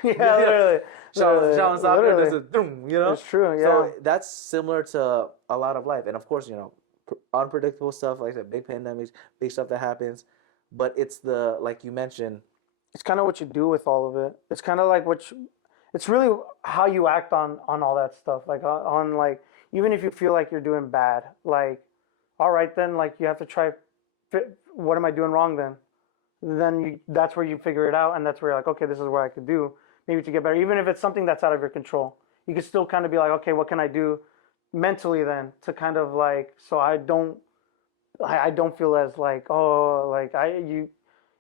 literally. Sean soccer, this is, you know. It's true. Yeah. So that's similar to a lot of life, and of course, unpredictable stuff like that, big pandemics, big stuff that happens, but it's the like you mentioned. It's kind of what you do with all of it. It's kind of like it's really how you act on all that stuff. Like on like, even if you feel like you're doing bad, like, all right, then like you have to try, what am I doing wrong then? That's where you figure it out. And that's where you're like, okay, this is what I could do maybe to get better. Even if it's something that's out of your control, you can still kind of be like, okay, what can I do mentally then to kind of like, so I don't feel as like, oh, like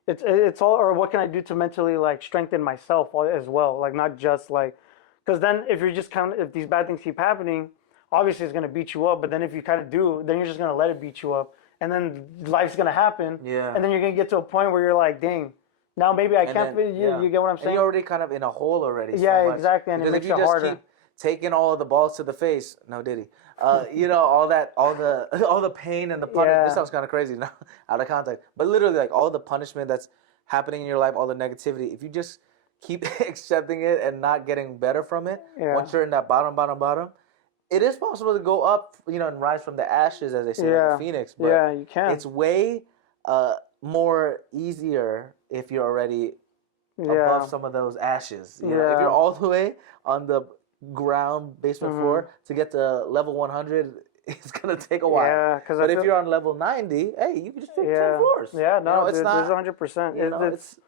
it's all, or what can I do to mentally like strengthen myself as well? Like not just like, because then if you're just if these bad things keep happening, obviously it's going to beat you up. But then if you kind of do, then you're just going to let it beat you up. And then life's going to happen. Yeah. And then you're going to get to a point where you're like, dang, now maybe I can't, you get what I'm saying? And you're already kind of in a hole already. Yeah, exactly. And it makes it harder. Because if you just keep taking all of the balls to the face, no diddy. All the pain and the punishment. This sounds kind of crazy now, out of context. But literally, like all the punishment that's happening in your life, all the negativity. If you just keep accepting it and not getting better from it, once you're in that bottom, it is possible to go up, and rise from the ashes, as they say, like the phoenix. But you can. It's way more easier if you're already above some of those ashes. If you're all the way on the ground basement floor to get to level 100, it's gonna take a while. Yeah, but if you're on level 90, hey, you can just take 10 floors. Yeah, no, it's not 100%.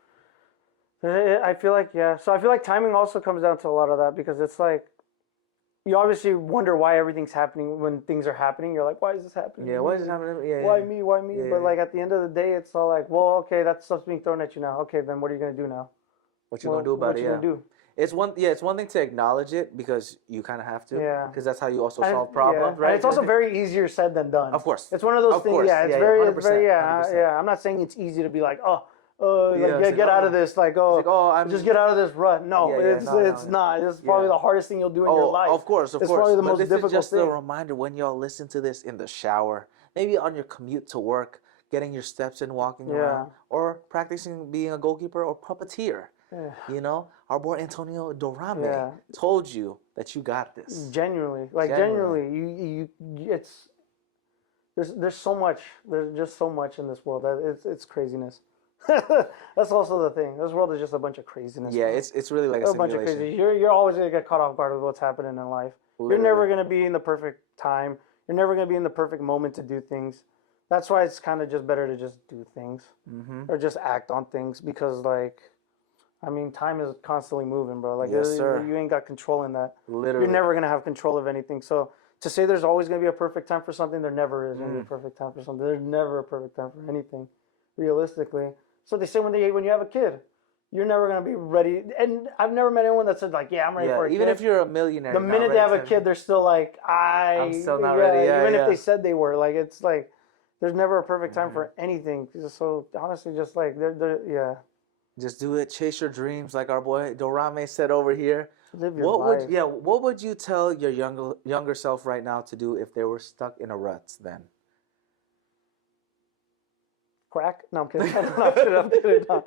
I feel like So I feel like timing also comes down to a lot of that, because it's like you obviously wonder why everything's happening when things are happening. You're like, why is this happening? Yeah, why is this happening? Yeah, why me? Why me? But like at the end of the day, it's all like, well, okay, that stuff's being thrown at you now. Okay, then what are you gonna do now? What you gonna do about it? What you gonna do? It's one thing to acknowledge it, because you kind of have to. Yeah. Because that's how you also solve problems, right? And it's also very easier said than done. Of course. It's one of those things. Yeah, it's very. I'm not saying it's easy to be like, get out of this. Like, just get out of this rut. No, it's not. It's probably the hardest thing you'll do in your life. Of course. It's probably the most difficult thing. This is just a reminder when y'all listen to this in the shower, maybe on your commute to work, getting your steps in, walking around, or practicing being a goalkeeper or puppeteer. Yeah. Our boy Antonio Dorame told you that you got this. Genuinely, you there's so much. There's just so much in this world that it's craziness. That's also the thing. This world is just a bunch of craziness. Yeah, bro. it's really like a A bunch of simulation. crazy. You're always gonna get caught off guard with what's happening in life. You're never Literally. gonna be in the perfect time. You're never gonna be in the perfect moment to do things. That's why it's kind of just better to just do things or just act on things because like, I mean, time is constantly moving, bro. Like Yes, sir. you ain't got control in that. Literally. You're never gonna have control of anything. So to say there's always gonna be a perfect time for something, there never is gonna be a perfect time for something. There's never a perfect time for anything, realistically. So they say when you have a kid, you're never gonna be ready. And I've never met anyone that said like, yeah, I'm ready for a even kid. if you're a millionaire, The you're not minute they ready have a to- kid, they're still like, I'm still not ready. Yeah, even yeah. if they said they were, like, it's like, there's never a perfect time for anything. So honestly, just like yeah, Just do it. Chase your dreams, like our boy Dorame said over here. live your What life. would what would you tell your younger self right now to do if they were stuck in a rut then? Crack? No, I'm kidding. I'm kidding. No.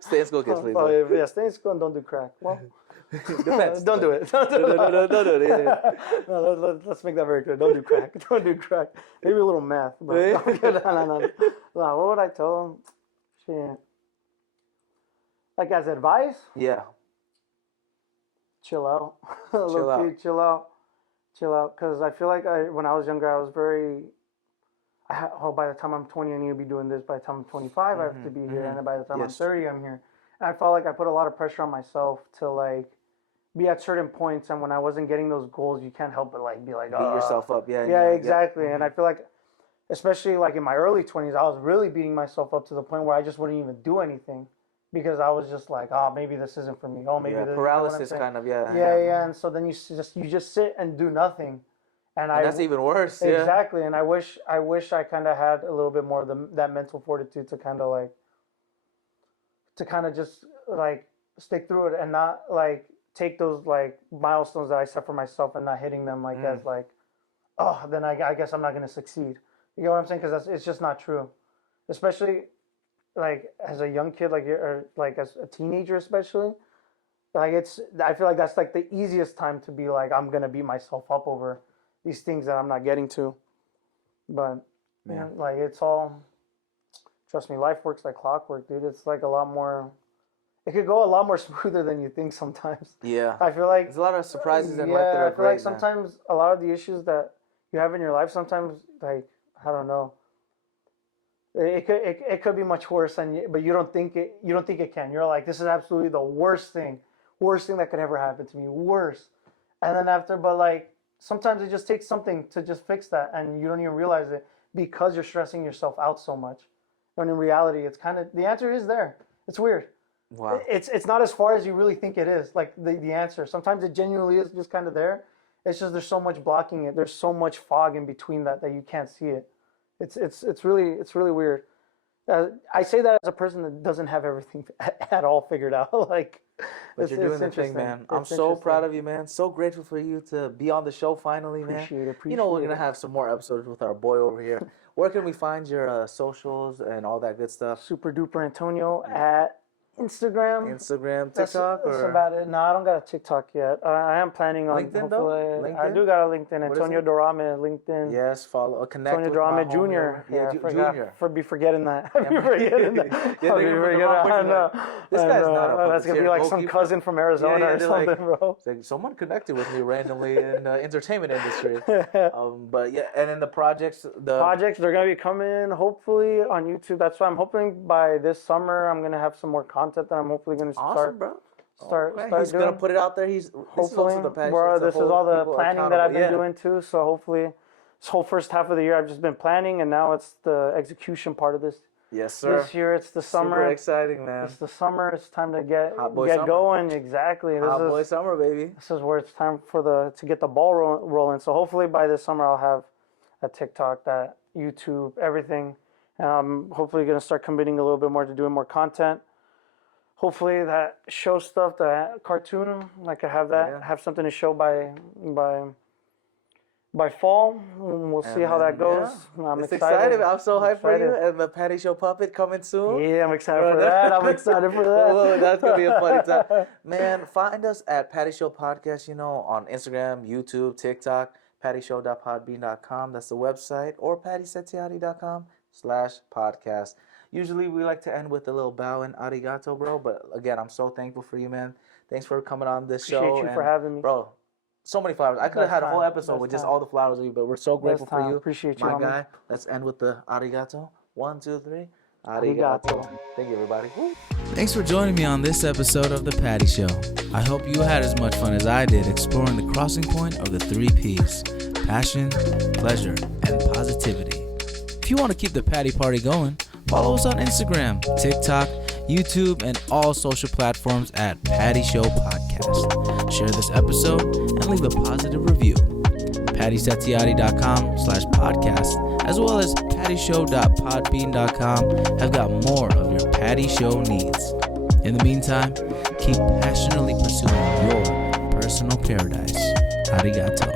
Stay in school, kids, please. Oh, yeah, stay in school and don't do crack. Well, Depends. don't do it. Don't do it. No, don't do it. Yeah. No, let's make that very clear. Don't do crack. Don't do crack. Maybe a little math. But no. What would I tell them? Shit. Like as advice, Yeah. chill out. Chill out. Chill out. Chill out. Because I feel like when I was younger, I was very. By the time I'm 20, I need to be doing this. By the time I'm 25, I have to be here. And by the time Yes. I'm 30, I'm here. And I felt like I put a lot of pressure on myself to like be at certain points. And when I wasn't getting those goals, you can't help but like be like, Beat yourself up. Yeah. yeah, exactly. And I feel like, especially like in my early 20s, I was really beating myself up to the point where I just wouldn't even do anything because I was just like, oh, maybe this isn't for me. Oh, maybe Yeah, this, paralysis kind of. Yeah. Yeah. And so then you just sit and do nothing. And That's even worse. Yeah. Exactly, and I wish I kind of had a little bit more of that mental fortitude to kind of just like stick through it and not like take those like milestones that I set for myself and not hitting them like as like, oh, then I guess I'm not gonna succeed. You know what I'm saying? Because it's just not true, especially like as a young kid, like or like as a teenager, especially. Like I feel like that's like the easiest time to be like I'm gonna beat myself up over these things that I'm not getting to. But man, like it's all, trust me, life works like clockwork, dude. It's like a lot more, it could go a lot more smoother than you think sometimes. Yeah. I feel like There's a lot of surprises in life that yeah, are I feel great, like sometimes a lot of the issues that you have in your life, sometimes like I don't know, it could be much worse, but you don't think it can. You're like, this is absolutely the worst thing that could ever happen to me, worst. And then but like sometimes it just takes something to just fix that, and you don't even realize it because you're stressing yourself out so much. When in reality, it's kind of the answer is there. It's weird. Wow. It's not as far as you really think it is. Like the answer. Sometimes it genuinely is just kind of there. It's just there's so much blocking it. There's so much fog in between that you can't see it. It's really weird. I say that as a person that doesn't have everything at all figured out. Like, but you're doing the thing, man. I'm so proud of you, man. So grateful for you to be on the show finally, man. Appreciate you know, we're gonna have some more episodes with our boy over here. Where can we find your socials and all that good stuff? Super duper Antonio at Instagram, TikTok, that's about it. No, I don't got a TikTok yet. I am planning on LinkedIn, though? hopefully. I LinkedIn? do got a LinkedIn. What is Antonio it? Dorame, LinkedIn. Yes, follow, connect Antonio with my Dorame homie Jr. over- Yeah, Junior. Be forgetting that. Be forgetting that. Yeah, I'll be they're gonna put the forgetting wrong that. I person know. This guy's not a That's gonna be puppeteer, like some goalkeeper. cousin from Arizona or they're something, like, bro. It's like someone connected with me randomly in the entertainment industry. But yeah, and then the projects, They're gonna be coming hopefully on YouTube. That's why I'm hoping by this summer I'm gonna have some more content that I'm hopefully gonna awesome, bro. start He's doing. gonna put it out there. Hopefully, this is all the planning that I've been doing too. So hopefully, this whole first half of the year I've just been planning, and now it's the execution part of this. Yes, sir. This year it's the summer. Super exciting, man. It's the summer. It's time to get summer. going. Exactly. Hot boy summer, baby. This is where it's time to get the ball rolling. So hopefully by this summer I'll have a TikTok, that YouTube, everything, and I'm hopefully gonna start committing a little bit more to doing more content. Hopefully that show stuff, that cartoon, I could have that, have something to show by fall. We'll see how that goes. Yeah. I'm It's excited. I'm so hyped for you. And the Patty Show puppet coming soon. Yeah, I'm excited for that. I'm excited for that. Whoa, that's going to be a funny time. Man, find us at Patty Show Podcast, on Instagram, YouTube, TikTok, pattyshow.podbean.com. That's the website. Or pattysetiati.com/podcast. Usually we like to end with a little bow and arigato, bro. But again, I'm so thankful for you, man. Thanks for coming on this show. Appreciate you for having me. Bro, so many flowers. I could have had a whole episode with just all the flowers of you, but we're so grateful for you. Appreciate you, my guy. Let's end with the arigato. 1, 2, 3. Arigato. Thank you, everybody. Woo. Thanks for joining me on this episode of The Patty Show. I hope you had as much fun as I did exploring the crossing point of the 3 P's: passion, pleasure, and positivity. If you want to keep the Patty Party going, follow us on Instagram, TikTok, YouTube, and all social platforms at Patty Show Podcast. Share this episode and leave a positive review. PattySatiati.com/podcast, as well as pattyshow.podbean.com have got more of your Patty Show needs. In the meantime, keep passionately pursuing your personal paradise. Arigato.